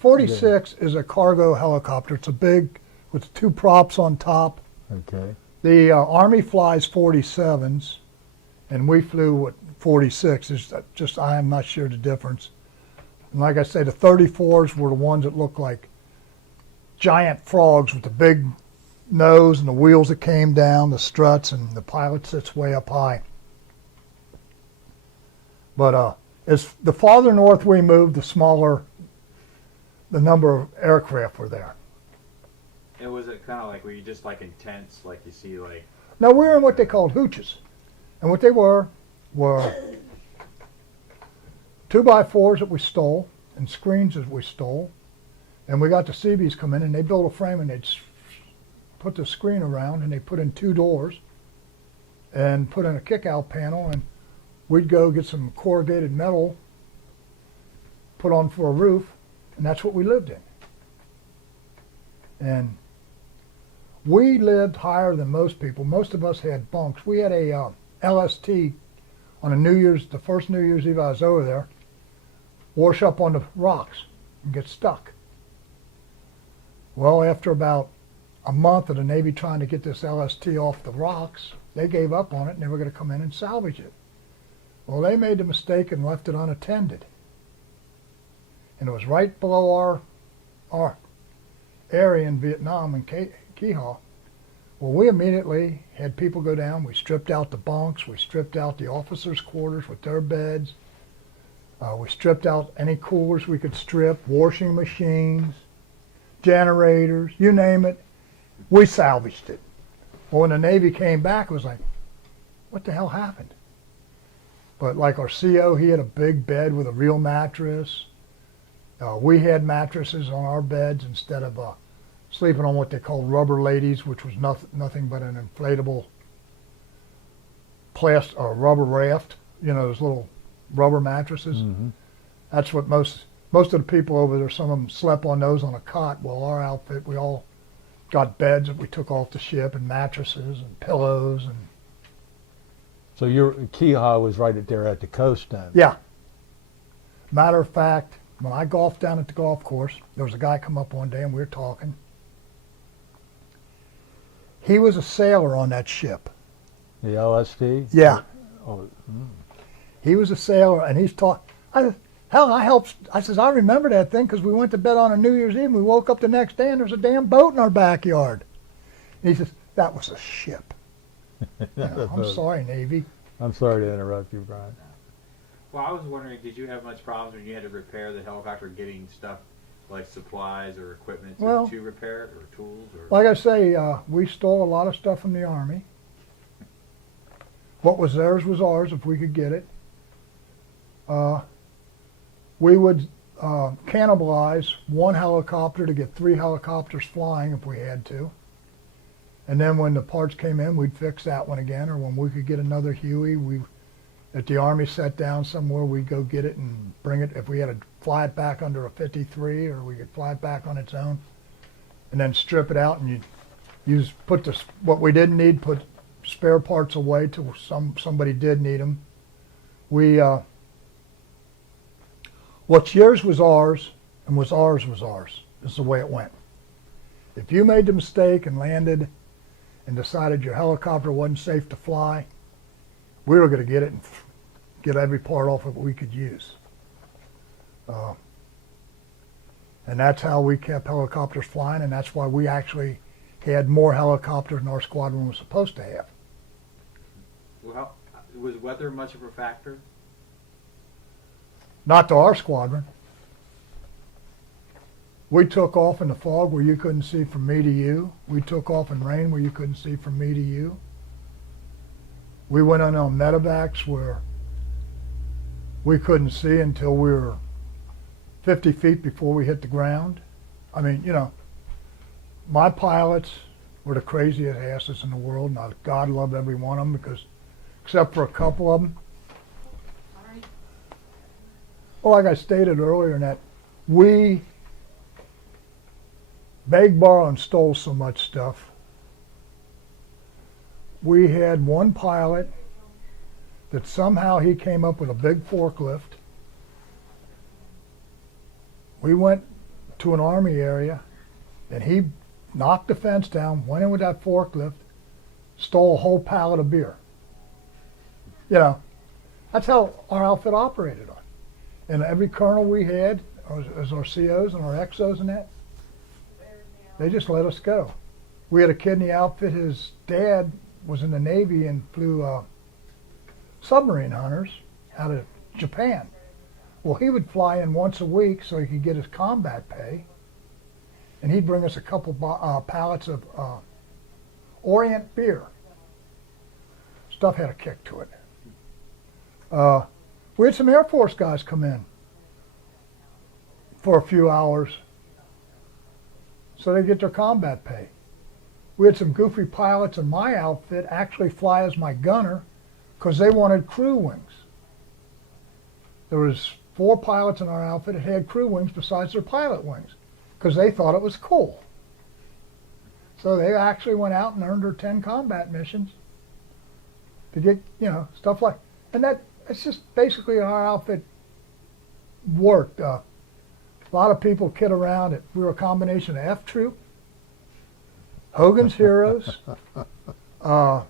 46 is a cargo helicopter. It's a big, with 2 props on top. Okay. The Army flies 47s, and we flew with 46. It's just, I am not sure the difference. And like I say, the 34s were the ones that looked like giant frogs with the big nose and the wheels that came down, the struts, and the pilot sits way up high. But as the farther north we moved, the smaller the number of aircraft were there. And was it kind of like, were you just like in tents, like you see like? No, we were in what they called hooches. And what they were 2x4s that we stole and screens that we stole. And we got the Seabees come in, and they built a frame, and they'd put the screen around, and they put in 2 doors and put in a kick-out panel, and we'd go get some corrugated metal put on for a roof, and that's what we lived in. And we lived higher than most people. Most of us had bunks. We had a LST on the first New Year's Eve I was over there, wash up on the rocks and get stuck. Well, after about a month of the Navy trying to get this LST off the rocks, they gave up on it and they were going to come in and salvage it. Well, they made the mistake and left it unattended. And it was right below our area in Vietnam in Keha. Well, we immediately had people go down. We stripped out the bunks. We stripped out the officers' quarters with their beds. We stripped out any coolers we could strip, washing machines, generators, you name it. We salvaged it. Well, when the Navy came back, it was like, what the hell happened? But like our CO, he had a big bed with a real mattress. We had mattresses on our beds instead of sleeping on what they called rubber ladies, which was nothing but an inflatable rubber raft. You know, those little rubber mattresses. Mm-hmm. That's what most of the people over there, some of them slept on those on a cot. Well, our outfit, we all got beds that we took off the ship and mattresses and pillows. And so your Keha was right there at the coast then? Yeah. Matter of fact, when I golfed down at the golf course, there was a guy come up one day and we were talking. He was a sailor on that ship. The LSD? Yeah. Oh. He was a sailor, and he's talking. I helped. I says, I remember that thing because we went to bed on a New Year's Eve and we woke up the next day and there's a damn boat in our backyard. And he says, that was a ship. I'm sorry, Navy. I'm sorry to interrupt you, Brian. Well, I was wondering, did you have much problems when you had to repair the helicopter getting stuff like supplies or equipment to repair it, or tools? Or? Like I say, we stole a lot of stuff from the Army. What was theirs was ours if we could get it. We would cannibalize one helicopter to get 3 helicopters flying if we had to. And then when the parts came in, we'd fix that one again. Or when we could get another Huey, if the Army set down somewhere, we'd go get it and bring it. If we had to fly it back under a 53, or we could fly it back on its own, and then strip it out and put what we didn't need, put spare parts away till somebody did need them. What's yours was ours, and what's ours was ours. This is the way it went. If you made the mistake and landed and decided your helicopter wasn't safe to fly, we were going to get it and get every part off of it we could use. And that's how we kept helicopters flying, and that's why we actually had more helicopters than our squadron was supposed to have. Well, was weather much of a factor? Not to our squadron. We took off in the fog where you couldn't see from me to you. We took off in rain where you couldn't see from me to you. We went on medevacs where we couldn't see until we were 50 feet before we hit the ground. I mean, you know, my pilots were the craziest asses in the world, and God love every one of them, because except for a couple of them. Well, like I stated earlier, in that we begged, borrowed, and stole so much stuff. We had one pilot that somehow he came up with a big forklift. We went to an Army area, and he knocked the fence down, went in with that forklift, stole a whole pallet of beer. You know, that's how our outfit operated on. And every colonel we had, as our COs and our XOs and that, they just let us go. We had a kid in the outfit, his dad was in the Navy and flew submarine hunters out of Japan. Well, he would fly in once a week so he could get his combat pay, and he'd bring us a couple pallets of Orient beer. Stuff had a kick to it. We had some Air Force guys come in for a few hours so they get their combat pay. We had some goofy pilots in my outfit actually fly as my gunner because they wanted crew wings. There was 4 pilots in our outfit that had crew wings besides their pilot wings because they thought it was cool. So they actually went out and earned their 10 combat missions to get, stuff like, and it's just basically how our outfit worked. A lot of people kid around it. We were a combination of F Troop, Hogan's Heroes, what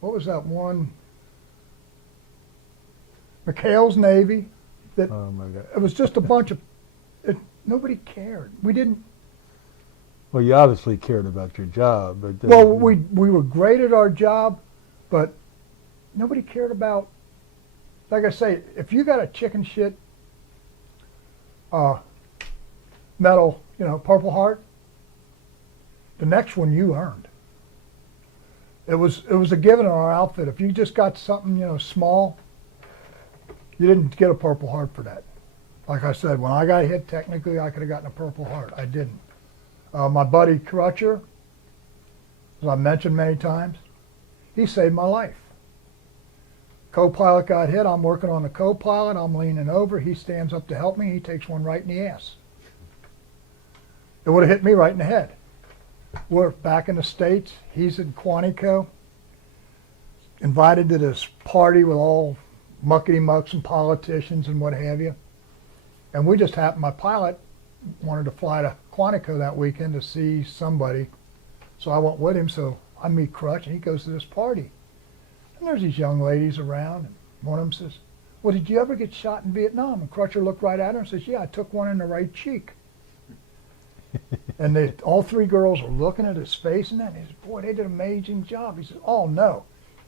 was that one? McHale's Navy. That Oh my God. it was just a bunch of. Nobody cared. We didn't. Well, you obviously cared about your job, but Well, we were great at our job, but nobody cared about. Like I say, if you got a chicken shit medal, Purple Heart, the next one you earned. It was a given in our outfit. If you just got something, small, you didn't get a Purple Heart for that. Like I said, when I got hit, technically I could have gotten a Purple Heart. I didn't. My buddy Crutcher, as I mentioned many times, he saved my life. Co-pilot got hit. I'm working on the co-pilot. I'm leaning over. He stands up to help me. He takes one right in the ass. It would have hit me right in the head. We're back in the States. He's in Quantico. Invited to this party with all muckety-mucks and politicians and what have you. And we just happened, my pilot wanted to fly to Quantico that weekend to see somebody. So I went with him. So I meet Crutch and he goes to this party. And there's these young ladies around, and one of them says, well, did you ever get shot in Vietnam? And Crutcher looked right at her and says, yeah, I took one in the right cheek. And all 3 girls were looking at his face and that. And he said, boy, they did an amazing job. He said, oh, no.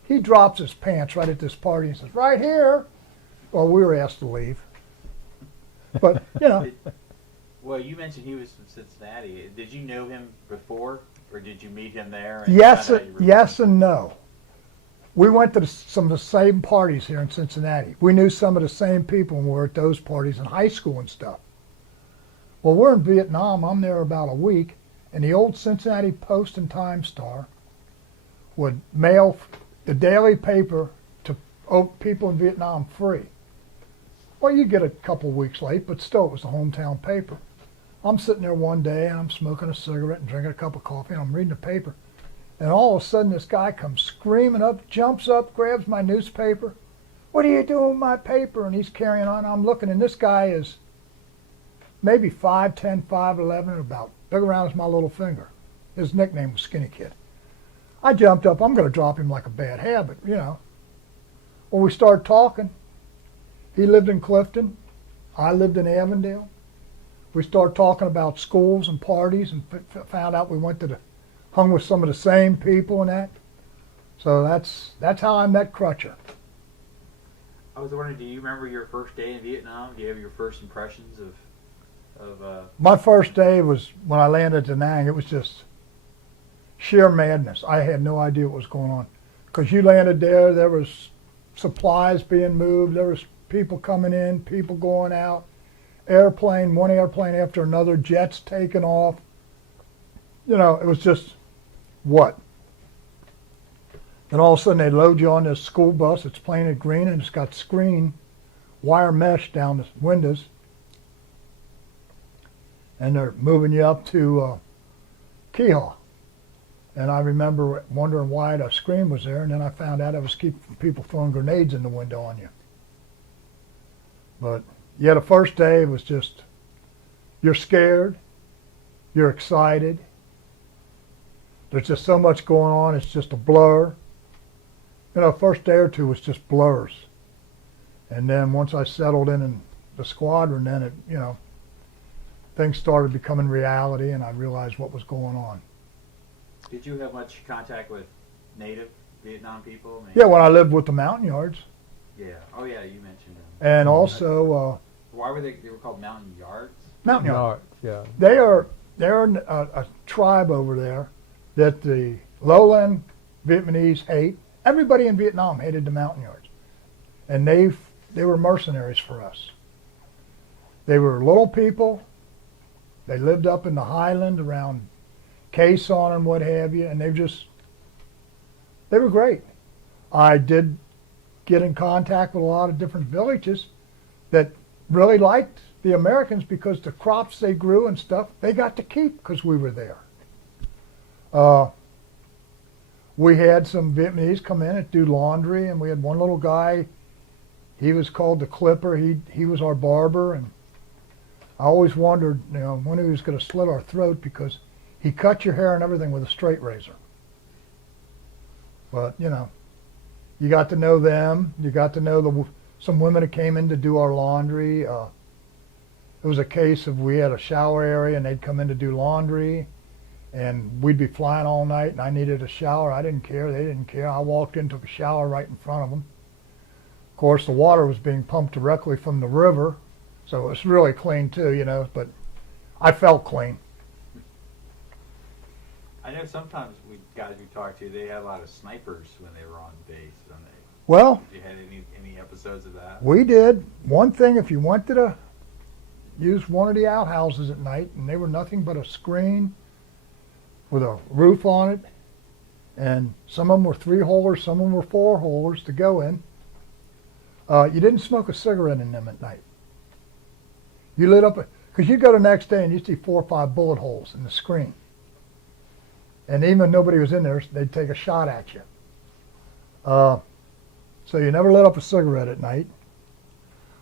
He drops his pants right at this party and says, right here. Well, we were asked to leave. But, Well, you mentioned he was from Cincinnati. Did you know him before, or did you meet him there? Yes and no. We went to some of the same parties here in Cincinnati. We knew some of the same people when we were at those parties in high school and stuff. Well, we're in Vietnam. I'm there about a week, and the old Cincinnati Post and Time-Star would mail the daily paper to people in Vietnam free. Well, you get a couple weeks late, but still it was the hometown paper. I'm sitting there one day, and I'm smoking a cigarette and drinking a cup of coffee, and I'm reading the paper. And all of a sudden, this guy comes screaming up, jumps up, grabs my newspaper. What are you doing with my paper? And he's carrying on. I'm looking, and this guy is maybe 5'10", 5'11", about big around as my little finger. His nickname was Skinny Kid. I jumped up. I'm going to drop him like a bad habit, Well, we started talking. He lived in Clifton. I lived in Avondale. We started talking about schools and parties and found out we hung with some of the same people and that. So that's how I met Crutcher. I was wondering, do you remember your first day in Vietnam? Do you have your first impressions of My first day was when I landed at Da Nang. It was just sheer madness. I had no idea what was going on. Because you landed there was supplies being moved, there was people coming in, people going out, one airplane after another, jets taking off. It was just, what? Then all of a sudden they load you on this school bus. It's painted green and it's got screen wire mesh down the windows. And they're moving you up to Keehaw. And I remember wondering why the screen was there, and then I found out it was keeping people throwing grenades in the window on you. But yeah, the first day was just, you're scared, you're excited. There's just so much going on, it's just a blur. First day or two was just blurs. And then once I settled in the squadron, then it, things started becoming reality, and I realized what was going on. Did you have much contact with native Vietnam people? Yeah, when I lived with the Mountain Yards. Yeah. Oh, yeah, you mentioned them. And also... why were they were called Mountain Yards? Mountain Yards. Yeah. They're a tribe over there that the lowland Vietnamese hate. Everybody in Vietnam hated the Mountain Yards. And they were mercenaries for us. They were little people They lived up in the highland around Quezon and what have you, and they were great. I did get in contact with a lot of different villages that really liked the Americans because the crops they grew and stuff, they got to keep because we were there. We had some Vietnamese come in and do laundry, and we had one little guy, he was called the Clipper, he was our barber, and I always wondered, when he was going to slit our throat because he cut your hair and everything with a straight razor. But, you got to know them. You got to know some women that came in to do our laundry. It was a case of we had a shower area and they'd come in to do laundry, and we'd be flying all night and I needed a shower. I didn't care. They didn't care. I walked in, took a shower right in front of them. Of course, the water was being pumped directly from the river, so it was really clean too, but I felt clean. I know sometimes guys we talked to, they had a lot of snipers when they were on base. Well, did you had any episodes of that? We did. One thing, if you wanted to use one of the outhouses at night, and they were nothing but a screen with a roof on it, and some of them were 3-holers, some of them were 4-holers to go in. You didn't smoke a cigarette in them at night. You lit up, because you go the next day and you see 4 or 5 bullet holes in the screen. And even if nobody was in there, they'd take a shot at you. So you never lit up a cigarette at night.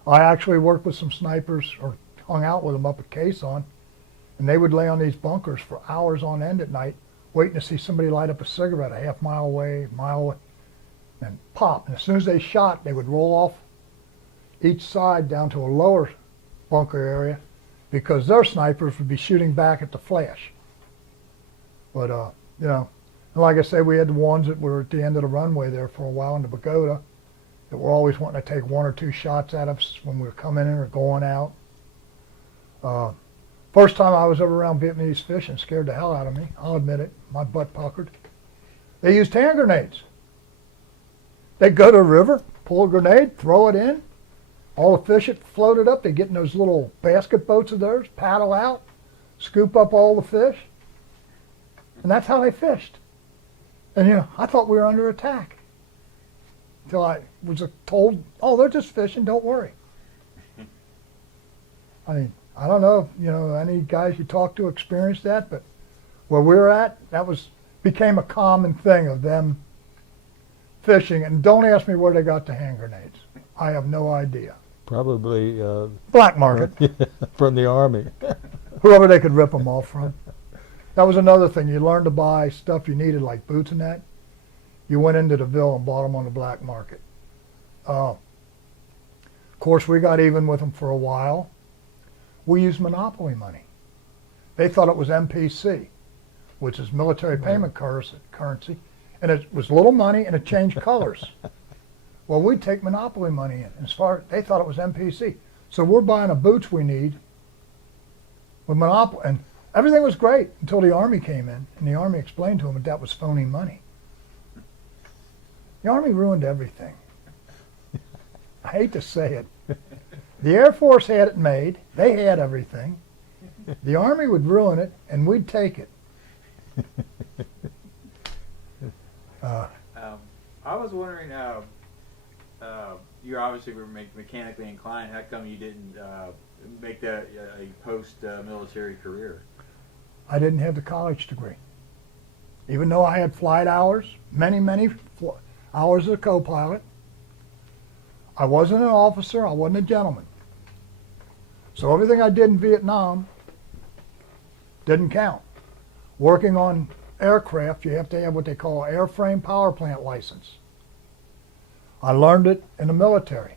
I actually worked with some snipers, or hung out with them up at Quezon, and they would lay on these bunkers for hours on end at night, waiting to see somebody light up a cigarette a half-mile away, mile away, and pop. And as soon as they shot, they would roll off each side down to a lower bunker area, because their snipers would be shooting back at the flash. But, and like I say, we had the ones that were at the end of the runway there for a while in the pagoda that were always wanting to take 1 or 2 shots at us when we were coming in or going out. First time I was ever around Vietnamese fishing scared the hell out of me. I'll admit it. My butt puckered. They used hand grenades. They'd go to the river, pull a grenade, throw it in. All the fish that floated up, they'd get in those little basket boats of theirs, paddle out, scoop up all the fish. And that's how they fished. And, I thought we were under attack. Until I was told, oh, they're just fishing, don't worry. I mean, I don't know if, any guys you talk to experienced that, but where we were at, became a common thing of them fishing. And don't ask me where they got the hand grenades. I have no idea. Probably black market. From the Army. Whoever they could rip them off from. That was another thing. You learned to buy stuff you needed, like boots and that. You went into the Ville and bought them on the black market. Of course, we got even with them for a while. We used monopoly money. They thought it was MPC, which is military payment currency, and it was little money and it changed colors. Well, we'd take monopoly money in. They thought it was MPC. So we're buying the boots we need with monopoly. And everything was great until the Army came in, and the Army explained to them that was phony money. The Army ruined everything. I hate to say it. The Air Force had it made. They had everything. The Army would ruin it, and we'd take it. I was wondering, you obviously were mechanically inclined. How come you didn't make that a post-military career? I didn't have the college degree. Even though I had flight hours, many hours as a co-pilot, I wasn't an officer, I wasn't a gentleman. So everything I did in Vietnam didn't count. Working on aircraft, you have to have what they call an airframe power plant license. I learned it in the military.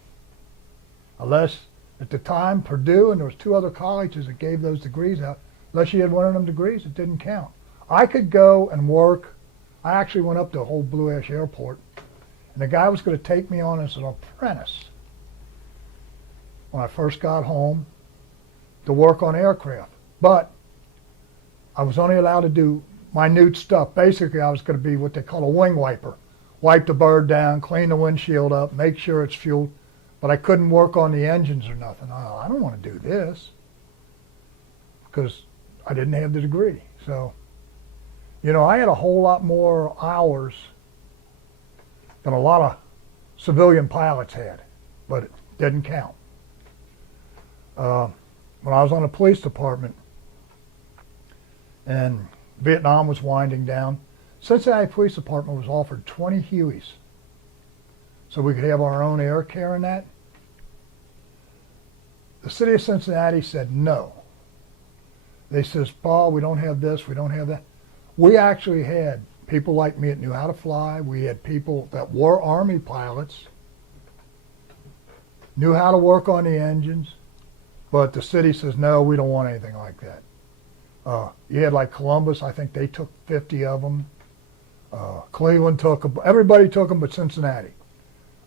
Unless, at the time, Purdue, and there was 2 other colleges that gave those degrees out, unless you had one of them degrees, it didn't count. I could go and work. I actually went up to Old Blue Ash Airport, and the guy was going to take me on as an apprentice when I first got home to work on aircraft. But I was only allowed to do minute stuff. Basically, I was going to be what they call a wing wiper. Wipe the bird down, clean the windshield up, make sure it's fueled. But I couldn't work on the engines or nothing. Oh, I don't want to do this. Because I didn't have the degree. So, you know, I had a whole lot more hours than a lot of civilian pilots had, but it didn't count. When I was on the police department and Vietnam was winding down, Cincinnati Police Department was offered 20 Hueys so we could have our own air care and that. The city of Cincinnati said no. They says, Paul, we don't have this, we don't have that. We actually had people like me that knew how to fly. We had people that were Army pilots, knew how to work on the engines, but the city says, no, we don't want anything like that. You had like Columbus, I think they took 50 of them. Cleveland took them, everybody took them but Cincinnati.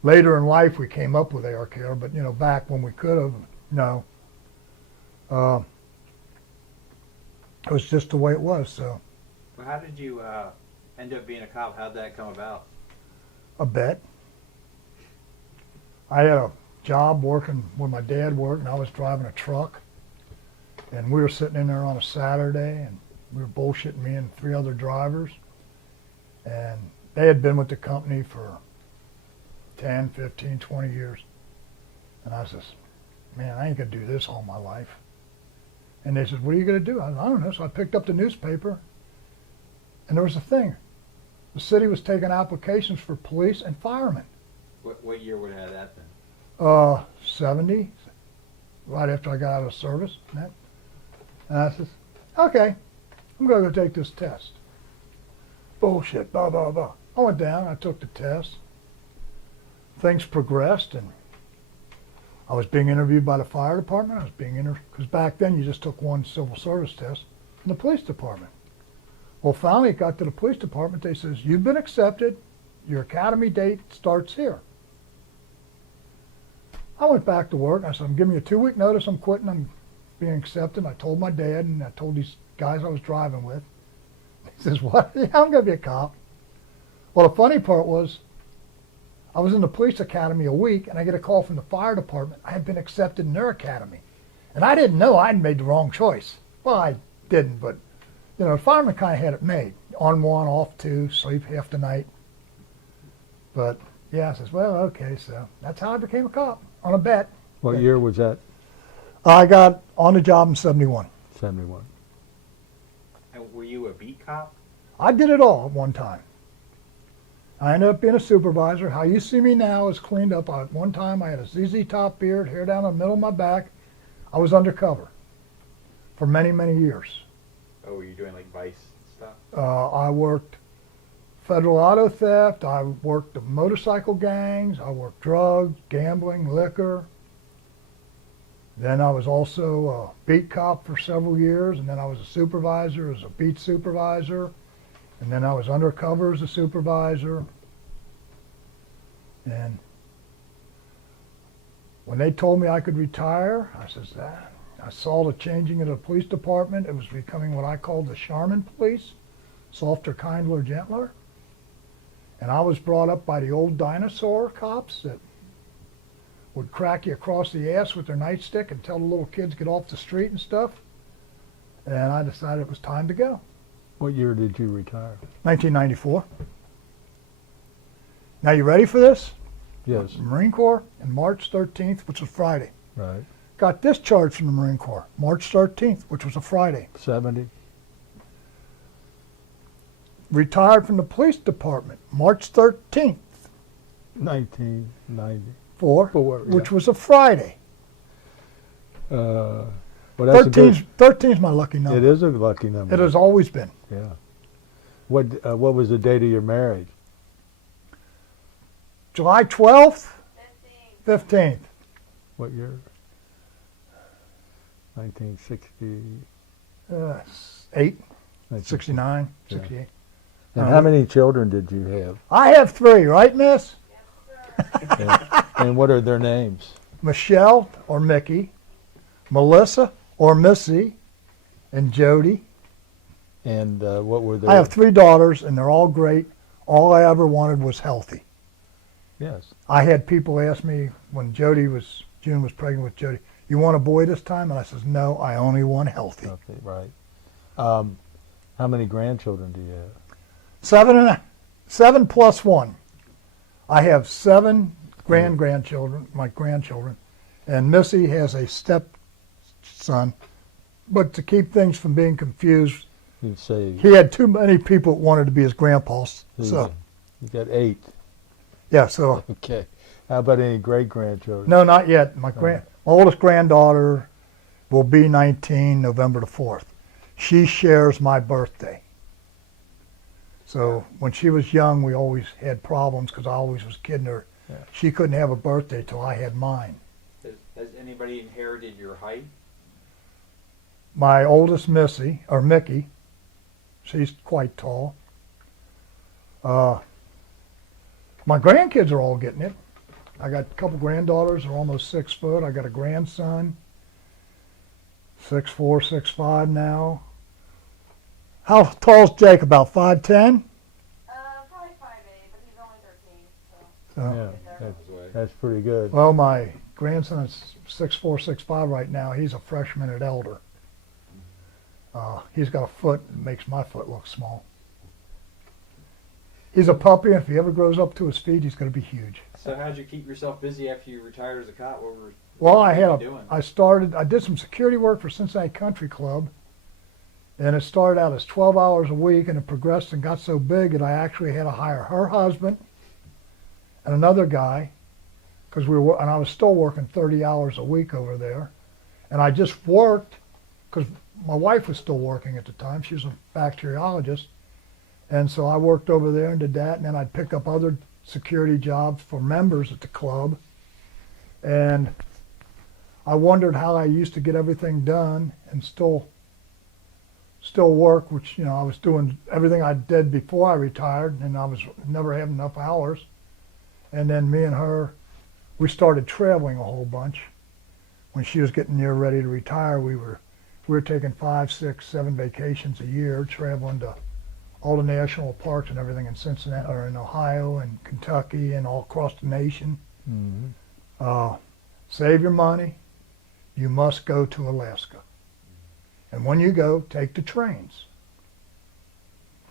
Later in life we came up with air care, but you know, back when we could have, no. It was just the way it was, so. Well, how did you end up being a cop? How'd that come about? A bet. I had a job working where my dad worked, and I was driving a truck. And we were sitting in there on a Saturday, and we were bullshitting, me and 3 other drivers. And they had been with the company for 10, 15, 20 years. And I says, man, I ain't gonna do this all my life. And they said, what are you gonna do? I said, I don't know. So I picked up the newspaper, and there was a thing. The city was taking applications for police and firemen. What year would have that been? 70, right after I got out of service. And I says, okay, I'm going to go take this test. Bullshit, blah, blah, blah. I went down, I took the test. Things progressed, and I was being interviewed by the fire department. I was being interviewed, because back then you just took one civil service test in the police department. Well, finally it got to the police department. They says, you've been accepted. Your academy date starts here. I went back to work. I said, I'm giving you a 2-week notice. I'm quitting. I'm being accepted. I told my dad, and I told these guys I was driving with. He says, what? Yeah, I'm going to be a cop. Well, the funny part was, I was in the police academy a week, and I get a call from the fire department. I had been accepted in their academy. And I didn't know I'd made the wrong choice. Well, I didn't, but, you know, the fireman kind of had it made. On 1, off 2, sleep half the night. But, yeah, I says, well, okay, so that's how I became a cop, on a bet. What year was that? I got on the job in 71. 71. And were you a beat cop? I did it all at one time. I ended up being a supervisor. How you see me now is cleaned up. At one time I had a ZZ top beard, hair down the middle of my back. I was undercover for many, many years. Oh, were you doing like vice stuff? I worked federal auto theft. I worked the motorcycle gangs. I worked drugs, gambling, liquor. Then I was also a beat cop for several years, and then I was a supervisor as a beat supervisor, and then I was undercover as a supervisor. And when they told me I could retire, I says, I saw the changing of the police department. It was becoming what I called the Charmin police, softer, kinder, gentler. And I was brought up by the old dinosaur cops that would crack you across the ass with their nightstick and tell the little kids get off the street and stuff. And I decided it was time to go. What year did you retire? 1994. Now you ready for this? Yes. Marine Corps on March 13th, which was Friday. Right. Got discharged from the Marine Corps March 13th, which was a Friday. 70. Retired from the police department March 13th. 1990. Which was a Friday. Well, that's 13 is my lucky number. It is a lucky number. It has always been. Yeah. What was the date of your marriage? July 12th? 15th. What year? 1960. 8, 69, Yeah. 68. And how many children did you have? I have 3, right, miss? And what are their names? Michelle, or Mickey, Melissa, or Missy, and Jody. And what were their... I have 3 daughters, and they're all great. All I ever wanted was healthy. Yes. I had people ask me when June was pregnant with Jody, you want a boy this time? And I says, no, I only want healthy. Okay, right. How many grandchildren do you have? 7 plus 1. I have 7 grandchildren, my grandchildren, and Missy has a stepson. But to keep things from being confused, You'd say he had too many people that wanted to be his grandpas. So you got 8. yeah, so Okay. How about any great grandchildren? no, not yet. My oldest granddaughter will be 19 November the 4th. She shares my birthday. So when she was young, we always had problems because I always was kidding her. Yeah. She couldn't have a birthday till I had mine. Has anybody inherited your height? My oldest Mickey, she's quite tall. My grandkids are all getting it. I got a couple granddaughters who are almost 6 foot. I got a grandson, 6'4", 6'5" now. How tall's Jake? About 5'10"? Probably 5'8", but he's only 13, so. Yeah, that's pretty good. Well, my grandson's 6'4", 6'5" right now. He's a freshman at Elder. He's got a foot that makes my foot look small. He's a puppy, and if he ever grows up to his feet, he's going to be huge. So how'd you keep yourself busy after you retired as a cop? Well, what were you doing? I did some security work for Cincinnati Country Club, and it started out as 12 hours a week, and it progressed and got so big that I actually had to hire her husband and another guy, because and I was still working 30 hours a week over there, and I just worked because my wife was still working at the time. She was a bacteriologist, and so I worked over there and did that, and then I'd pick up other security jobs for members at the club, and I wondered how I used to get everything done and still work, which, I was doing everything I did before I retired, and I was never having enough hours. And then me and her, we started traveling a whole bunch. When she was getting near ready to retire, we were taking 5, 6, 7 vacations a year, traveling to all the national parks and everything in Cincinnati, or in Ohio and Kentucky and all across the nation. Mm-hmm. Save your money. You must go to Alaska. And when you go, take the trains.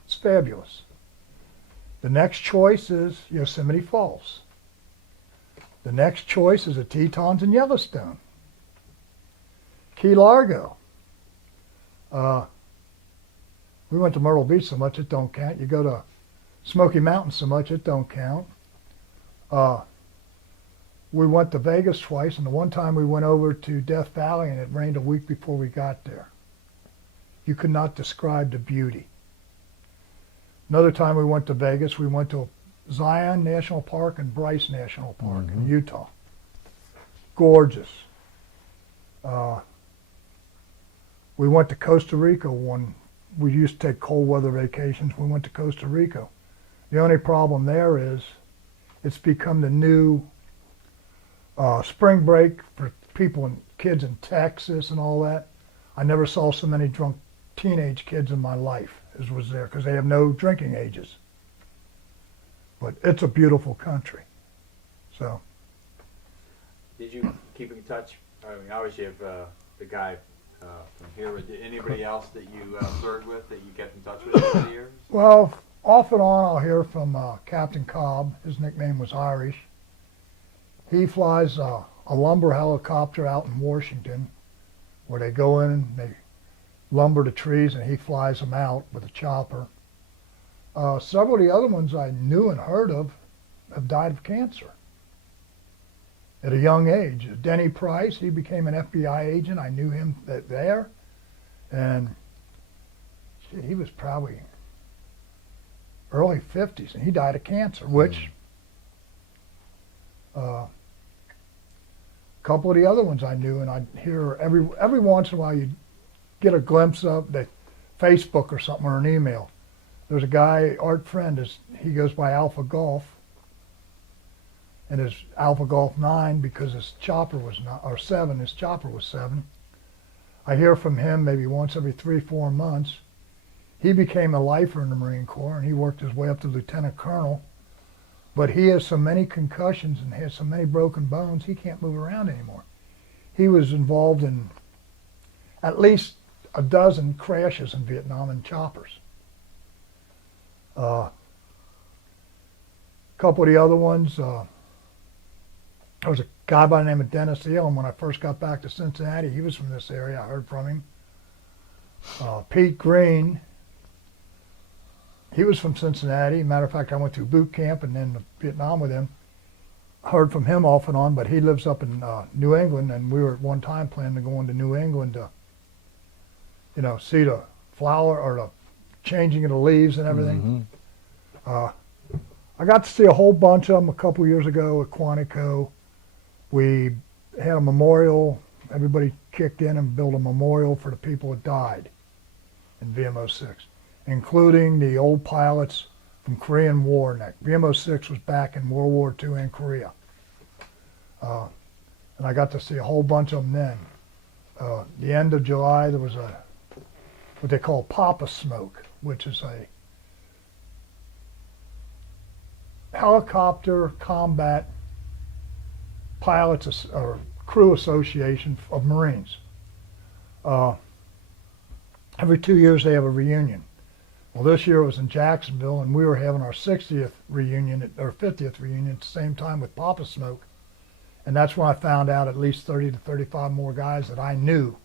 It's fabulous. The next choice is Yosemite Falls. The next choice is the Tetons in Yellowstone. Key Largo. We went to Myrtle Beach so much it don't count. You go to Smoky Mountain so much it don't count. We went to Vegas twice, and the one time we went over to Death Valley, and it rained a week before we got there. You could not describe the beauty. Another time we went to Vegas, we went to Zion National Park and Bryce National Park in Utah. Gorgeous. We went to Costa Rica when we used to take cold weather vacations. We went to Costa Rica. The only problem there is it's become the new spring break for people and kids in Texas and all that. I never saw so many drunk teenage kids in my life as was there, because they have no drinking ages. But it's a beautiful country. So. Did you keep in touch? I mean, obviously you have the guy from here. But did anybody else that you served with that you kept in touch with over the years? Well, off and on I'll hear from Captain Cobb. His nickname was Irish. He flies a lumber helicopter out in Washington, where they go in and they lumber the trees, and he flies them out with a chopper. Several of the other ones I knew and heard of have died of cancer at a young age. Denny Price, he became an FBI agent. I knew him there, and he was probably early 50s, and he died of cancer, which a couple of the other ones I knew, and I'd hear every once in a while you'd get a glimpse of the Facebook or something, or an email. There's a guy, Art Friend, he goes by Alpha Golf, and his Alpha Golf 9 because his chopper was not, or 7, his chopper was 7. I hear from him maybe once every 3-4 months. He became a lifer in the Marine Corps, and he worked his way up to Lieutenant Colonel. But he has so many concussions and has so many broken bones, he can't move around anymore. He was involved in at least a dozen crashes in Vietnam in choppers. A couple of the other ones, there was a guy by the name of Dennis Elam. When I first got back to Cincinnati, he was from this area. I heard from him. Pete Green, he was from Cincinnati. Matter of fact, I went through boot camp and then Vietnam with him. Heard from him off and on, but he lives up in New England, and we were at one time planning to go into New England to, you know, see the flower or the changing of the leaves and everything. I got to see a whole bunch of them a couple years ago at Quantico. We had a memorial. Everybody kicked in and built a memorial for the people that died in VMO-6, including the old pilots from Korean War. And that VMO-6 was back in World War II in Korea. And I got to see a whole bunch of them then. The end of July, there was what they call Papa Smoke, which is a helicopter combat pilots or crew association of Marines. Every 2 years they have a reunion. Well, this year it was in Jacksonville, and we were having our 60th reunion, or 50th reunion at the same time with Papa Smoke. And that's when I found out at least 30 to 35 more guys that I knew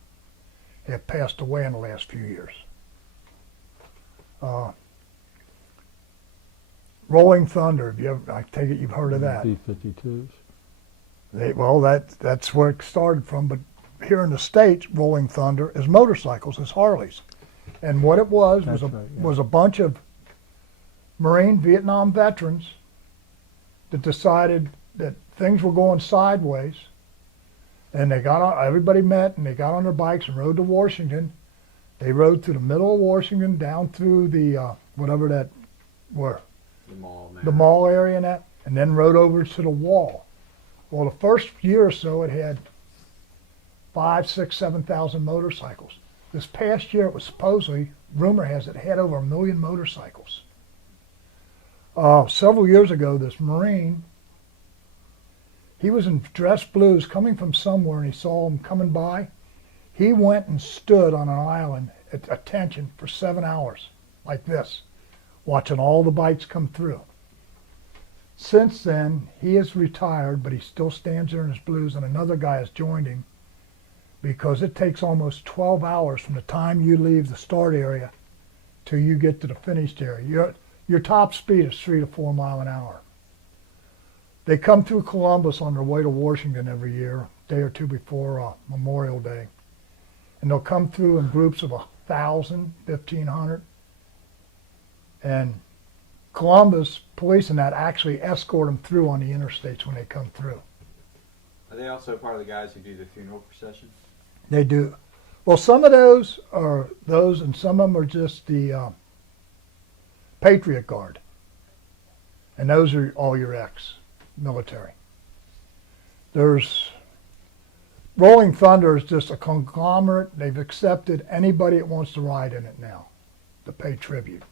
have passed away in the last few years. Rolling Thunder, I take it you've heard of that. B-52s. Well, that's where it started from, but here in the States, Rolling Thunder is motorcycles, is Harleys. And what it was was a bunch of Marine Vietnam veterans that decided that things were going sideways, and they got on, everybody met and they got on their bikes and rode to Washington. They rode through the middle of Washington down through the whatever that were, the mall area and that, and then rode over to the wall. Well, the first year or so it had 5,000, 6,000, 7,000 motorcycles. This past year it was supposedly, rumor has it, had over 1 million motorcycles. Several years ago, this Marine, he was in dress blues coming from somewhere, and he saw them coming by. He went and stood on an island at attention for 7 hours, like this, watching all the bikes come through. Since then, he is retired, but he still stands there in his blues, and another guy has joined him, because it takes almost 12 hours from the time you leave the start area till you get to the finished area. Your top speed is 3 to 4 miles an hour. They come through Columbus on their way to Washington every year, a day or two before Memorial Day. And they'll come through in groups of 1,000, 1,500. And Columbus police and that actually escort them through on the interstates when they come through. Are they also part of the guys who do the funeral procession? They do. Well, some of those are those, and some of them are just the Patriot Guard. And those are all your ex-military. There's Rolling Thunder is just a conglomerate. They've accepted anybody that wants to ride in it now to pay tribute.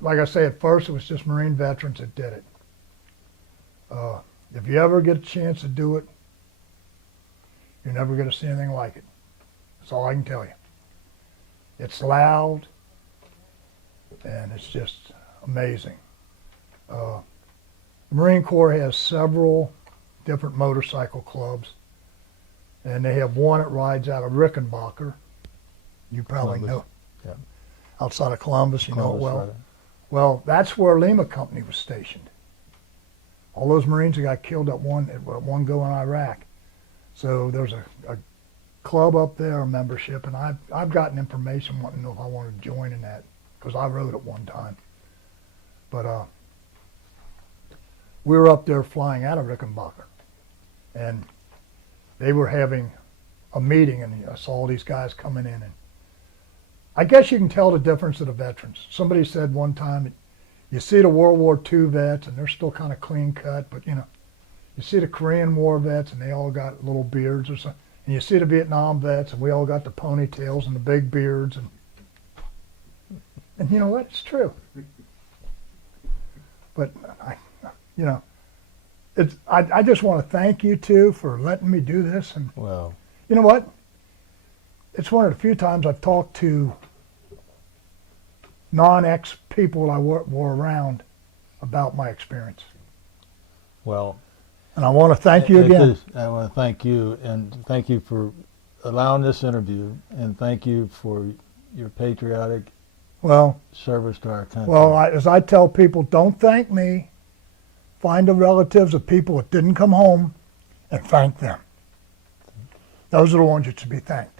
Like I say, at first it was just Marine veterans that did it. If you ever get a chance to do it, you're never going to see anything like it. That's all I can tell you. It's loud, and it's just amazing. The Marine Corps has several different motorcycle clubs, and they have one that rides out of Rickenbacker. You probably know. Yeah. Outside of Columbus, you know it well. Right. Well, that's where Lima Company was stationed. All those Marines that got killed at one go in Iraq. So there's a club up there, a membership, and I've gotten information wanting to know if I wanted to join in that, because I rode it one time. But we were up there flying out of Rickenbacker, and they were having a meeting, and I saw all these guys coming in, and I guess you can tell the difference of the veterans. Somebody said one time, you see the World War II vets, and they're still kind of clean cut, but you see the Korean War vets, and they all got little beards or something. And you see the Vietnam vets, and we all got the ponytails and the big beards, and you know what? It's true. But I just want to thank you two for letting me do this, and Well, you know what? it's one of the few times I've talked to non-ex people I were around about my experience. Well, And I want to thank you again. I want to thank you, and thank you for allowing this interview, and thank you for your patriotic Well, service to our country. as I tell people, don't thank me. Find the relatives of people that didn't come home and thank them. Those are the ones that should be thanked.